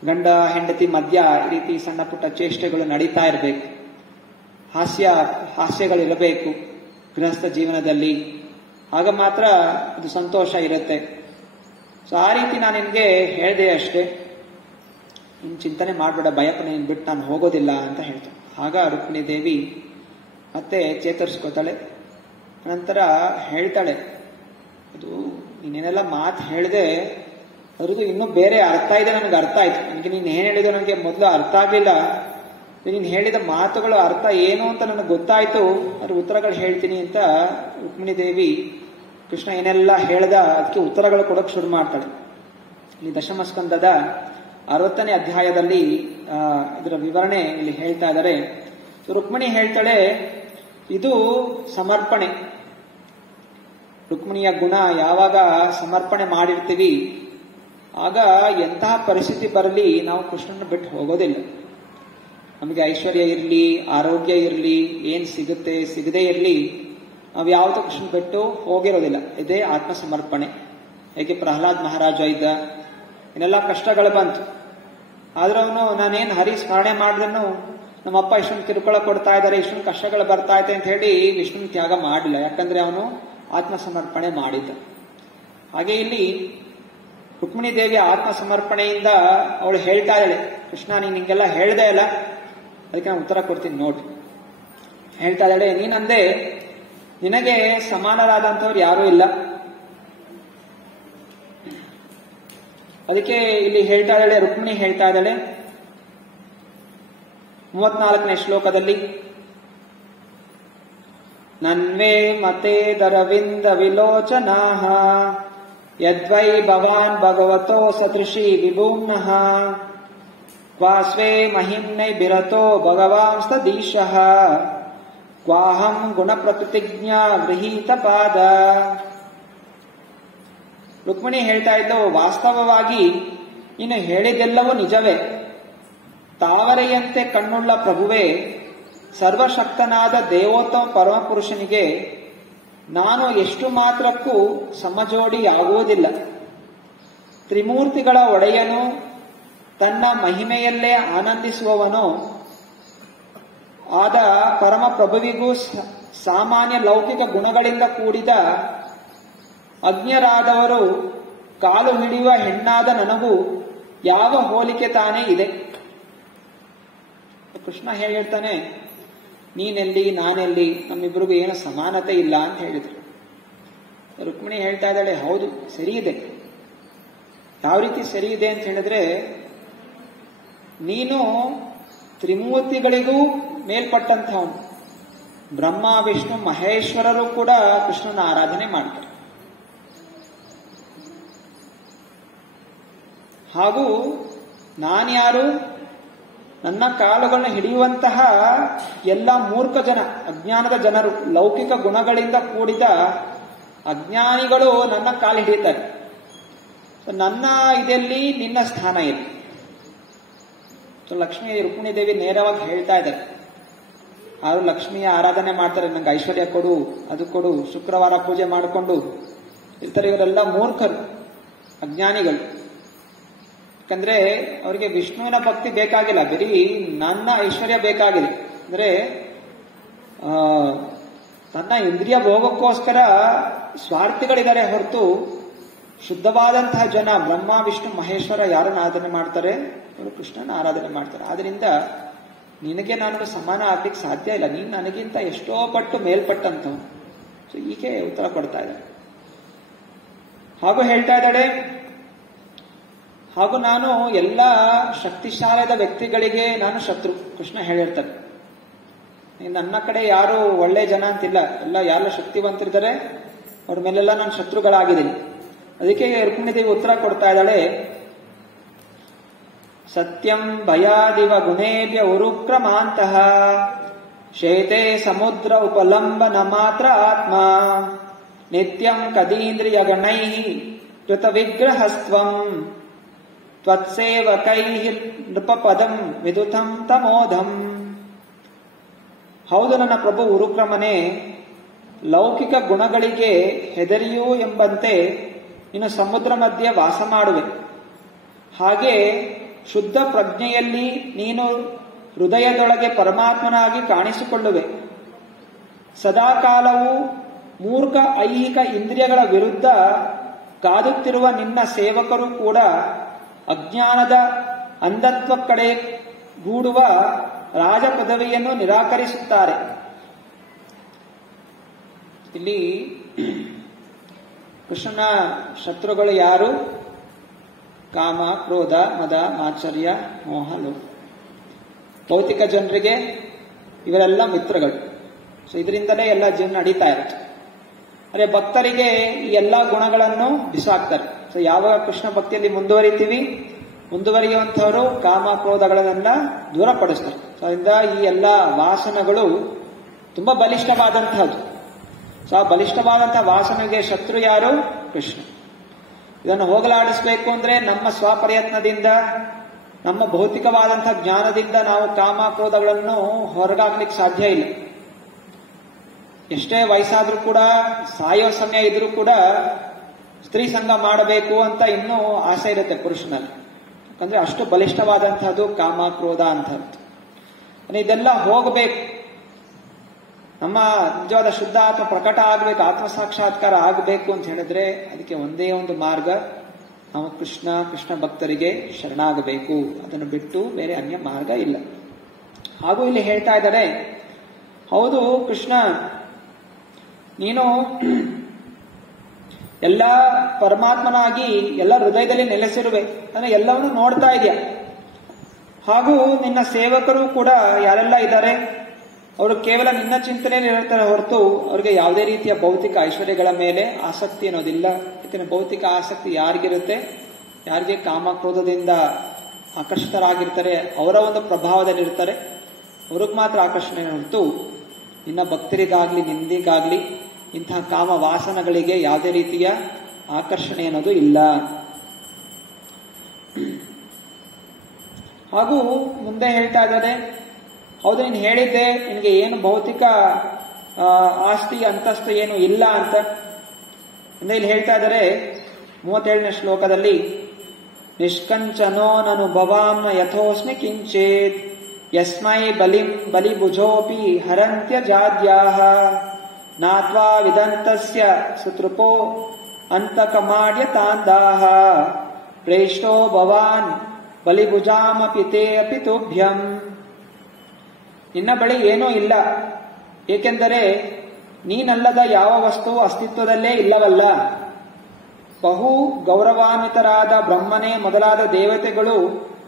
ಗಂಡ ಹೆಂಡತಿ ಮಧ್ಯ ಈ ರೀತಿ ಸಣ್ಣ ಪುಟ್ಟ ಚೇಷ್ಟೆಗಳು ನಡೀತಾ ಇರಬೇಕು, ಹಾಸ್ಯಗಳಿರಬೇಕು ಗೃಹಸ್ಥ ಜೀವನದಲ್ಲಿ, ಆಗ ಮಾತ್ರ ಅದು ಸಂತೋಷ ಇರುತ್ತೆ. ಸೊ ಆ ರೀತಿ ನಾನು ನಿನ್ಗೆ ಹೇಳಿದೆ ಅಷ್ಟೇ, ನಿನ್ ಚಿಂತನೆ ಮಾಡಬೇಡ, ಭಯಪಡ, ನೀನ್ ಬಿಟ್ಟು ನಾನು ಹೋಗೋದಿಲ್ಲ ಅಂತ ಹೇಳ್ತಾನೆ. ಆಗ ರುಕ್ಮಿಣಿ ದೇವಿ ಮತ್ತೆ ಚೇತರಿಸ್ಕೋತಾಳೆ. ನಂತರ ಹೇಳ್ತಾಳೆ, ಅದು ನೀನೇನೆಲ್ಲ ಮಾತು ಹೇಳಿದೆ ಅವ್ರಿಗೂ ಇನ್ನೂ ಬೇರೆ ಅರ್ಥ ಇದೆ, ನನಗೆ ಅರ್ಥ ಆಯ್ತು. ನನಗೆ ನೀನು ಏನ್ ಹೇಳಿದ್ರು ನನಗೆ ಮೊದಲು ಅರ್ಥ ಆಗ್ಲಿಲ್ಲ, ನೀನು ಹೇಳಿದ ಮಾತುಗಳು ಅರ್ಥ ಏನು ಅಂತ ನನಗೆ ಗೊತ್ತಾಯ್ತು, ಅದ್ರ ಉತ್ತರಗಳು ಹೇಳ್ತೀನಿ ಅಂತ ರುಕ್ಮಿಣಿ ದೇವಿ ಕೃಷ್ಣ ಏನೆಲ್ಲ ಹೇಳ್ದ ಅದಕ್ಕೆ ಉತ್ತರಗಳು ಕೊಡೋಕೆ ಶುರು ಮಾಡ್ತಾಳೆ. ಇಲ್ಲಿ ದಶಮಸ್ಕಂದದ 60ನೇ ಅಧ್ಯಾಯದಲ್ಲಿ ಇದರ ವಿವರಣೆ ಇಲ್ಲಿ ಹೇಳ್ತಾ ಇದ್ದಾರೆ. ರುಕ್ಮಿಣಿ ಹೇಳ್ತಾಳೆ, ಇದು ಸಮರ್ಪಣೆ. ರುಕ್ಮಿಣಿಯ ಗುಣ ಯಾವಾಗ ಸಮರ್ಪಣೆ ಮಾಡಿರ್ತೀವಿ ಆಗ ಎಂತಹ ಪರಿಸ್ಥಿತಿ ಬರಲಿ ನಾವು ಕೃಷ್ಣನ ಬಿಟ್ಟು ಹೋಗೋದಿಲ್ಲ. ನಮಗೆ ಐಶ್ವರ್ಯ ಇರಲಿ, ಆರೋಗ್ಯ ಇರಲಿ, ಏನ್ ಸಿಗುತ್ತೆ ಸಿಗದೇ ಇರಲಿ, ನಾವು ಯಾವತ್ತೂ ಕೃಷ್ಣ ಬಿಟ್ಟು ಹೋಗಿರೋದಿಲ್ಲ. ಇದೇ ಆತ್ಮ ಸಮರ್ಪಣೆ. ಹೇಗೆ ಪ್ರಹ್ಲಾದ್ ಮಹಾರಾಜ ಇದ್ದ, ಇನ್ನೆಲ್ಲ ಕಷ್ಟಗಳು ಬಂತು, ಆದ್ರೂ ಅವನು ನಾನೇನು ಹರಿ ಸ್ಮರಣೆ ಮಾಡಿದ್ರು ನಮ್ಮಪ್ಪ ಇಷ್ಟೊಂದು ಕಿರುಕುಳ ಕೊಡ್ತಾ ಇದ್ದಾರೆ, ಇಷ್ಟೊಂದು ಕಷ್ಟಗಳು ಬರ್ತಾ ಇದೆ ಅಂತ ಹೇಳಿ ವಿಷ್ಣು ತ್ಯಾಗ ಮಾಡಲಿಲ್ಲ. ಯಾಕಂದ್ರೆ ಅವನು ಆತ್ಮ ಸಮರ್ಪಣೆ ಮಾಡಿದ್ದ. ಹಾಗೆ ಇಲ್ಲಿ ರುಕ್ಮಿಣಿ ದೇವಿ ಆತ್ಮ ಸಮರ್ಪಣೆಯಿಂದ ಅವಳು ಹೇಳ್ತಾ ಇದ್ದಾಳೆ, ಕೃಷ್ಣ ನೀನ್ ಹಿಂಗೆಲ್ಲ ಹೇಳ್ದೆ ಅಲ್ಲ, ಅದಕ್ಕೆ ನಾನು ಉತ್ತರ ಕೊಡ್ತೀನಿ ನೋಡಿ. ಹೇಳ್ತಾ ಇದ್ದಾಳೆ, ನೀನಂದೆ ನಿನಗೆ ಸಮಾನರಾದಂಥವ್ರು ಯಾರೂ ಇಲ್ಲ. ಅದಕ್ಕೆ ಇಲ್ಲಿ ಹೇಳ್ತಾ ಇದ್ದಾಳೆ, ರುಕ್ಮಿಣಿ ಹೇಳ್ತಾ ಇದ್ದಾಳೆ 34ನೇ ಶ್ಲೋಕದಲ್ಲಿ, ನನ್ವೇ ಮತೆ ದರವಿಂದ ವಿಲೋಚನಾಃ ಯದ್ವೈ ಭವಾನ್ ಭಗವತೋ ಸದೃಶಿ ವಿಭೂಮ್ನಃ ಕ್ವಾಸ್ವೇ ಮಹಿಮ್ನೈ ಬಿರತೋ ಭಗವಾಂಸ್ತದೀಶಃ ಕ್ವಾಹಂ ಗುಣಪ್ರತಿಜ್ಞಾ ಗೃಹೀತ ಪಾದ. ರುಕ್ಮಿಣಿ ಹೇಳ್ತಾ ಇದ್ದು, ವಾಸ್ತವವಾಗಿ ನೀನು ಹೇಳಿದೆಲ್ಲವೂ ನಿಜವೇ. ತಾವರೆಯಂತೆ ಕಣ್ಣುಳ್ಳ ಪ್ರಭುವೇ, ಸರ್ವಶಕ್ತನಾದ ದೇವೋತ್ತಮ ಪರಮಪುರುಷನಿಗೆ ನಾನು ಎಷ್ಟು ಮಾತ್ರಕ್ಕೂ ಸಮಜೋಡಿ ಆಗುವುದಿಲ್ಲ. ತ್ರಿಮೂರ್ತಿಗಳ ಒಡೆಯನು, ತನ್ನ ಮಹಿಮೆಯಲ್ಲೇ ಆನಂದಿಸುವವನು ಆದ ಪರಮ ಪ್ರಭುವಿಗೂ ಸಾಮಾನ್ಯ ಲೌಕಿಕ ಗುಣಗಳಿಂದ ಕೂಡಿದ ಅಜ್ಞರಾದವರು ಕಾಲು ಹಿಡಿಯುವ ಹೆಣ್ಣಾದ ನನಗೂ ಯಾವ ಹೋಲಿಕೆ ತಾನೇ ಇದೆ? ಕೃಷ್ಣ ಹೇಳ್ತಾನೆ, ನೀನೆಲ್ಲಿ ನಾನೆಲ್ಲಿ, ನಮ್ಮಿಬ್ಬರಿಗೂ ಏನು ಸಮಾನತೆ ಇಲ್ಲ ಅಂತ ಹೇಳಿದ್ರು. ರುಕ್ಮಿಣಿ ಹೇಳ್ತಾ ಇದ್ದಾಳೆ, ಹೌದು ಸರಿ ಇದೆ. ಯಾವ ರೀತಿ ಸರಿ ಇದೆ ಅಂತ ಹೇಳಿದ್ರೆ, ನೀನು ತ್ರಿಮೂರ್ತಿಗಳಿಗೂ ಮೇಲ್ಪಟ್ಟಂತಹವನು. ಬ್ರಹ್ಮ ವಿಷ್ಣು ಮಹೇಶ್ವರರು ಕೂಡ ಕೃಷ್ಣನ ಆರಾಧನೆ ಮಾಡ್ತಾರೆ. ಹಾಗೂ ನಾನ್ಯಾರು? ನನ್ನ ಕಾಲುಗಳನ್ನು ಹಿಡಿಯುವಂತಹ ಎಲ್ಲ ಮೂರ್ಖ ಜನ, ಅಜ್ಞಾನದ ಜನರು, ಲೌಕಿಕ ಗುಣಗಳಿಂದ ಕೂಡಿದ ಅಜ್ಞಾನಿಗಳು ನನ್ನ ಕಾಲು ಹಿಡಿಯುತ್ತಾರೆ. ನನ್ನ ಇದೆಲ್ಲಿ ನಿನ್ನ ಸ್ಥಾನ ಎಲ್ಲಿ? ಲಕ್ಷ್ಮೀ ರುಕ್ಮಿಣಿ ದೇವಿ ನೇರವಾಗಿ ಹೇಳ್ತಾ ಇದ್ದಾರೆ, ಯಾರು ಲಕ್ಷ್ಮಿಯ ಆರಾಧನೆ ಮಾಡ್ತಾರೆ, ನಂಗೆ ಐಶ್ವರ್ಯ ಕೊಡು, ಅದು ಕೊಡು, ಶುಕ್ರವಾರ ಪೂಜೆ ಮಾಡಿಕೊಂಡು ಇರ್ತಾರೆ, ಇವರೆಲ್ಲ ಮೂರ್ಖರು, ಅಜ್ಞಾನಿಗಳು. ಯಾಕಂದ್ರೆ ಅವರಿಗೆ ವಿಷ್ಣುವಿನ ಭಕ್ತಿ ಬೇಕಾಗಿಲ್ಲ, ಬರೀ ನನ್ನ ಐಶ್ವರ್ಯ ಬೇಕಾಗಿದೆ. ಅಂದ್ರೆ ತನ್ನ ಇಂದ್ರಿಯ ಭೋಗಕ್ಕೋಸ್ಕರ ಸ್ವಾರ್ಥಿಗಳಿದ್ದಾರೆ ಹೊರತು ಶುದ್ಧವಾದಂತಹ ಜನ, ಬ್ರಹ್ಮ ವಿಷ್ಣು ಮಹೇಶ್ವರ ಯಾರನ್ನ ಆರಾಧನೆ ಮಾಡ್ತಾರೆ? ಇವರು ಕೃಷ್ಣನ ಆರಾಧನೆ ಮಾಡ್ತಾರೆ. ಆದ್ರಿಂದ ನಿನಗೆ ನಾನು ಸಮಾನ ಆಗ್ಲಿಕ್ಕೆ ಸಾಧ್ಯ ಇಲ್ಲ, ನೀನು ನನಗಿಂತ ಎಷ್ಟೋ ಪಟ್ಟು ಮೇಲ್ಪಟ್ಟಂತವು. ಸೊ ಹೀಗೆ ಉತ್ತರ ಕೊಡ್ತಾ ಇದ್ದಾಳೆ. ಹಾಗೂ ಹೇಳ್ತಾ ಇದ್ದಾಳೆ, ಹಾಗೂ ನಾನು ಎಲ್ಲ ಶಕ್ತಿಶಾಲಿಯಾದ ವ್ಯಕ್ತಿಗಳಿಗೆ ನಾನು ಶತ್ರು. ಕೃಷ್ಣ ಹೇಳಿರ್ತಾರೆ, ನನ್ನ ಕಡೆ ಯಾರು ಒಳ್ಳೆ ಜನ ಅಂತಿಲ್ಲ, ಎಲ್ಲ ಯಾರು ಶಕ್ತಿವಂತರಿದ್ದಾರೆ ಅವ್ರ ಮೇಲೆಲ್ಲ ನಾನು ಶತ್ರುಗಳಾಗಿದ್ದೀನಿ. ಅದಕ್ಕೆ ರುಕ್ಮಿಣಿ ದೇವಿ ಉತ್ತರ ಕೊಡ್ತಾ ಇದ್ದಾಳೆ, ಸತ್ಯಂ ಭಯಾದಿವ ಗುಣೇಭ್ಯ ಉರುಕ್ರಮಾಂತಹ ಶೇತೆ ಸಮುದ್ರ ಉಪಲಂಬನ ಮಾತ್ರ ಆತ್ಮ ನಿತ್ಯಂ ಕದೀಂದ್ರಿಯಗಣೈಃ ಕೃತವಿಗ್ರಹಸ್ತ್ವಂ ತ್ವತ್ಸೇವಕೈಃ ನೃಪಪದಂ ವಿದುತಂ ತಮೋಧಂ. ಹೌದು ನನ್ನ ಪ್ರಭು ಉರುಕ್ರಮನೇ, ಲೌಕಿಕ ಗುಣಗಳಿಗೆ ಹೆದರಿಯೂ ಎಂಬಂತೆ ನೀನು ಸಮುದ್ರ ಮಧ್ಯೆ ವಾಸ ಮಾಡುವೆ. ಹಾಗೆ ಶುದ್ಧ ಪ್ರಜ್ಞೆಯಲ್ಲಿ ನೀನು ಹೃದಯದೊಳಗೆ ಪರಮಾತ್ಮನಾಗಿ ಕಾಣಿಸಿಕೊಳ್ಳುವೆ. ಸದಾಕಾಲವೂ ಮೂರ್ಖ ಐಹಿಕ ಇಂದ್ರಿಯಗಳ ವಿರುದ್ಧ ಕಾದುತ್ತಿರುವ ನಿನ್ನ ಸೇವಕರು ಕೂಡ ಅಜ್ಞಾನದ ಅಂಧತ್ವ ಕಡೆ ಗೂಡುವ ರಾಜ ಪದವಿಯನ್ನು ನಿರಾಕರಿಸುತ್ತಾರೆ. ಇಲ್ಲಿ ಕೃಷ್ಣನ ಶತ್ರುಗಳು ಯಾರು? ಕಾಮ, ಕ್ರೋಧ, ಮದ, ಮಾತ್ಸರ್ಯ, ಮೋಹ, ಲೋಭ. ಭೌತಿಕ ಜನರಿಗೆ ಇವರೆಲ್ಲ ಮಿತ್ರಗಳು. ಸೊ ಇದರಿಂದಲೇ ಎಲ್ಲ ಜೀವನ ನಡೀತಾ ಇರುತ್ತೆ. ಅದೇ ಭಕ್ತರಿಗೆ ಈ ಎಲ್ಲ ಗುಣಗಳನ್ನು ಬಿಸಾಕ್ತಾರೆ. ಸೊ ಯಾವಾಗ ಕೃಷ್ಣ ಭಕ್ತಿಯಲ್ಲಿ ಮುಂದುವರಿಯುವಂಥವರು ಕಾಮ ಕ್ರೋಧಗಳನ್ನೆಲ್ಲ ದೂರಪಡಿಸ್ತಾರೆ. ಸೊ ಅದರಿಂದ ಈ ಎಲ್ಲ ವಾಸನಗಳು ತುಂಬಾ ಬಲಿಷ್ಠವಾದಂತಹದ್ದು. ಸೊ ಆ ಬಲಿಷ್ಠವಾದಂತಹ ವಾಸನೆಗೆ ಶತ್ರು ಯಾರು? ಕೃಷ್ಣ. ಇದನ್ನು ಹೋಗಲಾಡಿಸಬೇಕು ಅಂದ್ರೆ ನಮ್ಮ ಸ್ವಪ್ರಯತ್ನದಿಂದ, ನಮ್ಮ ಭೌತಿಕವಾದಂತಹ ಜ್ಞಾನದಿಂದ ನಾವು ಕಾಮ ಕ್ರೋಧಗಳನ್ನು ಹೊರಗಾಕ್ಲಿಕ್ಕೆ ಸಾಧ್ಯ ಇಲ್ಲ. ಎಷ್ಟೇ ವಯಸ್ಸಾದ್ರೂ ಕೂಡ, ಸಾಯೋ ಸಮಯ ಇದ್ರೂ ಕೂಡ ಸ್ತ್ರೀ ಸಂಘ ಮಾಡಬೇಕು ಅಂತ ಇನ್ನೂ ಆಸೆ ಇರುತ್ತೆ ಪುರುಷನಲ್ಲಿ. ಯಾಕಂದ್ರೆ ಅಷ್ಟು ಬಲಿಷ್ಠವಾದಂತಹದ್ದು ಕಾಮ ಕ್ರೋಧ ಅಂತಹದ್ದು. ಇದೆಲ್ಲ ಹೋಗಬೇಕು. ನಮ್ಮ ನಿಜವಾದ ಶುದ್ಧ ಆತ್ಮ ಪ್ರಕಟ ಆಗಬೇಕು, ಆತ್ಮ ಸಾಕ್ಷಾತ್ಕಾರ ಆಗಬೇಕು ಅಂತ ಹೇಳಿದ್ರೆ ಅದಕ್ಕೆ ಒಂದೇ ಒಂದು ಮಾರ್ಗ, ನಾವು ಕೃಷ್ಣ ಭಕ್ತರಿಗೆ ಶರಣಾಗಬೇಕು. ಅದನ್ನು ಬಿಟ್ಟು ಬೇರೆ ಅನ್ಯ ಮಾರ್ಗ ಇಲ್ಲ. ಹಾಗೂ ಇಲ್ಲಿ ಹೇಳ್ತಾ ಇದ್ದಾರೆ, ಹೌದು ಕೃಷ್ಣ, ನೀನು ಎಲ್ಲ ಪರಮಾತ್ಮನಾಗಿ ಎಲ್ಲ ಹೃದಯದಲ್ಲಿ ನೆಲೆಸಿರುವೆ, ಅಂದ್ರೆ ಎಲ್ಲವನ್ನು ನೋಡ್ತಾ ಇದೆಯಾ. ಹಾಗೂ ನಿನ್ನ ಸೇವಕರು ಕೂಡ ಯಾರೆಲ್ಲ ಇದ್ದಾರೆ ಅವರು ಕೇವಲ ನಿನ್ನ ಚಿಂತನೆಯಲ್ಲಿ ಇರ್ತಾರೆ ಹೊರತು ಅವ್ರಿಗೆ ಯಾವುದೇ ರೀತಿಯ ಭೌತಿಕ ಐಶ್ವರ್ಯಗಳ ಮೇಲೆ ಆಸಕ್ತಿ ಅನ್ನೋದಿಲ್ಲ. ಯಾಕಂದ್ರೆ ಭೌತಿಕ ಆಸಕ್ತಿ ಯಾರಿಗಿರುತ್ತೆ, ಯಾರಿಗೆ ಕಾಮ ಕ್ರೋಧದಿಂದ ಆಕರ್ಷಿತರಾಗಿರ್ತಾರೆ, ಅವರ ಒಂದು ಪ್ರಭಾವದಲ್ಲಿರ್ತಾರೆ, ಅವ್ರಿಗೆ ಮಾತ್ರ ಆಕರ್ಷಣೆ ಹೊರತು ನಿನ್ನ ಭಕ್ತರಿಗಾಗ್ಲಿ ನಿಂದಿಗಾಗ್ಲಿ ಇಂತಹ ಕಾಮ ವಾಸನಗಳಿಗೆ ಯಾವುದೇ ರೀತಿಯ ಆಕರ್ಷಣೆ ಅನ್ನೋದು ಇಲ್ಲ. ಹಾಗೂ ಮುಂದೆ ಹೇಳ್ತಾ ಇದ್ದಾರೆ, ಹೌದು ನೀನು ಹೇಳಿದ್ದೆ ನಿನಗೆ ಏನು ಭೌತಿಕ ಆಸ್ತಿ ಅಂತಸ್ತು ಏನು ಇಲ್ಲ ಅಂತ. ಇಲ್ಲಿ ಹೇಳ್ತಾ ಇದ್ದಾರೆ 37ನೇ ಶ್ಲೋಕದಲ್ಲಿ, ನಿಷ್ಕಂಚನೋ ನನು ಭವಾಂನ ಯಥೋಸ್ಮಿ ಕಿಂಚೇತ್ ಯಸ್ಮೈ ಬಲಿಭುಜೋಪಿ ಹರಂತ್ಯ ಜಾದ್ಯಾಹ ನಾತ್ವಾ ವಿದಂತಸ್ಯ ಸುತೃಪೋ ಅಂತಕಮಾಡ್ಯ ತಾಂದಾಹ ಪ್ರೇಷ್ಟೋ ಭವಾನ್ ಬಲಿಭುಜಾಮಪಿ ತೇ ಅಪಿ ತುಭ್ಯಂ. ನಿನ್ನ ಬಳಿ ಏನೂ ಇಲ್ಲ, ಏಕೆಂದರೆ ನೀನಲ್ಲದ ಯಾವ ವಸ್ತು ಅಸ್ತಿತ್ವದಲ್ಲೇ ಇಲ್ಲವಲ್ಲ. ಬಹು ಗೌರವಾನ್ವಿತರಾದ ಬ್ರಹ್ಮನೇ ಮೊದಲಾದ ದೇವತೆಗಳು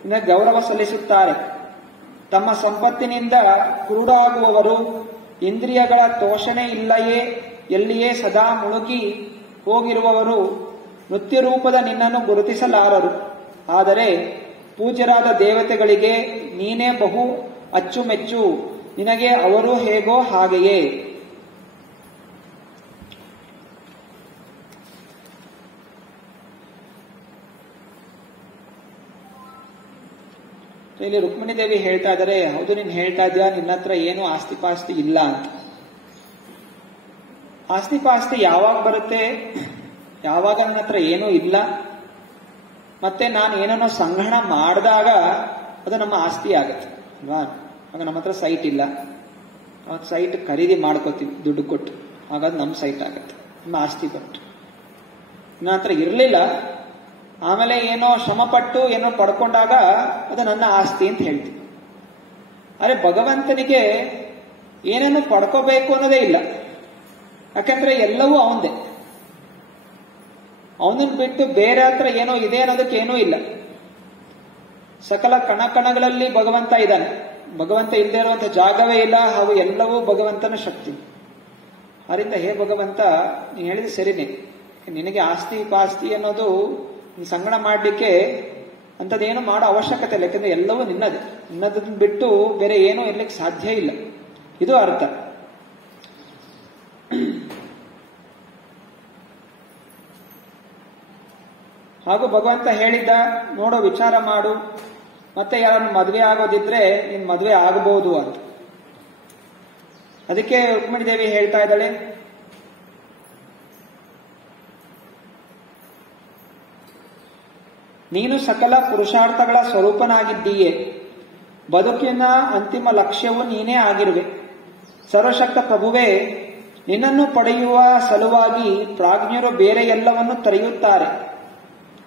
ನಿನಗೆ ಗೌರವ ಸಲ್ಲಿಸುತ್ತಾರೆ. ತಮ್ಮ ಸಂಪತ್ತಿನಿಂದ ಕುರುಡಾಗುವವರು, ಇಂದ್ರಿಯಗಳ ತೋಷಣೆ ಎಲ್ಲಿಯೇ ಸದಾ ಮುಳುಗಿ ಹೋಗಿರುವವರು ನೃತ್ಯ ರೂಪದ ನಿನ್ನನ್ನು ಗುರುತಿಸಲಾರರು. ಆದರೆ ಪೂಜ್ಯರಾದ ದೇವತೆಗಳಿಗೆ ನೀನೇ ಬಹು ಅಚ್ಚುಮೆಚ್ಚು, ನಿನಗೆ ಅವರು ಹೇಗೋ ಹಾಗೆಯೇ. ಇಲ್ಲಿ ರುಕ್ಮಿಣಿ ದೇವಿ ಹೇಳ್ತಾ ಇದ್ದಾರೆ, ಹೌದು ನೀನು ಹೇಳ್ತಾ ಇದ್ಯಾ ನಿನ್ನ ಹತ್ರ ಏನು ಆಸ್ತಿ ಪಾಸ್ತಿ ಇಲ್ಲ ಅಂತ. ಆಸ್ತಿ ಪಾಸ್ತಿ ಯಾವಾಗ ಬರುತ್ತೆ, ಯಾವಾಗ ನನ್ನ ಹತ್ರ ಏನೂ ಇಲ್ಲ, ಮತ್ತೆ ನಾನು ಏನನ್ನೋ ಸಂಗ್ರಹಣ ಮಾಡಿದಾಗ ಅದು ನಮ್ಮ ಆಸ್ತಿ ಆಗುತ್ತೆ ಅಲ್ವಾ. ಆಗ ನಮ್ಮ ಹತ್ರ ಸೈಟ್ ಇಲ್ಲ, ಅವಾಗ ಸೈಟ್ ಖರೀದಿ ಮಾಡ್ಕೋತೀವಿ ದುಡ್ಡು ಕೊಟ್ಟು, ಹಾಗಾದ್ರೆ ನಮ್ಮ ಸೈಟ್ ಆಗುತ್ತೆ, ನಮ್ಮ ಆಸ್ತಿ ಬಟ್ಟು. ನನ್ನ ಹತ್ರ ಇರಲಿಲ್ಲ, ಆಮೇಲೆ ಏನೋ ಶ್ರಮಪಟ್ಟು ಏನೋ ಪಡ್ಕೊಂಡಾಗ ಅದು ನನ್ನ ಆಸ್ತಿ ಅಂತ ಹೇಳ್ತೀವಿ. ಆದರೆ ಭಗವಂತನಿಗೆ ಏನನ್ನು ಪಡ್ಕೋಬೇಕು ಅನ್ನೋದೇ ಇಲ್ಲ, ಯಾಕಂದ್ರೆ ಎಲ್ಲವೂ ಅವಂದೇ. ಅವನನ್ನು ಬಿಟ್ಟು ಬೇರೆ ಹತ್ರ ಏನೋ ಇದೆ ಅನ್ನೋದಕ್ಕೆ ಏನೂ ಇಲ್ಲ. ಸಕಲ ಕಣಕಣಗಳಲ್ಲಿ ಭಗವಂತ ಇದ್ದಾನೆ, ಭಗವಂತ ಇಲ್ಲದೆ ಇರುವಂತಹ ಜಾಗವೇ ಇಲ್ಲ, ಹಾಗೂ ಎಲ್ಲವೂ ಭಗವಂತನ ಶಕ್ತಿ. ಅದರಿಂದ ಹೇ ಭಗವಂತ, ನೀನು ಹೇಳಿದ ಸರಿನೇ, ನಿನಗೆ ಆಸ್ತಿ ಪಾಸ್ತಿ ಅನ್ನೋದು ಸಂಗಣ ಮಾಡಲಿಕ್ಕೆ ಅಂಥದ್ದೇನು ಮಾಡೋ ಅವಶ್ಯಕತೆ ಇಲ್ಲ, ಯಾಕಂದ್ರೆ ಎಲ್ಲವೂ ನಿನ್ನದನ್ನು ಬಿಟ್ಟು ಬೇರೆ ಏನೂ ಇರ್ಲಿಕ್ಕೆ ಸಾಧ್ಯ ಇಲ್ಲ. ಇದು ಅರ್ಥ. ಹಾಗೂ ಭಗವಂತ ಹೇಳಿದ್ದ, ನೋಡೋ ವಿಚಾರ ಮಾಡು, ಮತ್ತೆ ಯಾರನ್ನು ಮದುವೆ ಆಗೋದಿದ್ರೆ ನೀನ್ ಮದುವೆ ಆಗಬಹುದು ಅಂತ. ಅದಕ್ಕೆ ರುಕ್ಮಿಣಿ ದೇವಿ ಹೇಳ್ತಾ ಇದ್ದಾಳೆ, ನೀನು ಸಕಲ ಪುರುಷಾರ್ಥಗಳ ಸ್ವರೂಪನಾಗಿದ್ದೀಯೆ, ಬದುಕಿನ ಅಂತಿಮ ಲಕ್ಷ್ಯವು ನೀನೇ ಆಗಿರುವೆ. ಸರ್ವಶಕ್ತ ಪ್ರಭುವೇ, ನಿನ್ನನ್ನು ಪಡೆಯುವ ಸಲುವಾಗಿ ಪ್ರಾಜ್ಞರು ಬೇರೆ ಎಲ್ಲವನ್ನು ತೊರೆಯುತ್ತಾರೆ.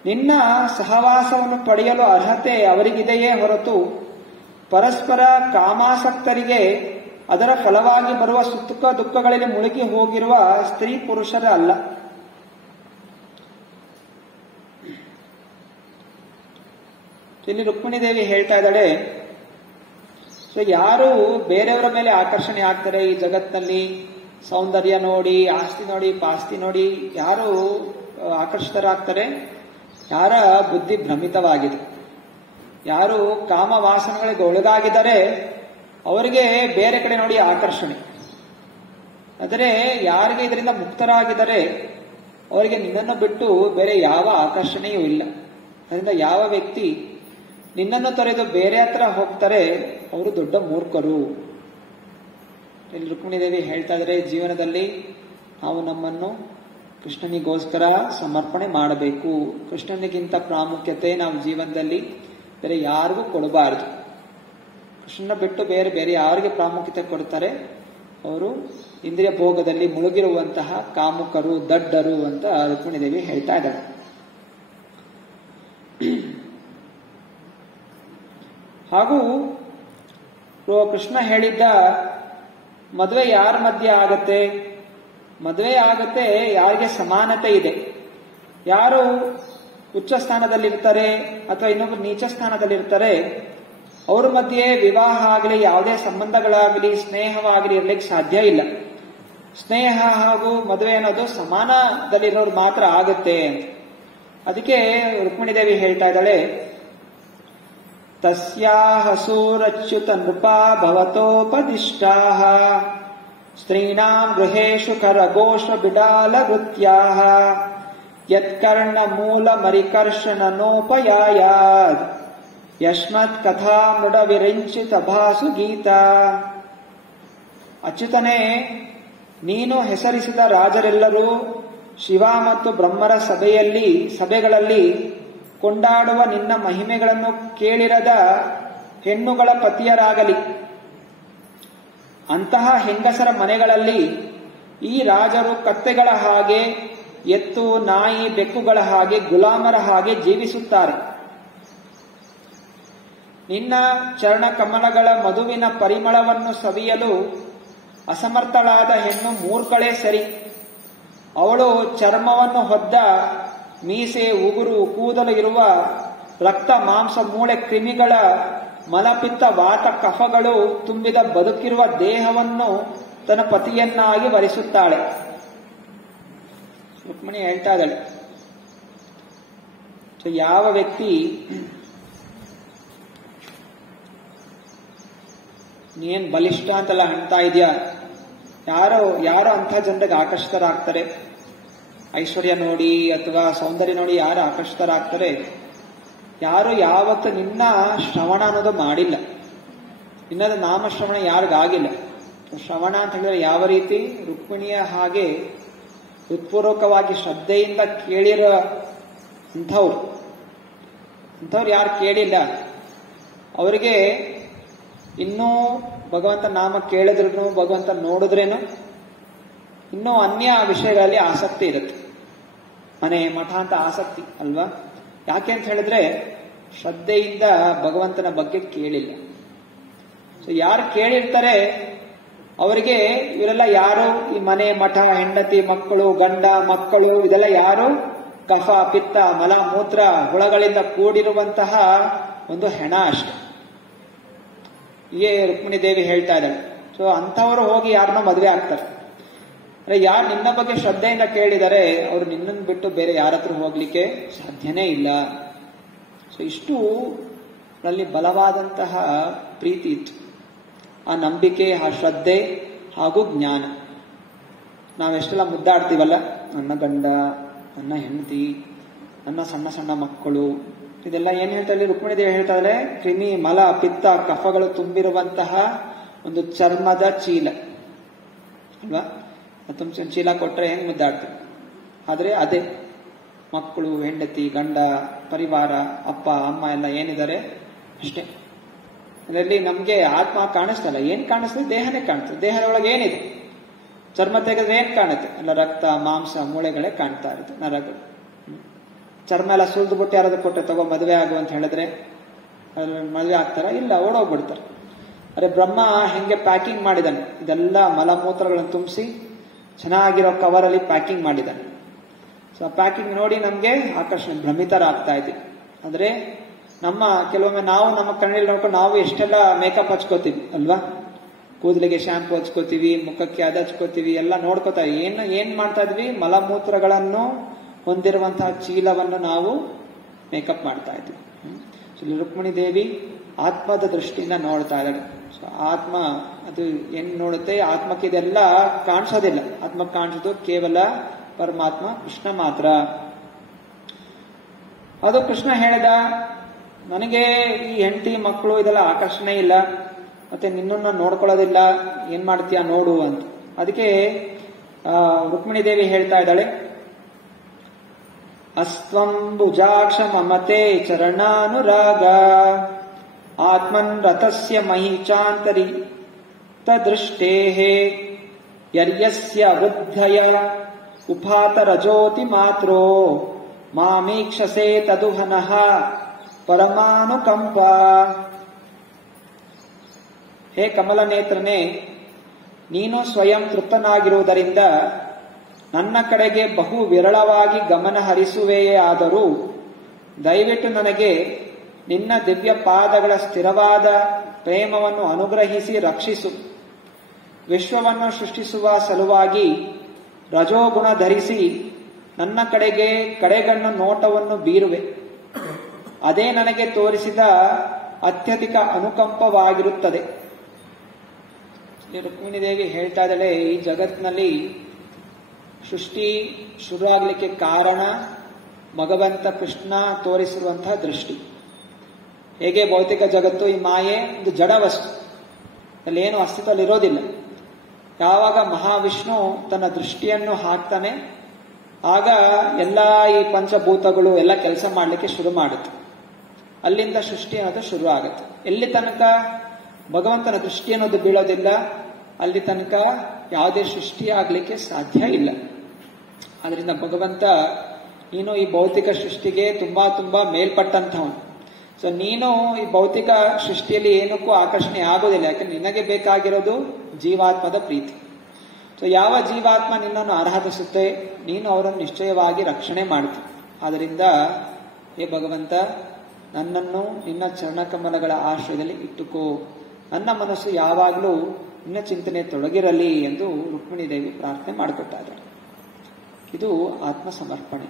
ನಿನ್ನ ಸಹವಾಸವನ್ನು ಪಡೆಯಲು ಅರ್ಹತೆ ಅವರಿಗಿದೆಯೇ ಹೊರತು ಪರಸ್ಪರ ಕಾಮಾಸಕ್ತರಿಗೆ ಅದರ ಫಲವಾಗಿ ಬರುವ ಸುಖ ದುಃಖಗಳಲ್ಲಿ ಮುಳುಗಿ ಹೋಗಿರುವ ಸ್ತ್ರೀ ಪುರುಷರ ಅಲ್ಲ. ಇಲ್ಲಿ ರುಕ್ಮಿಣಿ ದೇವಿ ಹೇಳ್ತಾ ಇದ್ದಾಳೆ, ಸೊ ಯಾರು ಬೇರೆಯವರ ಮೇಲೆ ಆಕರ್ಷಣೆ ಆಗ್ತಾರೆ ಈ ಜಗತ್ತಿನಲ್ಲಿ, ಸೌಂದರ್ಯ ನೋಡಿ, ಆಸ್ತಿ ನೋಡಿ, ಪಾಸ್ತಿ ನೋಡಿ ಯಾರು ಆಕರ್ಷಿತರಾಗ್ತಾರೆ, ಯಾರ ಬುದ್ಧಿ ಭ್ರಮಿತವಾಗಿದೆ, ಯಾರು ಕಾಮ ವಾಸನೆಗಳಿಗೆ ಒಳಗಾಗಿದ್ದಾರೆ ಅವರಿಗೆ ಬೇರೆ ಕಡೆ ನೋಡಿ ಆಕರ್ಷಣೆ. ಆದರೆ ಯಾರಿಗೆ ಇದರಿಂದ ಮುಕ್ತರಾಗಿದ್ದಾರೆ ಅವರಿಗೆ ನಿನ್ನನ್ನು ಬಿಟ್ಟು ಬೇರೆ ಯಾವ ಆಕರ್ಷಣೆಯೂ ಇಲ್ಲ. ಅದರಿಂದ ಯಾವ ವ್ಯಕ್ತಿ ನಿನ್ನನ್ನು ತೊರೆದು ಬೇರೆ ಹತ್ರ ಹೋಗ್ತಾರೆ ಅವರು ದೊಡ್ಡ ಮೂರ್ಖರು. ಇಲ್ಲಿ ರುಕ್ಮಿಣಿ ದೇವಿ ಹೇಳ್ತಾ ಇದ್ದಾರೆ, ಜೀವನದಲ್ಲಿ ನಾವು ನಮ್ಮನ್ನು ಕೃಷ್ಣನಿಗೋಸ್ಕರ ಸಮರ್ಪಣೆ ಮಾಡಬೇಕು. ಕೃಷ್ಣನಿಗಿಂತ ಪ್ರಾಮುಖ್ಯತೆ ನಾವು ಜೀವನದಲ್ಲಿ ಬೇರೆ ಯಾರಿಗೂ ಕೊಡಬಾರದು. ಕೃಷ್ಣನ ಬಿಟ್ಟು ಬೇರೆ ಬೇರೆ ಯಾರಿಗೆ ಪ್ರಾಮುಖ್ಯತೆ ಕೊಡ್ತಾರೆ ಅವರು ಇಂದ್ರಿಯ ಭೋಗದಲ್ಲಿ ಮುಳುಗಿರುವಂತಹ ಕಾಮುಕರು, ದಡ್ಡರು ಅಂತ ರುಕ್ಮಿಣಿ ದೇವಿ ಹೇಳ್ತಾ ಇದ್ದಾರೆ. ಹಾಗೂ ಕೃಷ್ಣ ಹೇಳಿದ್ದ, ಮದುವೆ ಯಾರ ಮಧ್ಯೆ ಆಗತ್ತೆ? ಮದುವೆ ಆಗತ್ತೆ ಯಾರಿಗೆ ಸಮಾನತೆ ಇದೆ. ಯಾರು ಉಚ್ಚ ಸ್ಥಾನದಲ್ಲಿರ್ತಾರೆ ಅಥವಾ ಇನ್ನೊಬ್ಬರು ನೀಚ ಸ್ಥಾನದಲ್ಲಿರ್ತಾರೆ ಅವ್ರ ಮಧ್ಯೆ ವಿವಾಹ ಆಗಲಿ, ಯಾವುದೇ ಸಂಬಂಧಗಳಾಗಲಿ, ಸ್ನೇಹವಾಗಲಿ ಇರ್ಲಿಕ್ಕೆ ಸಾಧ್ಯ ಇಲ್ಲ. ಸ್ನೇಹ ಹಾಗೂ ಮದುವೆ ಅನ್ನೋದು ಸಮಾನದಲ್ಲಿರೋರು ಮಾತ್ರ ಆಗುತ್ತೆ ಅಂತ. ಅದಕ್ಕೆ ರುಕ್ಮಿಣಿ ದೇವಿ ಹೇಳ್ತಾ ಇದ್ದಾಳೆ, ತಸ್ಯಾಹ ಸೂರಚ್ಯುತ ನೃಪಾ ಭವತೋಪದಿಷ್ಟಾಃ ಸ್ತ್ರೀಣಾಂ ಗೃಹೇಷು ಕರಘೋಷ ಬಿಡಾಲ ವೃತ್ಯಾಃ ಯತ್ಕರ್ಣ ಮೂಲ ಮರಿಕರ್ಷಣ ನೋಪಯಾಯಾದ್ ಯಸ್ಮತ್ ಕಥಾ ಮೃಡ ವಿರಿಂಚಿತ ಭಾಸು ಗೀತಾ. ಅಚ್ಯುತನೇ, ನೀನು ಹೆಸರಿಸಿದ ರಾಜರೆಲ್ಲರೂ ಶಿವ ಮತ್ತು ಬ್ರಹ್ಮರ ಸಭೆಗಳಲ್ಲಿ ಕೊಂಡಾಡುವ ನಿನ್ನ ಮಹಿಮೆಗಳನ್ನು ಕೇಳಿರದ ಹೆಣ್ಣುಗಳ ಪತಿಯರಾಗಲಿ. ಅಂತಹ ಹೆಂಗಸರ ಮನೆಗಳಲ್ಲಿ ಈ ರಾಜರು ಕತ್ತೆಗಳ ಹಾಗೆ, ಎತ್ತು, ನಾಯಿ, ಬೆಕ್ಕುಗಳ ಹಾಗೆ, ಗುಲಾಮರ ಹಾಗೆ ಜೀವಿಸುತ್ತಾರೆ. ನಿನ್ನ ಚರಣ ಕಮಲಗಳ ಮಧುವಿನ ಪರಿಮಳವನ್ನು ಸವಿಯಲು ಅಸಮರ್ಥಳಾದ ಹೆಣ್ಣು ಮೂರ್ಖಳೇ ಸರಿ. ಅವಳು ಚರ್ಮವನ್ನು ಹೊದ್ದ, ಮೀಸೆ, ಉಗುರು, ಕೂದಲು ಇರುವ ರಕ್ತ, ಮಾಂಸ, ಮೂಳೆ, ಕ್ರಿಮಿಗಳ, ಮಲಪಿತ್ತ, ವಾತ, ಕಫಗಳು ತುಂಬಿದ ಬದುಕಿರುವ ದೇಹವನ್ನು ತನ್ನ ಪತಿಯನ್ನಾಗಿ ವರಿಸುತ್ತಾಳೆ. ರುಕ್ಮಿಣಿ ಹೇಳ್ತಾ ಇದ್ದಾಳೆ, ಯಾವ ವ್ಯಕ್ತಿ ನೀನ್ ಬಲಿಷ್ಠ ಅಂತೆಲ್ಲ ಹೇಳ್ತಾ ಇದೆಯಾ, ಯಾರೋ ಅಂಥ ಜನರಿಗೆ ಆಕರ್ಷಿತರಾಗ್ತಾರೆ. ಐಶ್ವರ್ಯ ನೋಡಿ ಅಥವಾ ಸೌಂದರ್ಯ ನೋಡಿ ಯಾರು ಆಕರ್ಷಿತರಾಗ್ತಾರೆ? ಯಾರು ಯಾವತ್ತು ನಿನ್ನ ಶ್ರವಣ ಅನ್ನೋದು ಮಾಡಿಲ್ಲ, ನಿನ್ನದ ನಾಮಶ್ರವಣ ಯಾರಿಗಾಗಿಲ್ಲ. ಶ್ರವಣ ಅಂತ ಹೇಳಿದ್ರೆ ಯಾವ ರೀತಿ ರುಕ್ಮಿಣಿಯ ಹಾಗೆ ಹೃತ್ಪೂರ್ವಕವಾಗಿ ಶ್ರದ್ಧೆಯಿಂದ ಕೇಳಿರೋ ಅಂಥವ್ರು ಯಾರು ಕೇಳಿಲ್ಲ ಅವರಿಗೆ ಇನ್ನೂ ಭಗವಂತ ನಾಮ ಕೇಳಿದ್ರೂ, ಭಗವಂತ ನೋಡಿದ್ರೇನು ಇನ್ನೂ ಅನ್ಯ ವಿಷಯಗಳಲ್ಲಿ ಆಸಕ್ತಿ ಇರುತ್ತೆ. ಮನೆ ಮಠ ಅಂತ ಆಸಕ್ತಿ ಅಲ್ವಾ? ಯಾಕೆ ಅಂತ ಹೇಳಿದ್ರೆ ಶ್ರದ್ಧೆಯಿಂದ ಭಗವಂತನ ಬಗ್ಗೆ ಕೇಳಿಲ್ಲ. ಸೊ ಯಾರು ಕೇಳಿರ್ತಾರೆ ಅವರಿಗೆ ಇವರೆಲ್ಲ ಯಾರು, ಈ ಮನೆ ಮಠ, ಹೆಂಡತಿ, ಮಕ್ಕಳು, ಗಂಡ ಮಕ್ಕಳು, ಇದೆಲ್ಲ ಯಾರು? ಕಫ, ಪಿತ್ತ, ಮಲ, ಮೂತ್ರ, ಹುಳಗಳಿಂದ ಕೂಡಿರುವಂತಹ ಒಂದು ಹೆಣ ಅಷ್ಟೆ. ಹೀಗೆ ರುಕ್ಮಿಣಿ ದೇವಿ ಹೇಳ್ತಾ ಇದ್ದಾಳೆ. ಸೊ ಅಂಥವರು ಹೋಗಿ ಯಾರನ್ನೋ ಮದುವೆ ಆಗ್ತಾರೆ. ಅಂದ್ರೆ ಯಾರು ನಿನ್ನ ಬಗ್ಗೆ ಶ್ರದ್ಧೆಯಿಂದ ಕೇಳಿದರೆ ಅವರು ನಿನ್ನನ್ನು ಬಿಟ್ಟು ಬೇರೆ ಯಾರ ಹತ್ರ ಹೋಗ್ಲಿಕ್ಕೆ ಸಾಧ್ಯನೇ ಇಲ್ಲ. ಸೊ ಇಷ್ಟು ಅಲ್ಲಿ ಬಲವಾದಂತಹ ಪ್ರೀತಿ ಇತ್ತು, ಆ ನಂಬಿಕೆ, ಆ ಶ್ರದ್ಧೆ ಹಾಗೂ ಜ್ಞಾನ. ನಾವೆಷ್ಟೆಲ್ಲ ಮುದ್ದಾಡ್ತೀವಲ್ಲ, ನನ್ನ ಗಂಡ, ನನ್ನ ಹೆಂಡತಿ, ನನ್ನ ಸಣ್ಣ ಸಣ್ಣ ಮಕ್ಕಳು, ಇದೆಲ್ಲ ಏನ್ ಹೇಳ್ತಾ ಇದ್ದಾರೆ? ರುಕ್ಮಿಣಿ ದೇವಿ ಹೇಳ್ತಾ ಇದ್ದಾರೆ, ಕ್ರಿಮಿ, ಮಲ, ಪಿತ್ತ, ಕಫಗಳು ತುಂಬಿರುವಂತಹ ಒಂದು ಚರ್ಮದ ಚೀಲ ಅಲ್ವಾ? ತುಂಬಿಸಿ ಚೀಲ ಕೊಟ್ರೆ ಹೆಂಗ್ ಮುದ್ದಾಡ್ತೀವಿ, ಆದ್ರೆ ಅದೇ ಮಕ್ಕಳು, ಹೆಂಡತಿ, ಗಂಡ, ಪರಿವಾರ, ಅಪ್ಪ ಅಮ್ಮ ಎಲ್ಲ ಏನಿದ್ದಾರೆ ಅಷ್ಟೇ. ಅದರಲ್ಲಿ ನಮ್ಗೆ ಆತ್ಮ ಕಾಣಿಸ್ತಲ್ಲ. ಏನ್ ಕಾಣಿಸ್ತದೆ? ದೇಹನೇ ಕಾಣಿಸ್ತದೆ. ದೇಹದ ಒಳಗೆ ಏನಿದೆ? ಚರ್ಮ ತೆಗೆದ್ರೆ ಏನ್ ಕಾಣುತ್ತೆ? ಎಲ್ಲ ರಕ್ತ, ಮಾಂಸ, ಮೂಳೆಗಳೇ ಕಾಣ್ತಾ ಇರುತ್ತೆ, ನರಗಳು. ಚರ್ಮ ಎಲ್ಲ ಸುಲ್ದು ಬಿಟ್ಟು ಯಾರಾದ್ರೂ ಕೊಟ್ಟರೆ ತಗೋ ಮದುವೆ ಆಗು ಅಂತ ಹೇಳಿದ್ರೆ ಮದುವೆ ಆಗ್ತಾರ? ಇಲ್ಲ, ಓಡೋಗ್ಬಿಡ್ತಾರೆ. ಅರೆ ಬ್ರಹ್ಮ ಹೆಂಗೆ ಪ್ಯಾಕಿಂಗ್ ಮಾಡಿದಾನೆ, ಇದೆಲ್ಲ ಮಲಮೂತ್ರಗಳನ್ನು ತುಂಬಿಸಿ ಚೆನ್ನಾಗಿರೋ ಕವರಲ್ಲಿ ಪ್ಯಾಕಿಂಗ್ ಮಾಡಿದಾನೆ. ಸೊ ಆ ಪ್ಯಾಕಿಂಗ್ ನೋಡಿ ನಮ್ಗೆ ಆಕರ್ಷಣೆ, ಭ್ರಮಿತರಾಗ್ತಾ ಇದ್ದೀವಿ. ಅಂದ್ರೆ ಕೆಲವೊಮ್ಮೆ ನಾವು ನಮ್ಮ ಕಣ್ಣಲ್ಲಿ ನೋಡ್ಕೊಂಡು ನಾವು ಎಷ್ಟೆಲ್ಲ ಮೇಕಪ್ ಹಚ್ಕೋತೀವಿ ಅಲ್ವಾ? ಕೂದಲಿಗೆ ಶಾಂಪು ಹಚ್ಕೋತೀವಿ, ಮುಖಕ್ಕೆ ಅದು ಹಚ್ಕೋತೀವಿ, ಎಲ್ಲ ನೋಡ್ಕೋತಾ ಏನ್ ಮಾಡ್ತಾ ಇದ್ವಿ? ಮಲಮೂತ್ರಗಳನ್ನು ಹೊಂದಿರುವಂತಹ ಚೀಲವನ್ನು ನಾವು ಮೇಕಪ್ ಮಾಡ್ತಾ ಇದ್ವಿ. ರುಕ್ಮಿಣಿ ದೇವಿ ಆತ್ಮದ ದೃಷ್ಟಿಯಿಂದ ನೋಡ್ತಾ ಇದ್ದಾಳೆ. ಸೊ ಆತ್ಮ ಅದು ಏನ್ ನೋಡುತ್ತೆ? ಆತ್ಮಕ್ಕೆ ಇದೆಲ್ಲ ಕಾಣಿಸೋದಿಲ್ಲ. ಆತ್ಮಕ್ಕೆ ಕಾಣಿಸೋದು ಕೇವಲ ಪರಮಾತ್ಮ ಕೃಷ್ಣ ಮಾತ್ರ. ಅದು ಕೃಷ್ಣ ಹೇಳಿದ, ನನಗೆ ಈ ಹೆಂಡತಿ ಮಕ್ಕಳು ಇದೆಲ್ಲ ಆಕರ್ಷಣೆ ಇಲ್ಲ, ಮತ್ತೆ ನಿನ್ನನ್ನು ನೋಡ್ಕೊಳ್ಳೋದಿಲ್ಲ, ಏನ್ ಮಾಡ್ತೀಯ ನೋಡು ಅಂತ. ಅದಕ್ಕೆ ರುಕ್ಮಿಣಿ ದೇವಿ ಹೇಳ್ತಾ ಇದ್ದಾಳೆ, ಅಸ್ತ್ವಂ ಭುಜಾಕ್ಷ ಮಮತೆ ಚರಣಾನುರಾಗ ಆತ್ಮನ್ ರಥಸ್ಯ ಮಹಿಚಾಂತರಿ ತದೃಷ್ಟೇಃ ಯರ್ಯಸ್ಯ ಬುದ್ಧಯ ಉಪಾತ ರಜೋತಿ ಮಾತ್ರೋ ಮಾಮೀಕ್ಷಸೆ ತದುಹನಃ ಪರಮಾನುಕಂಪ. ಹೇ ಕಮಲ ನೇತ್ರನೇ, ನೀನು ಸ್ವಯಂ ತೃಪ್ತನಾಗಿರುವುದರಿಂದ ನನ್ನ ಕಡೆಗೆ ಬಹು ವಿರಳವಾಗಿ ಗಮನ ಹರಿಸುವೆಯೇ ಆದರೂ ದಯವಿಟ್ಟು ನನಗೆ ನಿನ್ನ ದಿವ್ಯ ಪಾದಗಳ ಸ್ಥಿರವಾದ ಪ್ರೇಮವನ್ನು ಅನುಗ್ರಹಿಸಿ ರಕ್ಷಿಸು. ವಿಶ್ವವನ್ನು ಸೃಷ್ಟಿಸುವ ಸಲುವಾಗಿ ರಜೋಗುಣ ಧರಿಸಿ ನನ್ನ ಕಡೆಗೆ ಕಡೆಗಣ್ಣು ನೋಟವನ್ನು ಬೀರುವೆ. ಅದೇ ನನಗೆ ತೋರಿಸಿದ ಅತ್ಯಧಿಕ ಅನುಕಂಪವಾಗಿರುತ್ತದೆ. ರುಕ್ಮಿಣಿ ದೇವಿ ಹೇಳ್ತಾ ಇದ್ದಾಳೆ, ಈ ಜಗತ್ತಿನಲ್ಲಿ ಸೃಷ್ಟಿ ಶುರುವಾಗಲಿಕ್ಕೆ ಕಾರಣ ಭಗವಂತ ಕೃಷ್ಣ ತೋರಿಸಿರುವಂತಹ ದೃಷ್ಟಿ. ಹೇಗೆ ಭೌತಿಕ ಜಗತ್ತು, ಈ ಮಾಯೆ ಒಂದು ಜಡ ವಸ್ತು, ಅಲ್ಲಿ ಏನು ಅಸ್ತಿತ್ವದಲ್ಲಿ ಇರೋದಿಲ್ಲ. ಯಾವಾಗ ಮಹಾವಿಷ್ಣು ತನ್ನ ದೃಷ್ಟಿಯನ್ನು ಹಾಕ್ತಾನೆ, ಆಗ ಎಲ್ಲ ಈ ಪಂಚಭೂತಗಳು ಎಲ್ಲ ಕೆಲಸ ಮಾಡಲಿಕ್ಕೆ ಶುರು ಮಾಡುತ್ತೆ. ಅಲ್ಲಿಂದ ಸೃಷ್ಟಿ ಅನ್ನೋದು ಶುರು ಆಗುತ್ತೆ. ಎಲ್ಲಿ ತನಕ ಭಗವಂತನ ದೃಷ್ಟಿ ಅನ್ನೋದು ಬೀಳೋದಿಲ್ಲ, ಅಲ್ಲಿ ತನಕ ಯಾವುದೇ ಸೃಷ್ಟಿ ಆಗ್ಲಿಕ್ಕೆ ಸಾಧ್ಯ ಇಲ್ಲ. ಅದರಿಂದ ಭಗವಂತ, ನೀನು ಈ ಭೌತಿಕ ಸೃಷ್ಟಿಗೆ ತುಂಬಾ ತುಂಬಾ ಮೇಲ್ಪಟ್ಟಂತವನು. ಸೊ ನೀನು ಈ ಭೌತಿಕ ಸೃಷ್ಟಿಯಲ್ಲಿ ಏನಕ್ಕೂ ಆಕರ್ಷಣೆ ಆಗೋದಿಲ್ಲ. ಯಾಕಂದ್ರೆ ನಿನಗೆ ಬೇಕಾಗಿರೋದು ಜೀವಾತ್ಮದ ಪ್ರೀತಿ. ಸೊ ಯಾವ ಜೀವಾತ್ಮ ನಿನ್ನನ್ನು ಆರಾಧಿಸುತ್ತೆ, ನೀನು ಅವರನ್ನು ನಿಶ್ಚಯವಾಗಿ ರಕ್ಷಣೆ ಮಾಡ್ತಿ. ಆದ್ದರಿಂದ ಹೇ ಭಗವಂತ, ನನ್ನನ್ನು ನಿನ್ನ ಚರಣಕಮಲಗಳ ಆಶ್ರಯದಲ್ಲಿ ಇಟ್ಟುಕೋ, ನನ್ನ ಮನಸ್ಸು ಯಾವಾಗಲೂ ನಿನ್ನ ಚಿಂತನೆ ತೊಡಗಿರಲಿ ಎಂದು ರುಕ್ಮಿಣಿ ದೇವಿ ಪ್ರಾರ್ಥನೆ ಮಾಡಿಕೊಟ್ಟಾರೆ. ಇದು ಆತ್ಮ ಸಮರ್ಪಣೆ.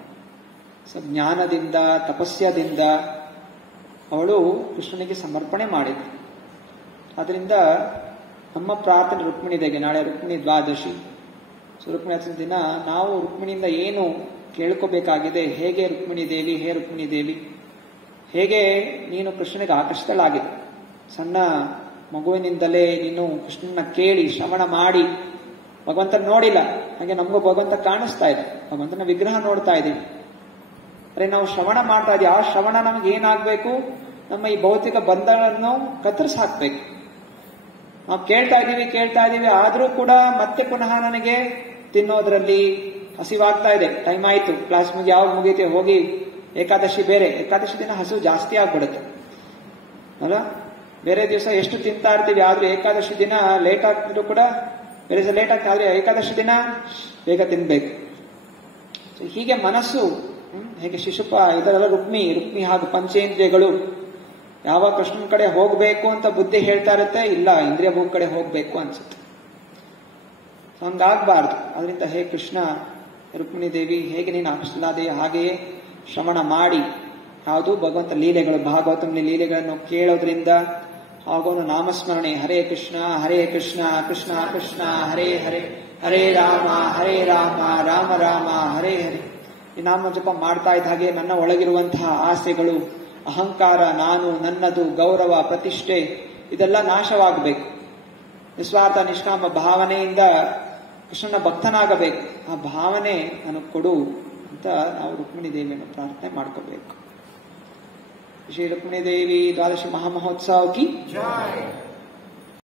ಸೊ ಜ್ಞಾನದಿಂದ, ತಪಸ್ಯದಿಂದ ಅವಳು ಕೃಷ್ಣನಿಗೆ ಸಮರ್ಪಣೆ ಮಾಡಿದ್ಳು. ಆದ್ರಿಂದ ನಮ್ಮ ಪ್ರಾರ್ಥನೆ ರುಕ್ಮಿಣಿ ದೇವಿ, ನಾಳೆ ರುಕ್ಮಿಣಿ ದ್ವಾದಶಿ. ಸೊ ರುಕ್ಮಿಣಿ ದಿನ ನಾವು ರುಕ್ಮಿಣಿಯಿಂದ ಏನು ಕೇಳ್ಕೋಬೇಕಾಗಿದೆ? ಹೇಗೆ ರುಕ್ಮಿಣಿ ದೇವಿ, ಹೇ ರುಕ್ಮಿಣಿ ದೇವಿ, ಹೇಗೆ ನೀನು ಕೃಷ್ಣನಿಗೆ ಆಕರ್ಷಿತಳಾಗಿದೆ. ಸಣ್ಣ ಮಗುವಿನಿಂದಲೇ ನೀನು ಕೃಷ್ಣನ ಕೇಳಿ ಶ್ರವಣ ಮಾಡಿ, ಭಗವಂತನ ನೋಡಿಲ್ಲ, ಹಾಗೆ ನಮಗೂ ಭಗವಂತ ಕಾಣಿಸ್ತಾ ಇದೆ, ಭಗವಂತನ ವಿಗ್ರಹ ನೋಡ್ತಾ ಇದ್ದೀವಿ. ಅರೆ ನಾವು ಶ್ರವಣ ಮಾಡ್ತಾ ಇದೀವಿ. ಆ ಶ್ರವಣ ನಮ್ಗೆ ಏನಾಗಬೇಕು? ನಮ್ಮ ಈ ಭೌತಿಕ ಬಂಧಗಳನ್ನು ಕತ್ತರಿಸಿ ಹಾಕ್ಬೇಕು. ನಾವು ಕೇಳ್ತಾ ಇದ್ದೀವಿ, ಆದ್ರೂ ಕೂಡ ಮತ್ತೆ ಪುನಃ ನನಗೆ ತಿನ್ನೋದ್ರಲ್ಲಿ ಹಸಿವಾಗ್ತಾ ಇದೆ. ಟೈಮ್ ಆಯ್ತು, ಕ್ಲಾಸ್ ಯಾವಾಗ ಮುಗೀತೆ, ಹೋಗಿ ಏಕಾದಶಿ ಬೇರೆ, ಏಕಾದಶಿ ದಿನ ಹಸಿವು ಜಾಸ್ತಿ ಆಗ್ಬಿಡುತ್ತೆ ಅಲ್ಲ. ಬೇರೆ ದಿವಸ ಎಷ್ಟು ತಿಂತಾ ಇರ್ತೀವಿ, ಆದ್ರೂ ಏಕಾದಶಿ ದಿನ ಲೇಟ್ ಆಗ್ತಿದ್ರು ಕೂಡ ಬೇರೆ ದಿವಸ ಲೇಟ್ ಆಗ್ತಾ, ಆದ್ರೆ ಏಕಾದಶಿ ದಿನ ಬೇಗ ತಿನ್ಬೇಕು. ಹೀಗೆ ಮನಸ್ಸು ಹೇಗೆ ಶಿಶುಪ, ಇದರೆಲ್ಲ ರುಕ್ಮಿ ಹಾಗೂ ಪಂಚೇಂದ್ರಿಯಗಳು ಯಾವ ಕೃಷ್ಣನ ಕಡೆ ಹೋಗ್ಬೇಕು ಅಂತ ಬುದ್ಧಿ ಹೇಳ್ತಾ ಇರುತ್ತೆ, ಇಲ್ಲ ಇಂದ್ರಿಯ ಭೋಗ ಕಡೆ ಹೋಗ್ಬೇಕು ಅನ್ಸುತ್ತೆ. ಹಂಗಾಗಬಾರ್ದು. ಅದರಿಂದ ಹೇ ಕೃಷ್ಣ, ರುಕ್ಮಿಣಿ ದೇವಿ, ಹೇಗೆ ನೀನು ಆಕರ್ಷಿಸಲಾದೆಯೋ ಹಾಗೆಯೇ ಶ್ರವಣ ಮಾಡಿ, ಯಾವುದು ಭಗವಂತ ಲೀಲೆಗಳು, ಭಾಗವತನ ಲೀಲೆಗಳನ್ನು ಕೇಳೋದ್ರಿಂದ ಆಗೋನು ನಾಮಸ್ಮರಣೆ, ಹರೇ ಕೃಷ್ಣ ಕೃಷ್ಣ ಕೃಷ್ಣ ಹರೇ ಹರೇ, ಹರೇ ರಾಮ ರಾಮ ರಾಮ ಹರೇ ಹರೇ, ಈ ನಾಮ ಜಪ ಮಾಡ್ತಾ ಇದ್ದ ಹಾಗೆ ನನ್ನ ಒಳಗಿರುವಂತಹ ಆಸೆಗಳು, ಅಹಂಕಾರ, ನಾನು, ನನ್ನದು, ಗೌರವ, ಪ್ರತಿಷ್ಠೆ ಇದೆಲ್ಲ ನಾಶವಾಗಬೇಕು. ನಿಸ್ವಾರ್ಥ ನಿಷ್ಕಾಮ ಭಾವನೆಯಿಂದ ಕೃಷ್ಣನ ಭಕ್ತನಾಗಬೇಕು. ಆ ಭಾವನೆ ನನಗೆ ಕೊಡು ಅಂತ ನಾವು ರುಕ್ಮಿಣಿ ದೇವಿಯನ್ನು ಪ್ರಾರ್ಥನೆ ಮಾಡ್ಕೋಬೇಕು. ಶ್ರೀ ರುಕ್ಮಿಣಿ ದೇವಿ ದ್ವಾದಶಿ ಮಹಾಮಹೋತ್ಸವ ಕಿ ಜೈ.